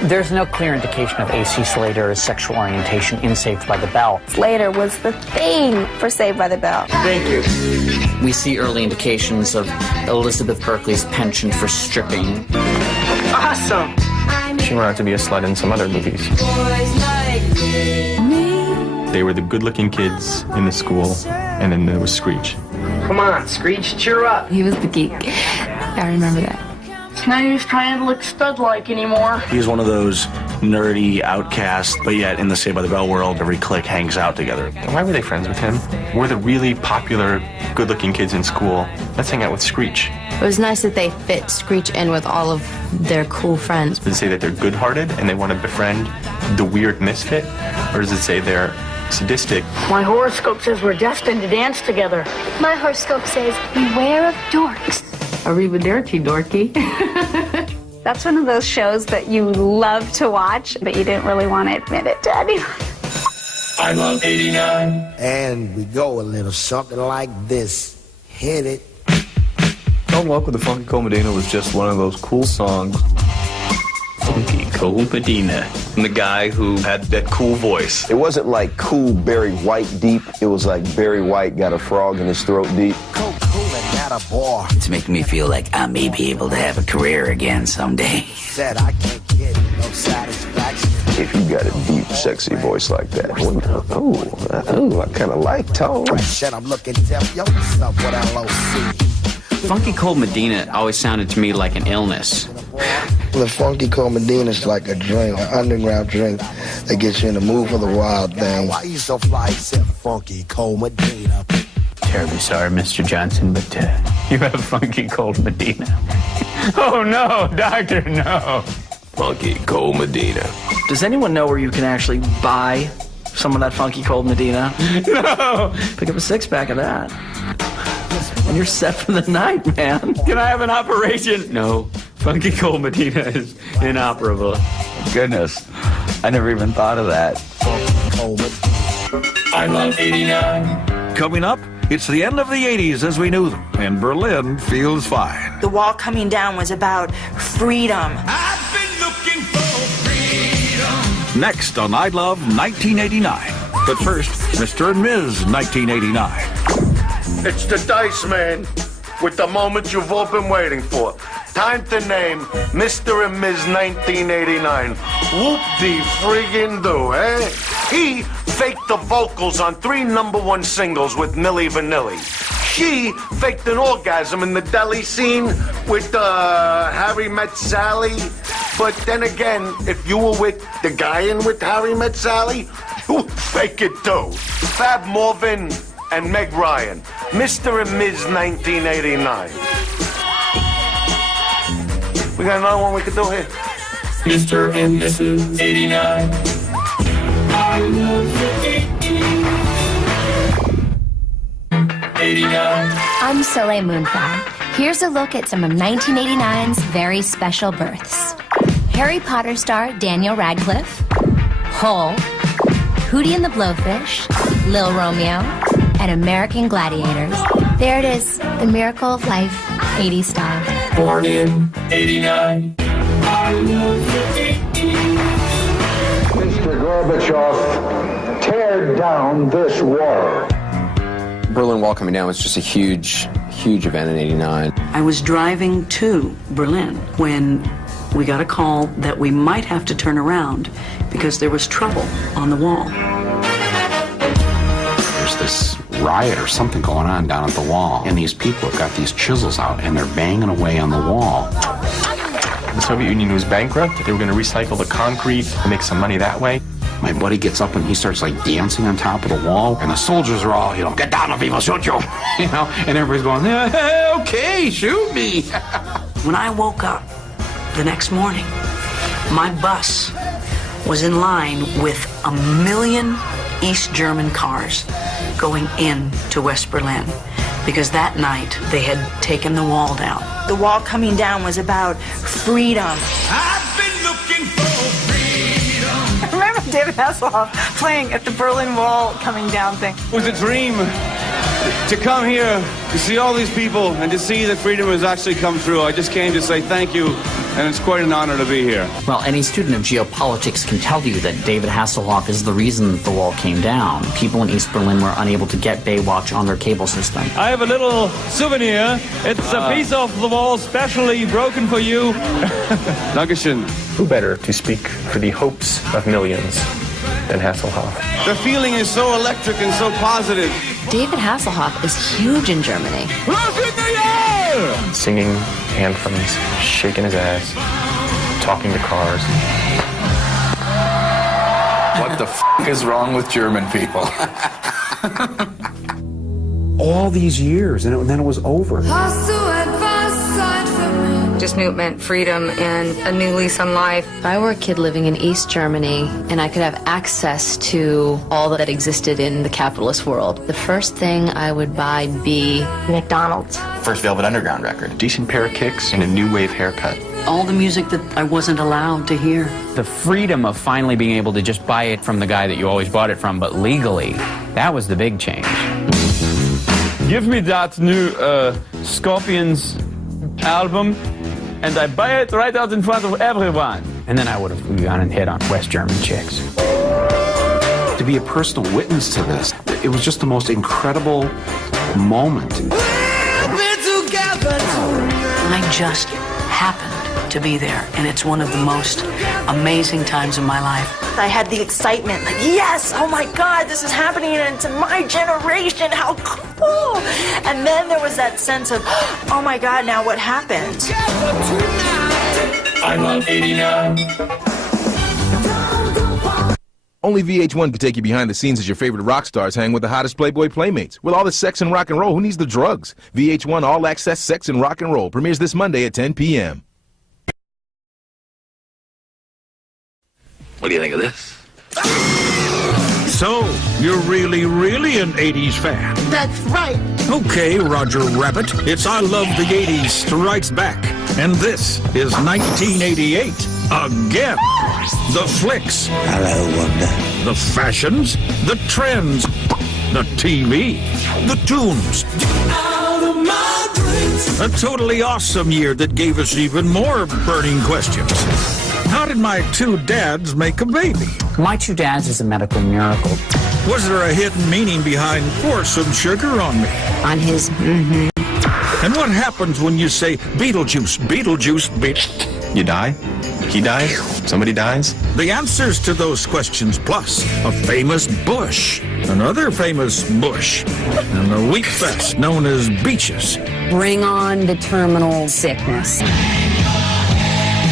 There's no clear indication of A.C. Slater's sexual orientation in Saved by the Bell. Slater was the thing for Saved by the Bell. Thank you. We see early indications of Elizabeth Berkley's penchant for stripping. Awesome. She went out to be a slut in some other movies. They were the good-looking kids in the school, and then there was Screech. Come on, Screech, cheer up. He was the geek. I remember that. Now he's trying to look stud-like anymore. He's one of those nerdy outcasts, but yet in the Saved by the Bell world, every clique hangs out together. Why were they friends with him? We're the really popular, good-looking kids in school. Let's hang out with Screech. It was nice that they fit Screech in with all of their cool friends. Does it say that they're good-hearted and they want to befriend the weird misfit? Or does it say they're sadistic? My horoscope says we're destined to dance together. My horoscope says, beware of dorks. Arrivederci, dorky. That's one of those shows that you love to watch, but you didn't really want to admit it to anyone. I love 89. And we go a little something like this. Hit it. Don't Walk with the Funky Cold Medina was just one of those cool songs. Funky Cold Medina. And the guy who had that cool voice. It wasn't like cool Barry White deep. It was like Barry White got a frog in his throat deep. It's making me feel like I may be able to have a career again someday. Said I can't get no satisfaction. If you got a deep, sexy voice like that, I kind of like tone. Shit, I'm looking deaf. Yo, what's up with LOC? Funky Cold Medina always sounded to me like an illness. The Funky Cold Medina is like a drink, an underground drink that gets you in the mood for the wild thing. Why you so fly? Said Funky Cold Medina. Terribly sorry, Mr. Johnson, but you have Funky Cold Medina. Oh, no, doctor, no. Funky Cold Medina. Does anyone know where you can actually buy some of that Funky Cold Medina? No. Pick up a six-pack of that. And you're set for the night, man. Can I have an operation? No. Funky Cold Medina is inoperable. Goodness, I never even thought of that. I love 89. Coming up, it's the end of the 80s as we knew them, and Berlin feels fine. The wall coming down was about freedom. I've been looking for freedom. Next on I Love 1989. But first, Mr. and Ms. 1989. It's the Dice Man with the moment you've all been waiting for. Time to name Mr. and Ms. 1989. Whoop-de-friggin-do, eh? He faked the vocals on 3 #1 singles with Milli Vanilli. She faked an orgasm in the deli scene with Harry Met Sally. But then again, if you were with the guy in with Harry Met Sally, you would fake it too. Fab Morvan and Meg Ryan. Mr. and Ms. 1989. We got another one we could do here. Mr. and Mrs. 89. I love the 89. I'm Soleil Moonflower. Here's a look at some of 1989's very special births. Harry Potter star Daniel Radcliffe, Hole, Hootie and the Blowfish, Lil Romeo, and American Gladiators. There it is, the miracle of life, 80s style. Born in 89. I love the 89. Mr. Gorbachev, tear down this wall. Berlin Wall coming down was just a huge event in '89. I was driving to Berlin when we got a call that we might have to turn around because there was trouble on the wall. There's this riot or something going on down at the wall, and these people have got these chisels out and they're banging away on the wall. The Soviet Union was bankrupt. They were going to recycle the concrete and make some money that way. My buddy gets up and he starts like dancing on top of the wall, and the soldiers are all, get down if he will shoot you, and everybody's going, okay, shoot me. When I woke up the next morning, my bus was in line with 1 million East German cars going into West Berlin because that night they had taken the wall down. The wall coming down was about freedom. I've been looking for freedom. I remember David Hasselhoff playing at the Berlin Wall coming down thing. It was a dream to come here, to see all these people, and to see that freedom has actually come through. I just came to say thank you, and it's quite an honor to be here. Well, any student of geopolitics can tell you that David Hasselhoff is the reason that the wall came down. People in East Berlin were unable to get Baywatch on their cable system. I have a little souvenir. It's a piece of the wall specially broken for you. Dankeschön. Who better to speak for the hopes of millions than Hasselhoff? The feeling is so electric and so positive. David Hasselhoff is huge in Germany. Singing anthems, shaking his ass, talking to cars. What the is wrong with German people? All these years, and then it was over. Just knew it meant freedom and a new lease on life. If I were a kid living in East Germany and I could have access to all that existed in the capitalist world, the first thing I would buy be McDonald's. First Velvet Underground record. Decent pair of kicks and a new wave haircut. All the music that I wasn't allowed to hear. The freedom of finally being able to just buy it from the guy that you always bought it from, but legally, that was the big change. Give me that new Scorpions album, and I buy it right out in front of everyone. And then I would have gone and hit on West German chicks. To be a personal witness to this, it was just the most incredible moment. I just happened to be there, and it's one of the most amazing times of my life. I had the excitement, like, yes, oh my God, this is happening, and it's my generation, how cool. And then there was that sense of, oh my God, now what happens? I love 89. Only VH1 can take you behind the scenes as your favorite rock stars hang with the hottest Playboy playmates. With all the sex and rock and roll, who needs the drugs? VH1 All Access Sex and Rock and Roll premieres this Monday at 10 p.m. What do you think of this? So, you're really an 80s fan. That's right. Okay, Roger Rabbit, it's I Love the 80s Strikes Back. And this is 1988. Again. The flicks. Hello, Wonder. The fashions. The trends. The TV. The tunes. A totally awesome year that gave us even more burning questions. How did my two dads make a baby? My two dads is a medical miracle. Was there a hidden meaning behind pour some sugar on me? On his And what happens when you say Beetlejuice, Beetlejuice, You die? He dies? Somebody dies? The answers to those questions, plus a famous bush, another famous bush, and the wheat fest known as Beaches. Bring on the terminal sickness.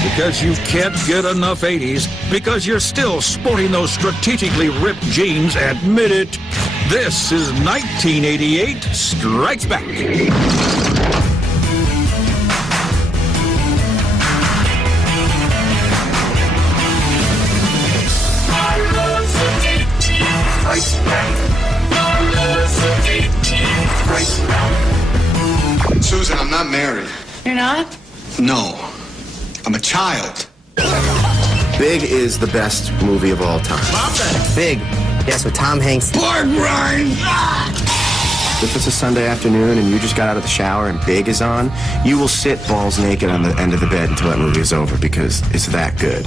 Because you can't get enough 80s, because you're still sporting those strategically ripped jeans, admit it. This is 1988 Strikes Back. Susan, I'm not married. You're not? No. I'm a child. Big is the best movie of all time. Big. Yes, with Tom Hanks. Pork rind! If it's a Sunday afternoon and you just got out of the shower and Big is on, you will sit balls naked on the end of the bed until that movie is over because it's that good.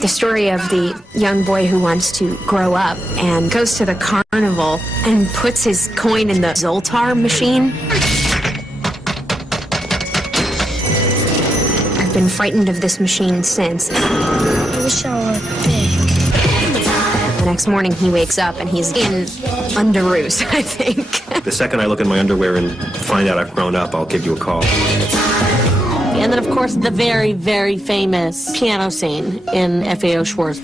The story of the young boy who wants to grow up and goes to the carnival and puts his coin in the Zoltar machine. I've been frightened of this machine since. I wish I were big. The next morning he wakes up and he's in underoos, I think. The second I look in my underwear and find out I've grown up, I'll give you a call. And then, of course, the very, very famous piano scene in FAO Schwartz.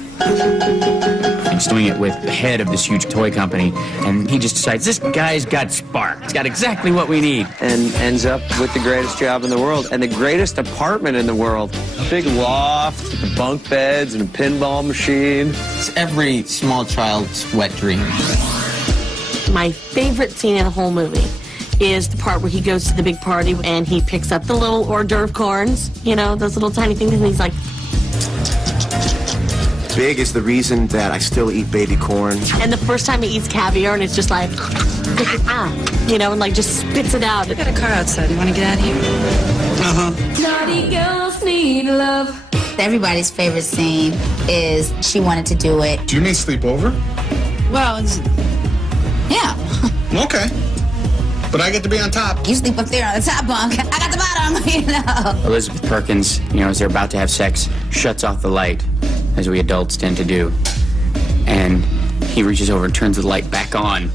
He's doing it with the head of this huge toy company, and he just decides, this guy's got spark. He's got exactly what we need. And ends up with the greatest job in the world and the greatest apartment in the world. A big loft, with bunk beds and a pinball machine. It's every small child's wet dream. My favorite scene in the whole movie is the part where he goes to the big party and he picks up the little hors d'oeuvre corns, you know, those little tiny things, and he's like... Big is the reason that I still eat baby corn. And the first time he eats caviar, and it's just like, you know, and like just spits it out. I got a car outside. You want to get out of here? Naughty girls need love. Everybody's favorite scene is she wanted to do it. Do you mean sleep over? Well, yeah. Okay. But I get to be on top. You sleep up there on the top bunk. I got the bottom, you know. Elizabeth Perkins, you know, as they're about to have sex, shuts off the light, as we adults tend to do. And he reaches over and turns the light back on,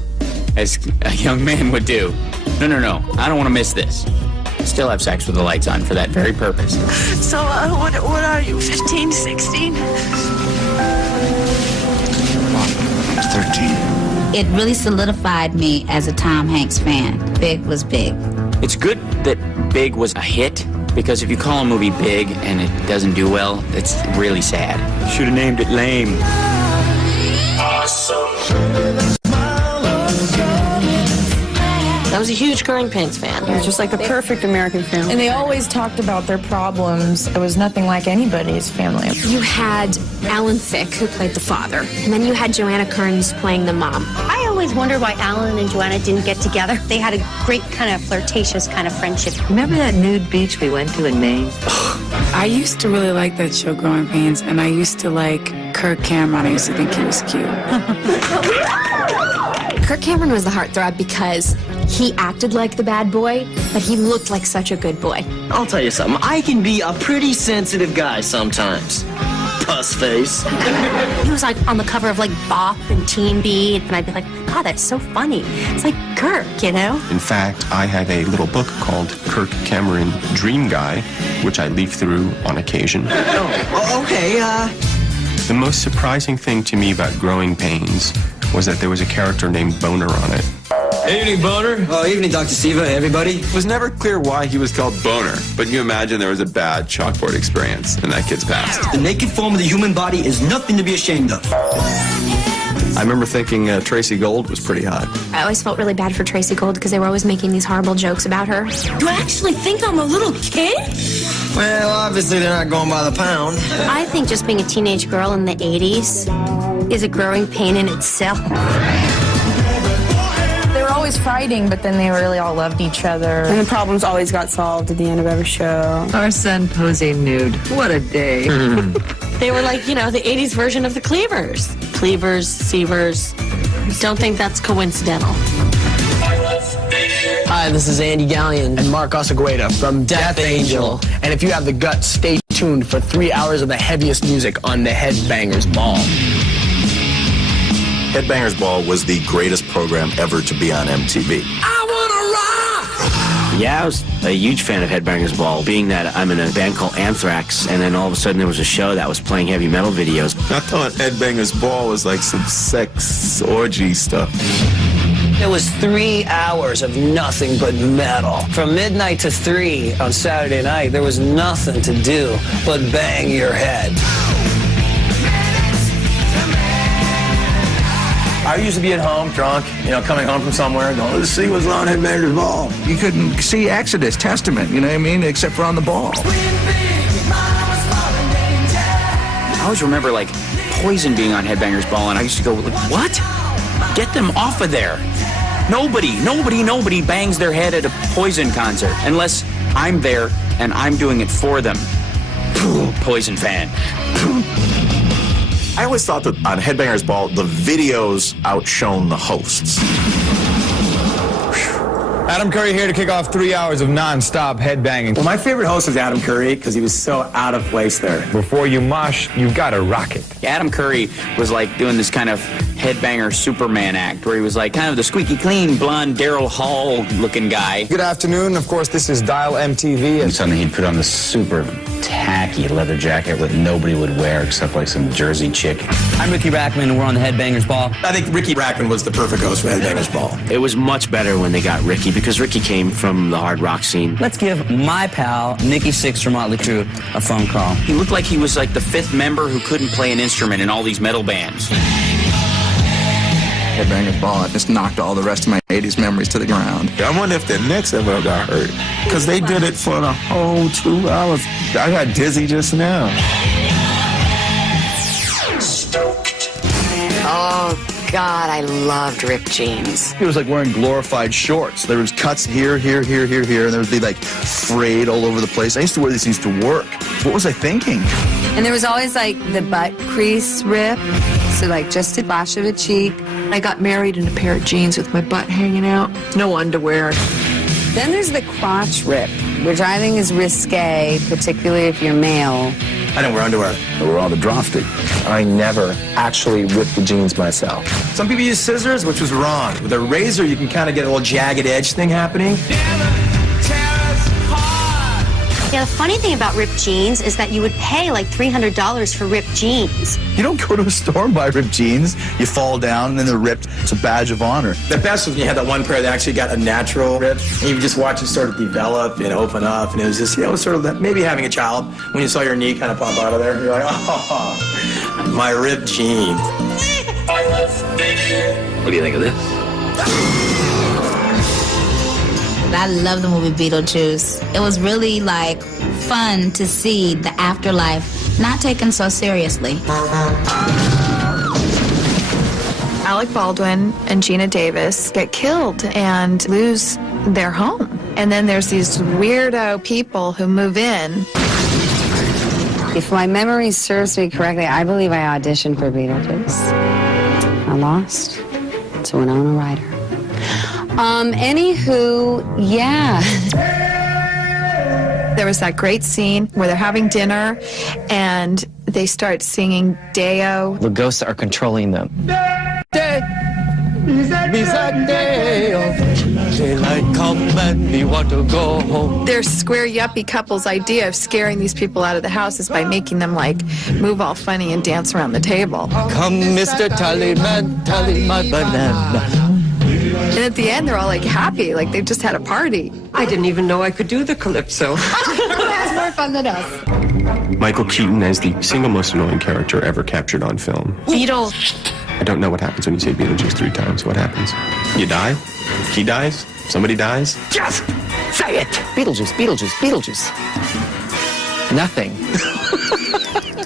as a young man would do. No, I don't want to miss this. Still have sex with the lights on for that very purpose. So, what are you, 15, 16? 13. It really solidified me as a Tom Hanks fan. Big was big. It's good that Big was a hit, because if you call a movie Big and it doesn't do well, it's really sad. Should have named it Lame. I was a huge Growing Pains fan. It was just like the perfect American family. And they always talked about their problems. It was nothing like anybody's family. You had Alan Thicke, who played the father, and then you had Joanna Kearns playing the mom. I always wondered why Alan and Joanna didn't get together. They had a great kind of flirtatious kind of friendship. Remember that nude beach we went to in Maine? I used to really like that show, Growing Pains, and I used to like Kirk Cameron. I used to think he was cute. Kirk Cameron was the heartthrob because he acted like the bad boy, but he looked like such a good boy. I'll tell you something. I can be a pretty sensitive guy sometimes. Puss face. He was like on the cover of like Bop and Teen Beat, and I'd be like, God, that's so funny. It's like Kirk, you know? In fact, I have a little book called Kirk Cameron Dream Guy, which I leaf through on occasion. Oh, okay, The most surprising thing to me about Growing Pains was that there was a character named Boner on it. Evening, Boner. Oh, evening, Dr. Siva, everybody. It was never clear why he was called Boner, but you imagine there was a bad chalkboard experience in that kid's past. The naked form of the human body is nothing to be ashamed of. I remember thinking Tracy Gold was pretty hot. I always felt really bad for Tracy Gold because they were always making these horrible jokes about her. You actually think I'm a little kid? Well, obviously they're not going by the pound. I think just being a teenage girl in the 80s is a growing pain in itself. They were always fighting, but then they really all loved each other. And the problems always got solved at the end of every show. Our son posing nude. What a day. They were like, you know, the 80s version of the Cleavers. Cleavers, Seavers. Don't think that's coincidental. Hi, this is Andy Gallion and Mark Osagueda from Death Angel. And if you have the guts, stay tuned for 3 hours of the heaviest music on the Headbangers Ball. Headbangers Ball was the greatest program ever to be on MTV. I wanna rock! Yeah, I was a huge fan of Headbangers Ball, being that I'm in a band called Anthrax, and then all of a sudden there was a show that was playing heavy metal videos. I thought Headbangers Ball was like some sex orgy stuff. It was 3 hours of nothing but metal. From midnight to 3 on Saturday night, there was nothing to do but bang your head. I used to be at home drunk, coming home from somewhere, going, let's see what's on Headbangers Ball. You couldn't see Exodus, Testament, you know what I mean, except for on the ball. I always remember, like, Poison being on Headbangers Ball, and I used to go, like, what? Get them off of there. Nobody bangs their head at a Poison concert unless I'm there and I'm doing it for them. Poison fan. I always thought that on Headbangers Ball, the videos outshone the hosts. Adam Curry here to kick off 3 hours of non-stop headbanging. Well, my favorite host was Adam Curry because he was so out of place there. Before you mosh, you've got to rock it. Adam Curry was like doing this kind of headbanger Superman act where he was like kind of the squeaky clean, blonde Daryl Hall looking guy. Good afternoon. Of course, this is Dial MTV. And suddenly he'd put on this super tacky leather jacket that nobody would wear except like some Jersey chick. I'm Ricky Rackman, and we're on the Headbangers Ball. I think Ricky Rackman was the perfect host for Headbangers Ball. It was much better when they got Ricky, because Ricky came from the hard rock scene. Let's give my pal, Nikki Sixx from Motley Crue, a phone call. He looked like he was like the 5th member who couldn't play an instrument in all these metal bands. Headbangers Ball just knocked all the rest of my 80s memories to the ground. I wonder if their necks ever got hurt. Because they did it for the whole 2 hours. I got dizzy just now. Oh, God, I loved ripped jeans. He was like wearing glorified shorts. There was cuts here, and there would be like frayed all over the place. I used to wear these things to work. What was I thinking? And there was always like the butt crease rip, so like just a flash of a cheek. I got married in a pair of jeans with my butt hanging out, no underwear. Then there's the crotch rip, which I think is risque, particularly if you're male. I didn't wear underwear. We're all the drafty. I never actually ripped the jeans myself. Some people use scissors, which was wrong. With a razor, you can kind of get a little jagged edge thing happening. Yeah, the funny thing about ripped jeans is that you would pay like $300 for ripped jeans. You don't go to a store and buy ripped jeans. You fall down and then they're ripped. It's a badge of honor. The best was when you had that one pair that actually got a natural rip. And you would just watch it sort of develop and open up. And it was just, sort of maybe having a child. When you saw your knee kind of pop out of there, you're like, oh, my ripped jeans. What do you think of this? I love the movie Beetlejuice. It was really like fun to see the afterlife not taken so seriously. Alec Baldwin and Gina Davis get killed and lose their home. And then there's these weirdo people who move in. If my memory serves me correctly, I believe I auditioned for Beetlejuice. I lost to Winona Ryder. Anywho, yeah. There was that great scene where they're having dinner and they start singing Deo. The ghosts are controlling them. Daylight come and we want to go home. Their square yuppie couple's idea of scaring these people out of the house is by making them like move all funny and dance around the table. Come, Mr. Tallyman, tally my banana. And at the end, they're all like happy, like they've just had a party. I didn't even know I could do the calypso. That's more fun than us. Michael Keaton as the single most annoying character ever captured on film. Beetle. I don't know what happens when you say Beetlejuice 3 times. What happens? You die? He dies? Somebody dies? Just say it! Beetlejuice, Beetlejuice, Beetlejuice. Nothing.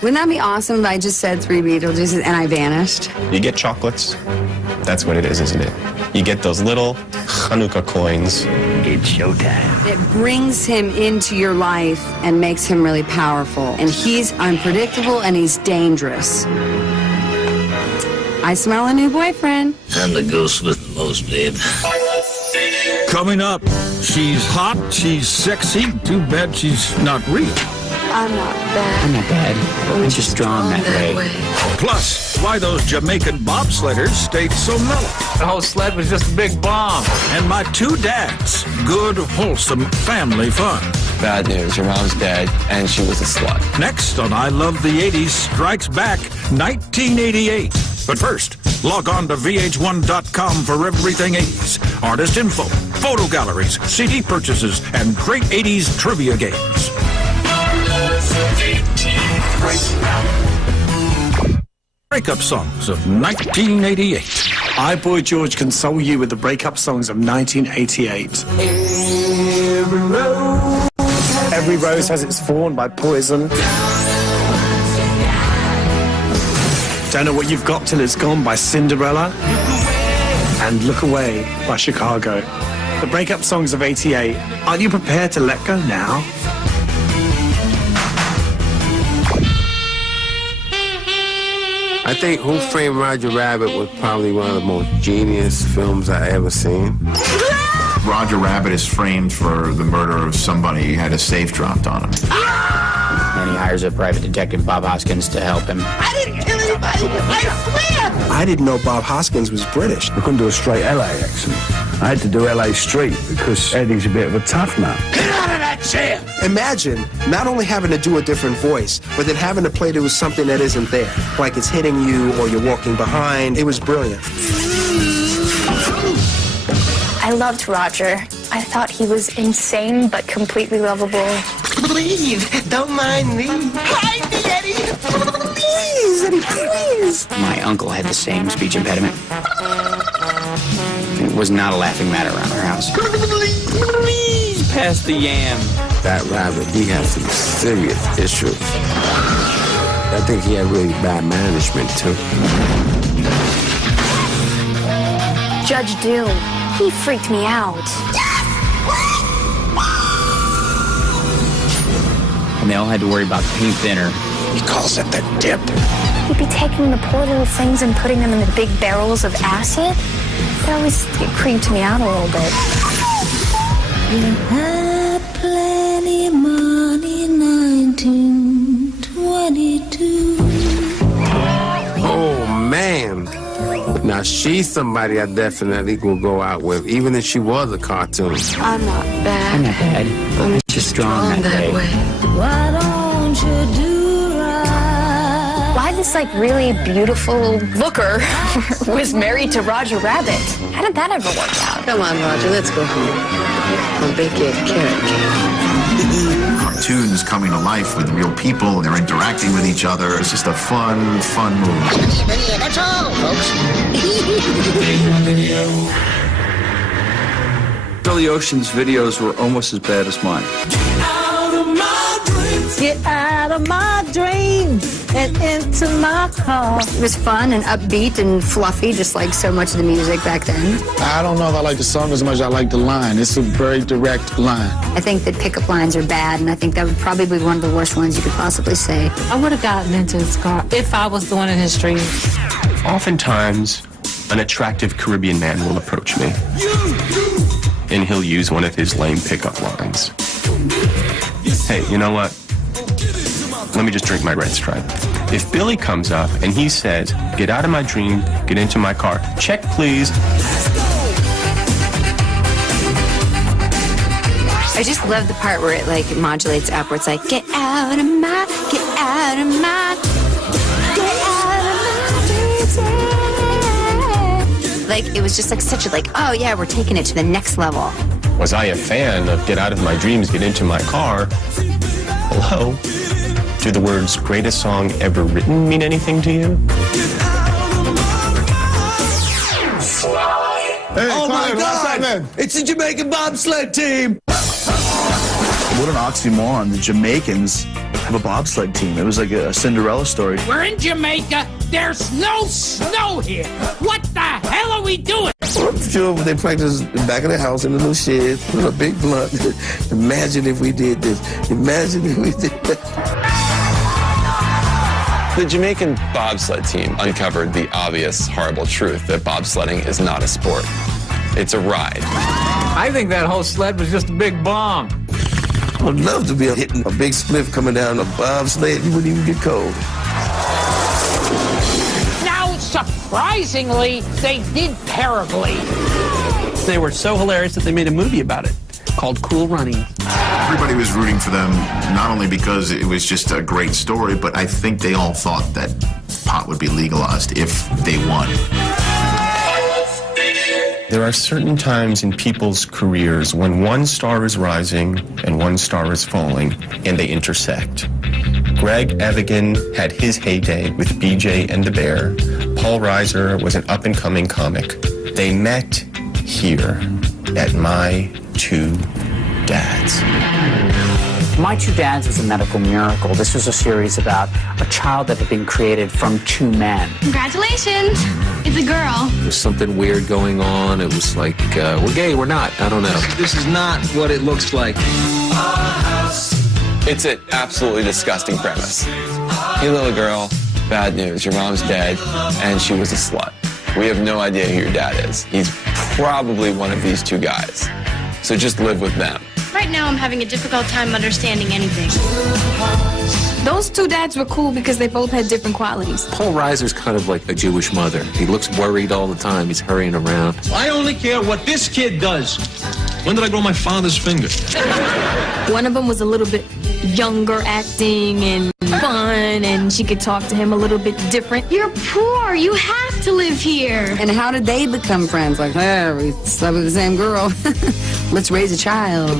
Wouldn't that be awesome if I just said 3 Beetlejuices and I vanished? You get chocolates. That's what it is, isn't it? You get those little Hanukkah coins. It's showtime. It brings him into your life and makes him really powerful. And he's unpredictable and he's dangerous. I smell a new boyfriend. I'm the ghost with the most, babe. Coming up, she's hot, she's sexy. Too bad she's not real. I'm not bad. I'm not bad. I'm just drawn that way. Plus, why those Jamaican bobsledders stayed so mellow. The whole sled was just a big bomb. And my two dads. Good, wholesome family fun. Bad news, your mom's dead, and she was a slut. Next on I Love the 80s Strikes Back 1988. But first, log on to VH1.com for everything 80s. Artist info, photo galleries, CD purchases, and great 80s trivia games. Breakup songs of 1988. I, Boy George, console you with the breakup songs of 1988. Every Rose Has Its Thorn by Poison. Don't Know What You've Got Till It's Gone by Cinderella. And Look Away by Chicago. The breakup songs of 88. Aren't you prepared to let go now? I think Who Framed Roger Rabbit was probably one of the most genius films I ever seen. Roger Rabbit is framed for the murder of somebody. He had a safe dropped on him. And he hires a private detective, Bob Hoskins, to help him. I didn't kill anybody, I swear! I didn't know Bob Hoskins was British. I couldn't do a straight LA accent. I had to do LA Street because Eddie's a bit of a tough nut. Get out of that chair! Imagine not only having to do a different voice, but then having to play to something that isn't there. Like it's hitting you or you're walking behind. It was brilliant. I loved Roger. I thought he was insane but completely lovable. Please, don't mind me. Mind me, Eddie! Please, Eddie, please! My uncle had the same speech impediment. It was not a laughing matter around our house. Please pass the yam. That rabbit, he had some serious issues. I think he had really bad management, too. Judge Doom, he freaked me out. And they all had to worry about paint thinner. He calls it the dip. He'd be taking the poor little things and putting them in the big barrels of acid. It creeped me out a little bit. You had plenty of money in 1922. Oh, man. Now, she's somebody I definitely will go out with, even if she was a cartoon. I'm not bad. I'm not bad. I'm just drawn that way. Why don't you do right? Why this really beautiful looker was married to Roger Rabbit? How did that ever work out? Come on, Roger, let's go home. I'll bake you a carrot cake. Cartoons coming to life with real people. They're interacting with each other. It's just a fun movie. That's all, folks. Billy Ocean's videos were almost as bad as mine. Get out of my dreams and into my car. It was fun and upbeat and fluffy, just like so much of the music back then. I don't know if I like the song as much as I like the line. It's a very direct line. I think that pickup lines are bad, and I think that would probably be one of the worst ones you could possibly say. I would have gotten into his car if I was the one in his dreams. Oftentimes, an attractive Caribbean man will approach me, and he'll use one of his lame pickup lines. Hey, you know what? Let me just drink my red stripe. If Billy comes up and he says, get out of my dream, get into my car, check please. I just love the part where it modulates up, where it's like, get out of my, get out of my, get out of my. It was just such a oh yeah, we're taking it to the next level. Was I a fan of get out of my dreams, get into my car? Hello? Do the words greatest song ever written mean anything to you? Hey, oh my God! It's the Jamaican bobsled team! What an oxymoron. The Jamaicans have a bobsled team. It was like a Cinderella story. We're in Jamaica. There's no snow here. What the hell are we doing? Sure, they practice back of the house in a little shed, with a big blunt. Imagine if we did this. Imagine if we did that. The Jamaican bobsled team uncovered the obvious, horrible truth that bobsledding is not a sport. It's a ride. I think that whole sled was just a big bomb. I would love to be hitting a big spliff coming down a bobsled. You wouldn't even get cold. Now, surprisingly, they did terribly. They were so hilarious that they made a movie about it called Cool Running. Everybody was rooting for them, not only because it was just a great story, but I think they all thought that pot would be legalized if they won. There are certain times in people's careers when one star is rising and one star is falling, and they intersect. Greg Evigan had his heyday with BJ and the Bear. Paul Reiser was an up-and-coming comic. They met here at My Two Dads. My Two Dads was a medical miracle. This was a series about a child that had been created from two men. Congratulations! It's a girl. There's something weird going on. It was like, we're gay, we're not. I don't know. This is not what it looks like. It's an absolutely disgusting premise. Hey, little girl, bad news. Your mom's dead, and she was a slut. We have no idea who your dad is. He's probably one of these two guys. So just live with them. Right now, I'm having a difficult time understanding anything. Those two dads were cool because they both had different qualities. Paul Reiser's kind of like a Jewish mother. He looks worried all the time. He's hurrying around. I only care what this kid does. When did I grow my father's finger? One of them was a little bit younger acting and fun, and she could talk to him a little bit different. You're poor. You have to live here. And how did they become friends? Like, hey, we slept with the same girl. Let's raise a child.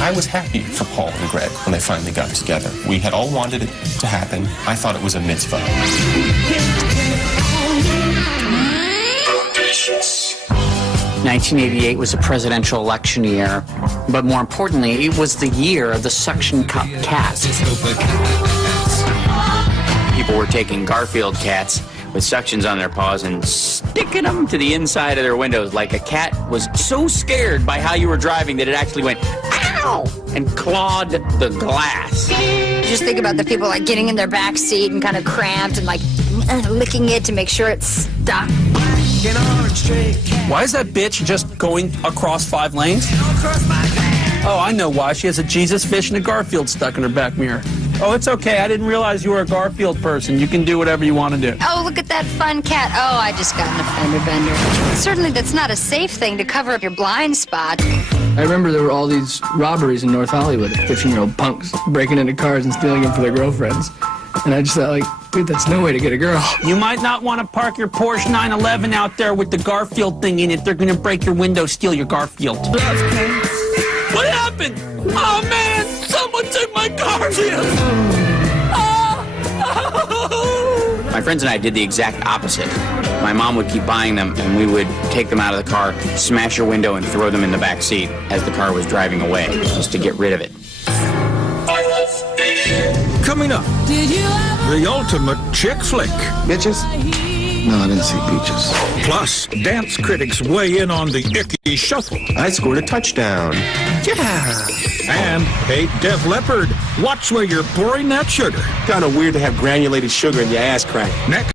I was happy for Paul and Greg when they finally got together. We had all wanted it to happen. I thought it was a mitzvah. 1988 was a presidential election year, but more importantly, it was the year of the suction cup cats. People were taking Garfield cats with suctions on their paws and sticking them to the inside of their windows like a cat was so scared by how you were driving that it actually went, ow, and clawed the glass. Just think about the people like getting in their back seat and kind of cramped and like licking it to make sure it's stuck. Why is that bitch just going across 5 lanes? Oh, I know why. She has a Jesus fish and a Garfield stuck in her back mirror. Oh, it's okay. I didn't realize you were a Garfield person. You can do whatever you want to do. Oh, look at that fun cat. Oh, I just got an offender bender. Certainly that's not a safe thing to cover up your blind spot. I remember there were all these robberies in North Hollywood. 15-year-old punks breaking into cars and stealing them for their girlfriends. And I just thought, like, dude, that's no way to get a girl. You might not want to park your Porsche 911 out there with the Garfield thing in it. They're going to break your window, steal your Garfield. What happened? Oh, man, someone took my Garfield. My friends and I did the exact opposite. My mom would keep buying them, and we would take them out of the car, smash her window, and throw them in the back seat as the car was driving away, just to get rid of it. Coming up, the ultimate chick flick. Bitches? No, I didn't see peaches. Plus, dance critics weigh in on the icky shuffle. I scored a touchdown. Yeah. And hey, Def Leppard, watch where you're pouring that sugar. Kind of weird to have granulated sugar in your ass crack. Next.